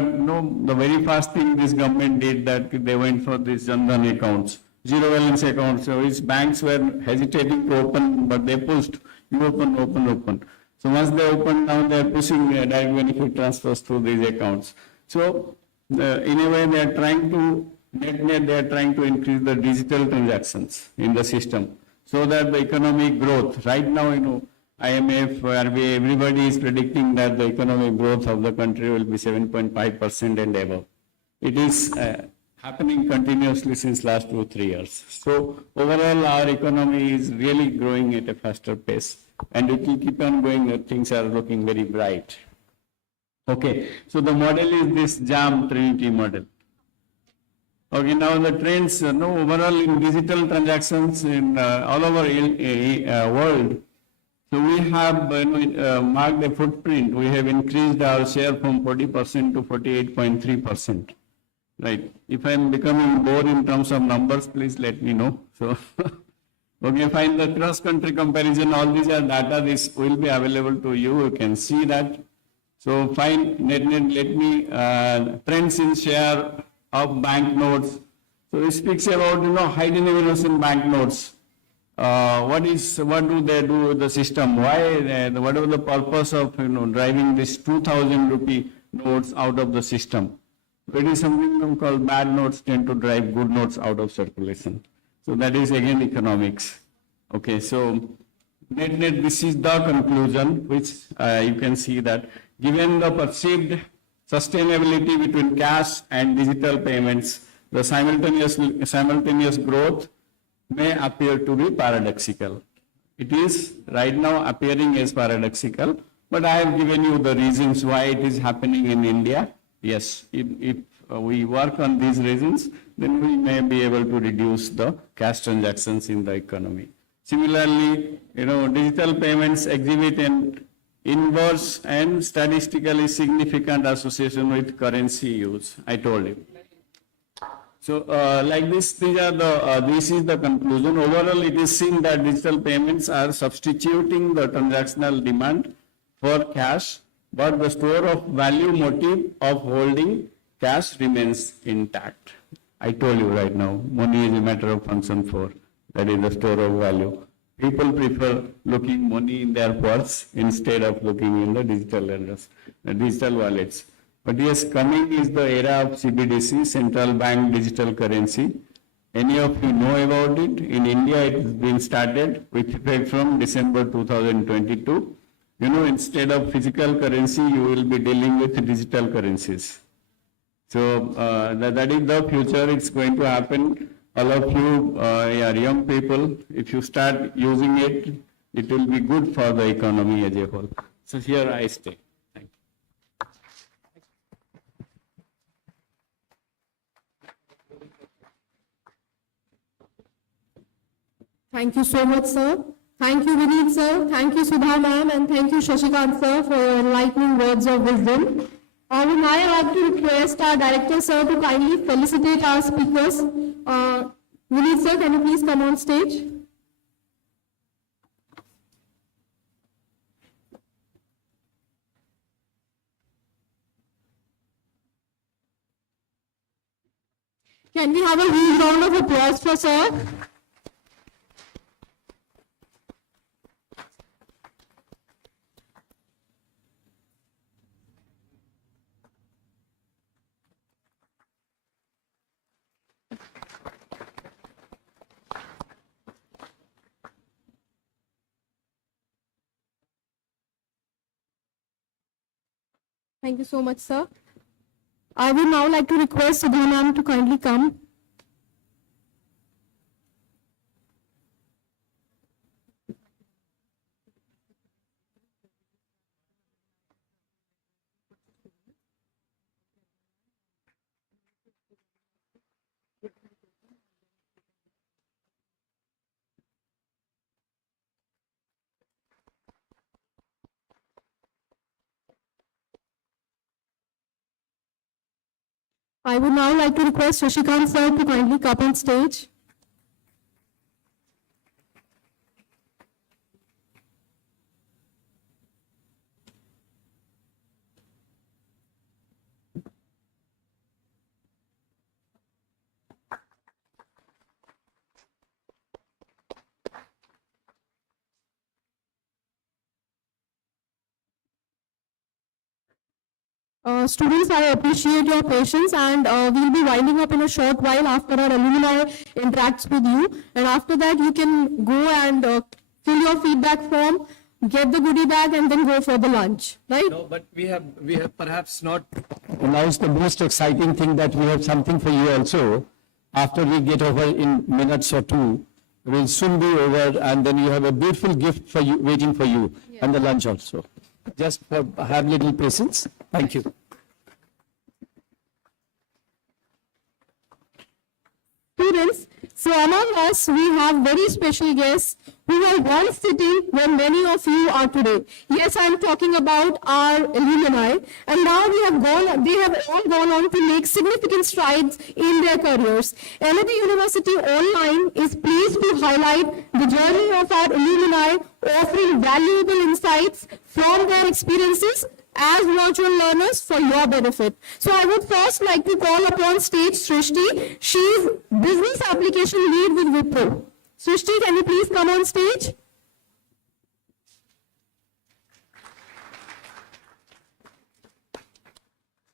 the very first thing this government did, that they went for this Jan Dhan accounts, zero balance accounts, so which banks were hesitating to open, but they pushed, you open. So once they open, now they are pushing direct benefit transfers through these accounts. So in a way they are trying to, net they are trying to increase the digital transactions in the system so that the economic growth, right now, IMF, RBI, everybody is predicting that the economic growth of the country will be 7.5% and above. It is happening continuously since last 2 or 3 years. So overall, our economy is really growing at a faster pace, and it will keep on going. Things are looking very bright. Okay, so the model is this JAM Trinity model. Okay, now the trends, overall in digital transactions in all over world. So we have marked a footprint. We have increased our share from 40% to 48.3%. Right. If I am becoming bored in terms of numbers, please let me know. So, okay, fine. The cross-country comparison, all these are data. This will be available to you. You can see that. So, fine. Let me trends in share of banknotes. So, it speaks about high denomination banknotes. What do they do with the system? Why? What was the purpose of driving this 2,000 rupee notes out of the system? It is something called bad notes tend to drive good notes out of circulation. So that is again economics. Okay, so net this is the conclusion, which you can see that given the perceived sustainability between cash and digital payments, the simultaneous growth may appear to be paradoxical. It is right now appearing as paradoxical, But I have given you the reasons why it is happening in India. Yes, if we work on these reasons, then we may be able to reduce the cash transactions in the economy. Similarly, digital payments exhibit an inverse and statistically significant association with currency use. I told you. So, like this, this is the conclusion. Overall, it is seen that digital payments are substituting the transactional demand for cash, but the store of value motive of holding cash remains intact. I told you right now, money is a matter of function 4. That is the store of value. People prefer looking money in their purse instead of looking in the digital address, the digital wallets. But yes, coming is the era of CBDC, central bank digital currency. Any of you know about it? In India, it has been started with effect from December 2022. Instead of physical currency, you will be dealing with digital currencies. So that is the future. It's going to happen. All of you are young people. If you start using it, it will be good for the economy as a whole. So here I stay. Thank you. Thank you so much, sir. Thank you, Vineet, sir. Thank you, Sudha ma'am, and thank you, Shashikant, sir, for your enlightening words of wisdom. I would now like to request our director, sir, to kindly felicitate our speakers. Vineet, sir, can you please come on stage? Can we have a huge round of applause for sir? Thank you so much, sir. I would now like to request Sudha ma'am to kindly come. I would now like to request Shashikant sir to kindly come on stage. Students, I appreciate your patience, and we'll be winding up in a short while after our alumni interacts with you. And after that, you can go and fill your feedback form, get the goodie bag, and then go for the lunch, right? No, but we have perhaps not announced the most exciting thing, that we have something for you also. After we get over in minutes or two, we'll soon be over, and then you have a beautiful gift for you, waiting for you, and the lunch also. Just have little patience. Thank you. Students, so among us, we have very special guests who are once sitting where many of you are today. Yes, I'm talking about our alumni, and now they have all gone on to make significant strides in their careers. Amity University Online is pleased to highlight the journey of our alumni, offering valuable insights from their experiences as virtual learners for your benefit. So I would first like to call upon stage Srishti. She is Business Application Lead with Wipro. Srishti, can you please come on stage?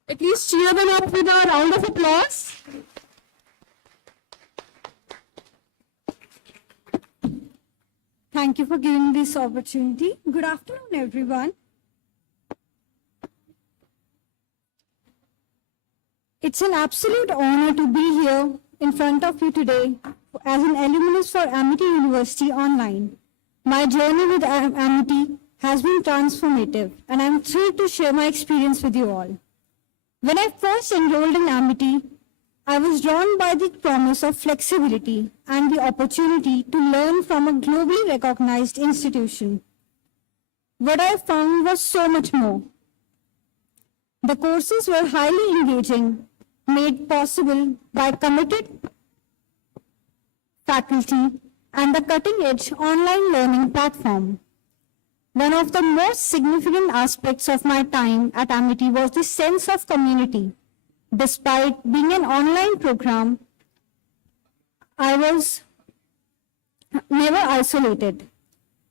At least cheer them up with a round of applause. Thank you for giving me this opportunity. Good afternoon, everyone. It's an absolute honor to be here in front of you today as an alumnus for Amity University Online. My journey with Amity has been transformative, and I'm thrilled to share my experience with you all. When I first enrolled in Amity, I was drawn by the promise of flexibility and the opportunity to learn from a globally recognized institution. What I found was so much more. The courses were highly engaging, made possible by committed faculty and the cutting-edge online learning platform. One of the most significant aspects of my time at Amity was the sense of community. Despite being an online program, I was never isolated.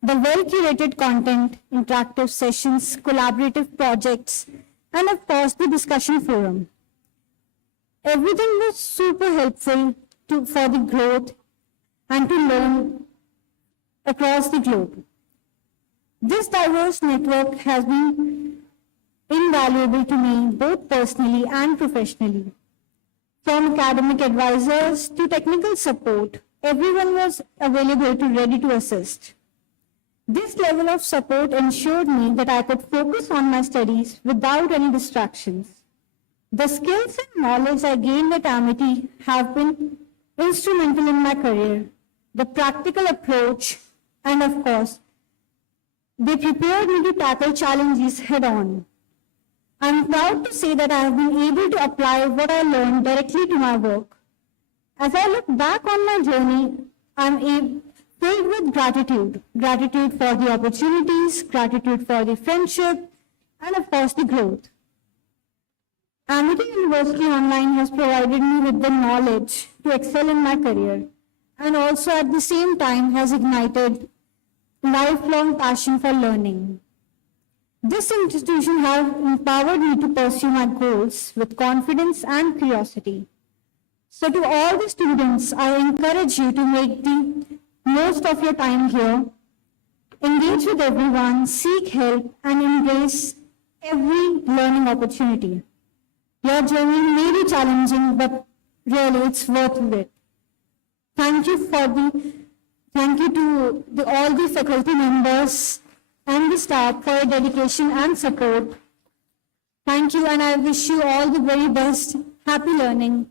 The well-curated content, interactive sessions, collaborative projects, and of course the discussion forum. Everything was super helpful for the growth and to learn across the globe. This diverse network has been invaluable to me both personally and professionally. From academic advisors to technical support, everyone was available to ready to assist. This level of support ensured me that I could focus on my studies without any distractions. The skills and knowledge I gained at Amity have been instrumental in my career. The practical approach and of course, they prepared me to tackle challenges head-on. I'm proud to say that I have been able to apply what I learned directly to my work. As I look back on my journey, I'm filled with gratitude. Gratitude for the opportunities, gratitude for the friendship, and of course the growth. Amity University Online has provided me with the knowledge to excel in my career, and also at the same time has ignited lifelong passion for learning. This institution has empowered me to pursue my goals with confidence and curiosity. So to all the students, I encourage you to make the most of your time here, engage with everyone, seek help, and embrace every learning opportunity. Your journey may be challenging, but really it's worth it. Thank you to all the faculty members and the staff for your dedication and support. Thank you, and I wish you all the very best. Happy learning.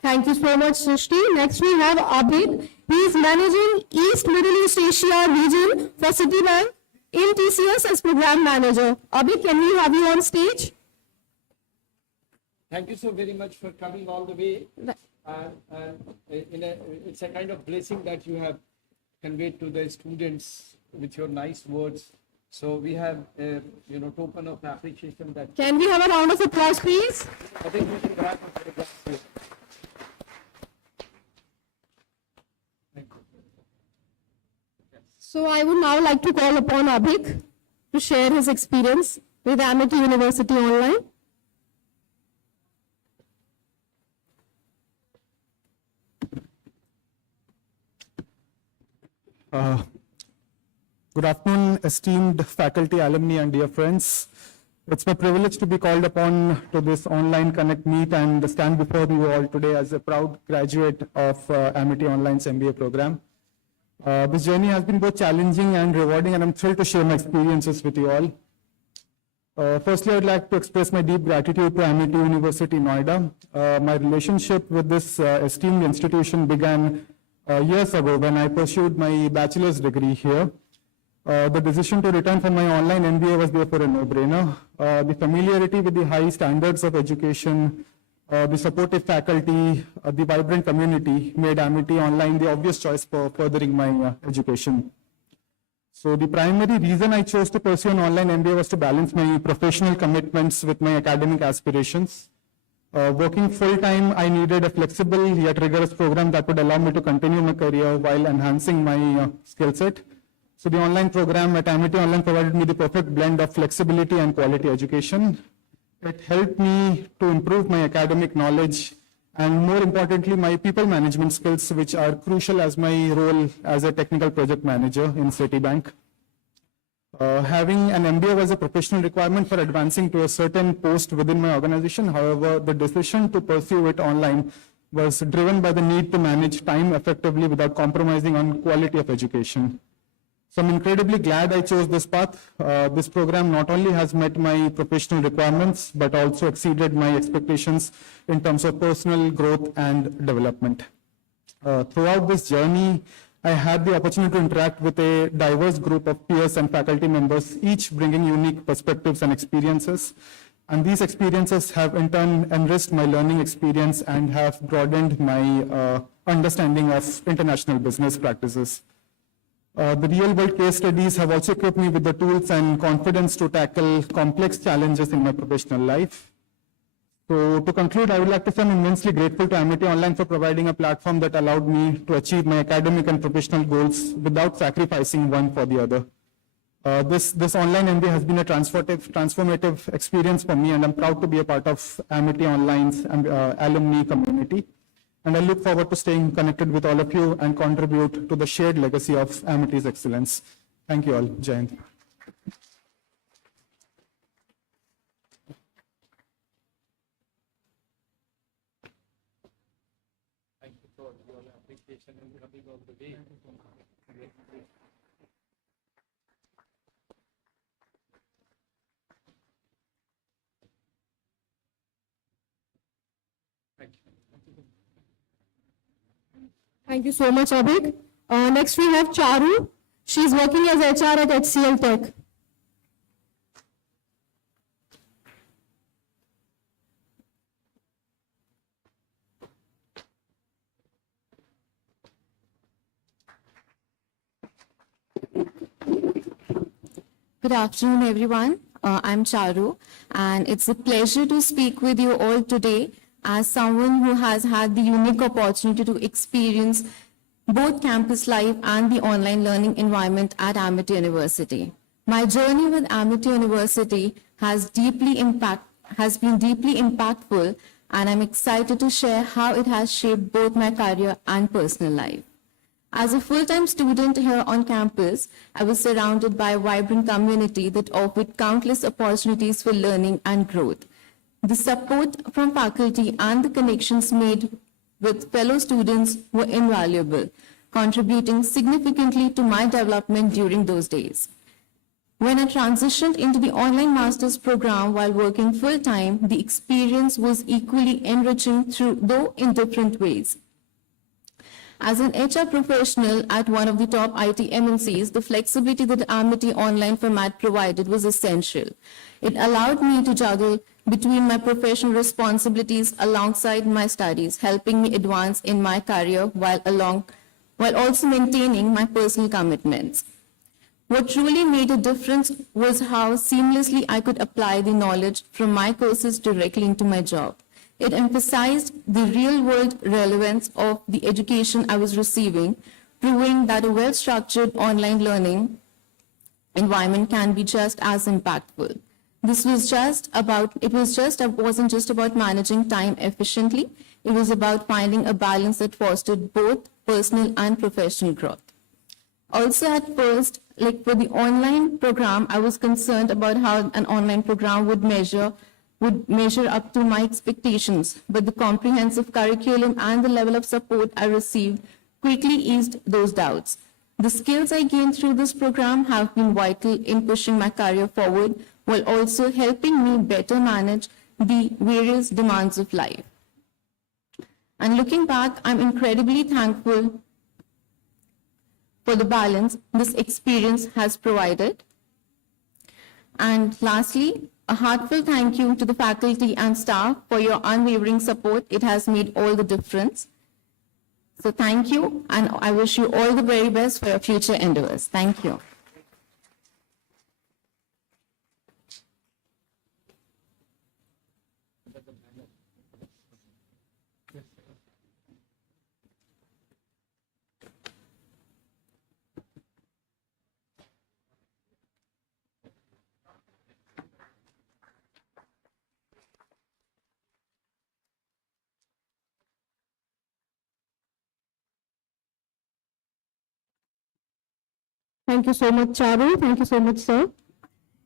Thank you so much, Srishti. Next we have Abid. He is managing East Middle East Asia region for Citibank in TCS as program manager. Abid, can we have you on stage? Thank you so very much for coming all the way. It's a kind of blessing that you have conveyed to the students with your nice words. So we have a token of appreciation that. Can we have a round of applause, please? I think we should grab a photograph here. Thank you. So I would now like to call upon Abhik to share his experience with Amity University Online. Good afternoon, esteemed faculty, alumni, and dear friends. It's my privilege to be called upon to this online Connect Meet and stand before you all today as a proud graduate of Amity Online's MBA program. This journey has been both challenging and rewarding, and I'm thrilled to share my experiences with you all. Firstly, I would like to express my deep gratitude to Amity University, Noida. My relationship with this esteemed institution began years ago when I pursued my bachelor's degree here. The decision to return for my online MBA was therefore a no-brainer. The familiarity with the high standards of education, the supportive faculty, the vibrant community made Amity Online the obvious choice for furthering my education. So the primary reason I chose to pursue an online MBA was to balance my professional commitments with my academic aspirations. Working full-time, I needed a flexible yet rigorous program that would allow me to continue my career while enhancing my skill set. So the online program at Amity Online provided me the perfect blend of flexibility and quality education. It helped me to improve my academic knowledge and, more importantly, my people management skills, which are crucial as my role as a technical project manager in Citibank. Having an MBA was a professional requirement for advancing to a certain post within my organization. However, the decision to pursue it online was driven by the need to manage time effectively without compromising on quality of education. So I'm incredibly glad I chose this path. This program not only has met my professional requirements, but also exceeded my expectations in terms of personal growth and development. Throughout this journey, I had the opportunity to interact with a diverse group of peers and faculty members, each bringing unique perspectives and experiences. And these experiences have in turn enriched my learning experience and have broadened my understanding of international business practices. The real-world case studies have also equipped me with the tools and confidence to tackle complex challenges in my professional life. So to conclude, I would like to say I'm immensely grateful to Amity Online for providing a platform that allowed me to achieve my academic and professional goals without sacrificing one for the other. This online MBA has been a transformative experience for me, and I'm proud to be a part of Amity Online's alumni community. And I look forward to staying connected with all of you and contribute to the shared legacy of Amity's excellence. Thank you all. Jai Hind. Thank you for your application and coming all the way. Thank you. Thank you so much, Abhik. Next we have Charu. She's working as HR at HCL Tech. Good afternoon, everyone. I'm Charu, and it's a pleasure to speak with you all today as someone who has had the unique opportunity to experience both campus life and the online learning environment at Amity University. My journey with Amity University has been deeply impactful, and I'm excited to share how it has shaped both my career and personal life. As a full-time student here on campus, I was surrounded by a vibrant community that offered countless opportunities for learning and growth. The support from faculty and the connections made with fellow students were invaluable, contributing significantly to my development during those days. When I transitioned into the online master's program while working full-time, the experience was equally enriching though in different ways. As an HR professional at one of the top IT MNCs, the flexibility that Amity online format provided was essential. It allowed me to juggle between my professional responsibilities alongside my studies, helping me advance in my career while also maintaining my personal commitments. What truly made a difference was how seamlessly I could apply the knowledge from my courses directly into my job. It emphasized the real-world relevance of the education I was receiving, proving that a well-structured online learning environment can be just as impactful. It wasn't just about managing time efficiently. It was about finding a balance that fostered both personal and professional growth. Also at first, like for the online program, I was concerned about how an online program would measure up to my expectations, but the comprehensive curriculum and the level of support I received quickly eased those doubts. The skills I gained through this program have been vital in pushing my career forward while also helping me better manage the various demands of life. And looking back, I'm incredibly thankful for the balance this experience has provided. And lastly, a heartfelt thank you to the faculty and staff for your unwavering support. It has made all the difference. So thank you, and I wish you all the very best for your future endeavors. Thank you. Thank you so much, Charu. Thank you so much, sir.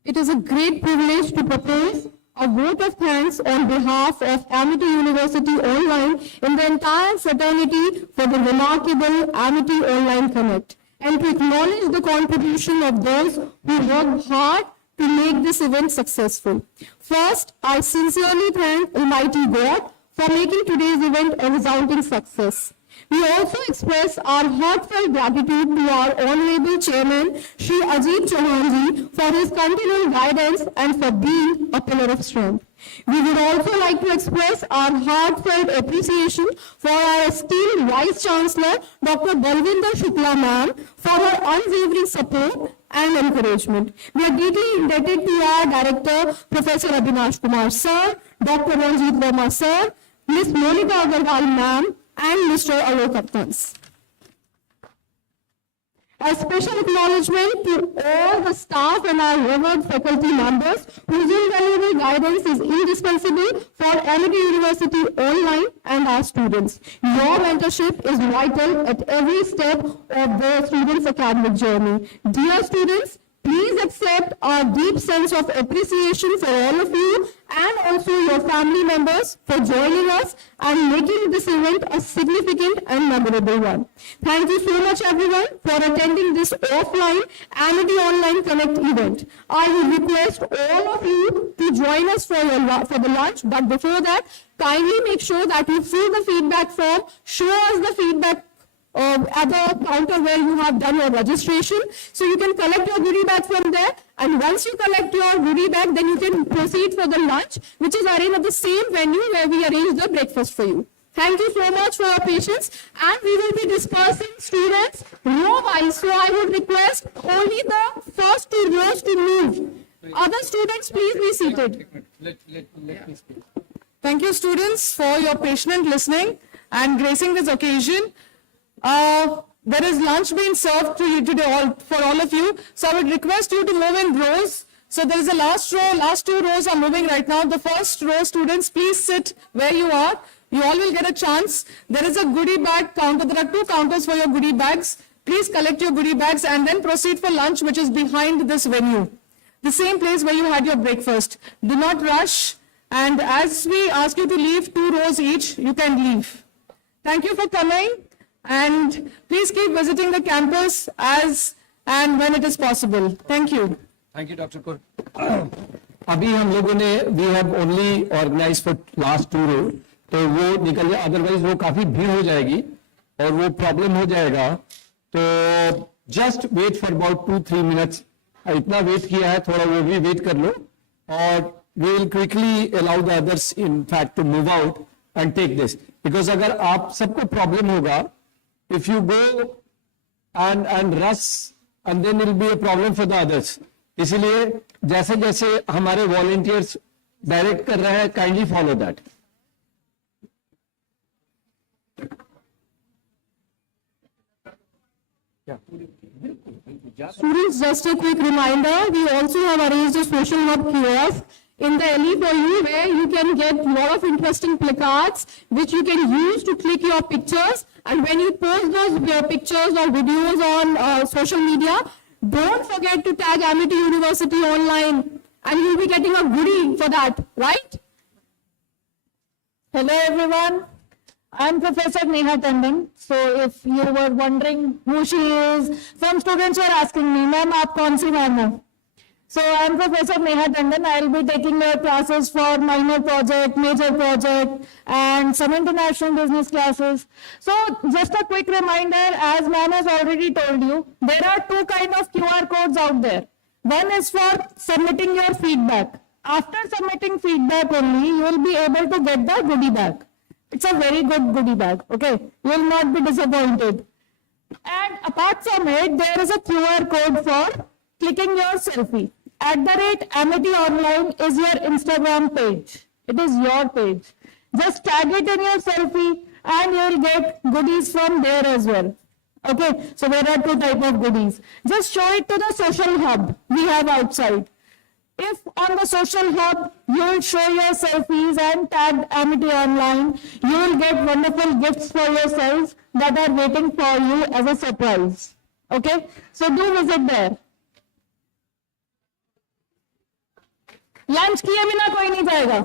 It is a great privilege to propose a vote of thanks on behalf of Amity University Online in the entire fraternity for the remarkable Amity Online Connect. and to acknowledge the contribution of those who worked hard to make this event successful. First, I sincerely thank Almighty God for making today's event a resounding success. We also express our heartfelt gratitude to our Honorable Chairman, Shri Ajit Chauhanji, for his continual guidance and for being a pillar of strength. We would also like to express our heartfelt appreciation for our esteemed Vice Chancellor, Dr. Balvinder Shukla ma'am, for her unwavering support and encouragement. We are deeply indebted to our Director, Professor Abhinash Kumar sir, Dr. Ranjit Verma sir, Ms. Monica Agarwal ma'am, and Mr. Alok Aptans. A special acknowledgement to all the staff and our revered faculty members whose invaluable guidance is indispensable for Amity University Online and our students. Your mentorship is vital at every step of the students' academic journey. Dear students, please accept our deep sense of appreciation for all of you and also your family members for joining us and making this event a significant and memorable one. Thank you so much everyone for attending this offline Amity Online Connect event. I will request all of you to join us for the lunch, but before that, kindly make sure that you fill the feedback form, show us the feedback at the counter where you have done your registration. So you can collect your goodie bag from there, and once you collect your goodie bag, then you can proceed for the lunch, which is arranged at the same venue where we arrange the breakfast for you. Thank you so much for your patience, and we will be discussing students row-wise. So I would request only the first two rows to move. Other students, please be seated. Let me speak. Thank you, students, for your patient listening and gracing this occasion. There is lunch being served to you today for all of you. So I would request you to move in rows. So there is a last row, last two rows are moving right now. The first row students, please sit where you are. You all will get a chance. There is a goodie bag counter. There are two counters for your goodie bags. Please collect your goodie bags and then proceed for lunch, which is behind this venue. The same place where you had your breakfast. Do not rush. And as we ask you to leave 2 rows each, you can leave. Thank you for coming. And please keep visiting the campus as and when it is possible. Thank you. Thank you, Dr. Kur. अभी हम लोगों ने we have only organized for last 2 row, तो वो निकल जाए, otherwise वो काफी भीड़ हो जाएगी और वो problem हो जाएगा. तो just wait for about 2-3 minutes. इतना wait किया है, थोड़ा वो भी wait कर लो और we will quickly allow the others in fact to move out and take this. Because अगर आप सबको problem होगा, if you go and rush, and then it will be a problem for the others. इसलिए जैसे जैसे हमारे volunteers direct कर रहे हैं, kindly follow that. Students, just a quick reminder, we also have arranged a social hub kiosk in the alley for you, where you can get a lot of interesting placards which you can use to click your pictures, and when you post those pictures or videos on social media, don't forget to tag Amity University Online and you'll be getting a goodie for that, right? Hello everyone, I'm Professor Neha Tandon. So if you were wondering who she is, some students were asking me, ma'am, aap kaun si ma'am ho? So I'm Professor Neha Tandon. I'll be taking your classes for minor project, major project, and some international business classes. So just a quick reminder, as ma'am has already told you, there are 2 kinds of QR codes out there. One is for submitting your feedback. After submitting feedback only, you will be able to get the goodie bag. It's a very good goodie bag, okay? You will not be disappointed. And apart from it, there is a QR code for clicking your selfie. @Amity Online is your Instagram page. It is your page. Just tag it in your selfie and you will get goodies from there as well. Okay, so there are 2 types of goodies. Just show it to the social hub we have outside. If on the social hub you will show your selfies and tag Amity Online, you will get wonderful gifts for yourselves that are waiting for you as a surprise. Okay, so do visit there. Lunch किए बिना कोई नहीं जाएगा.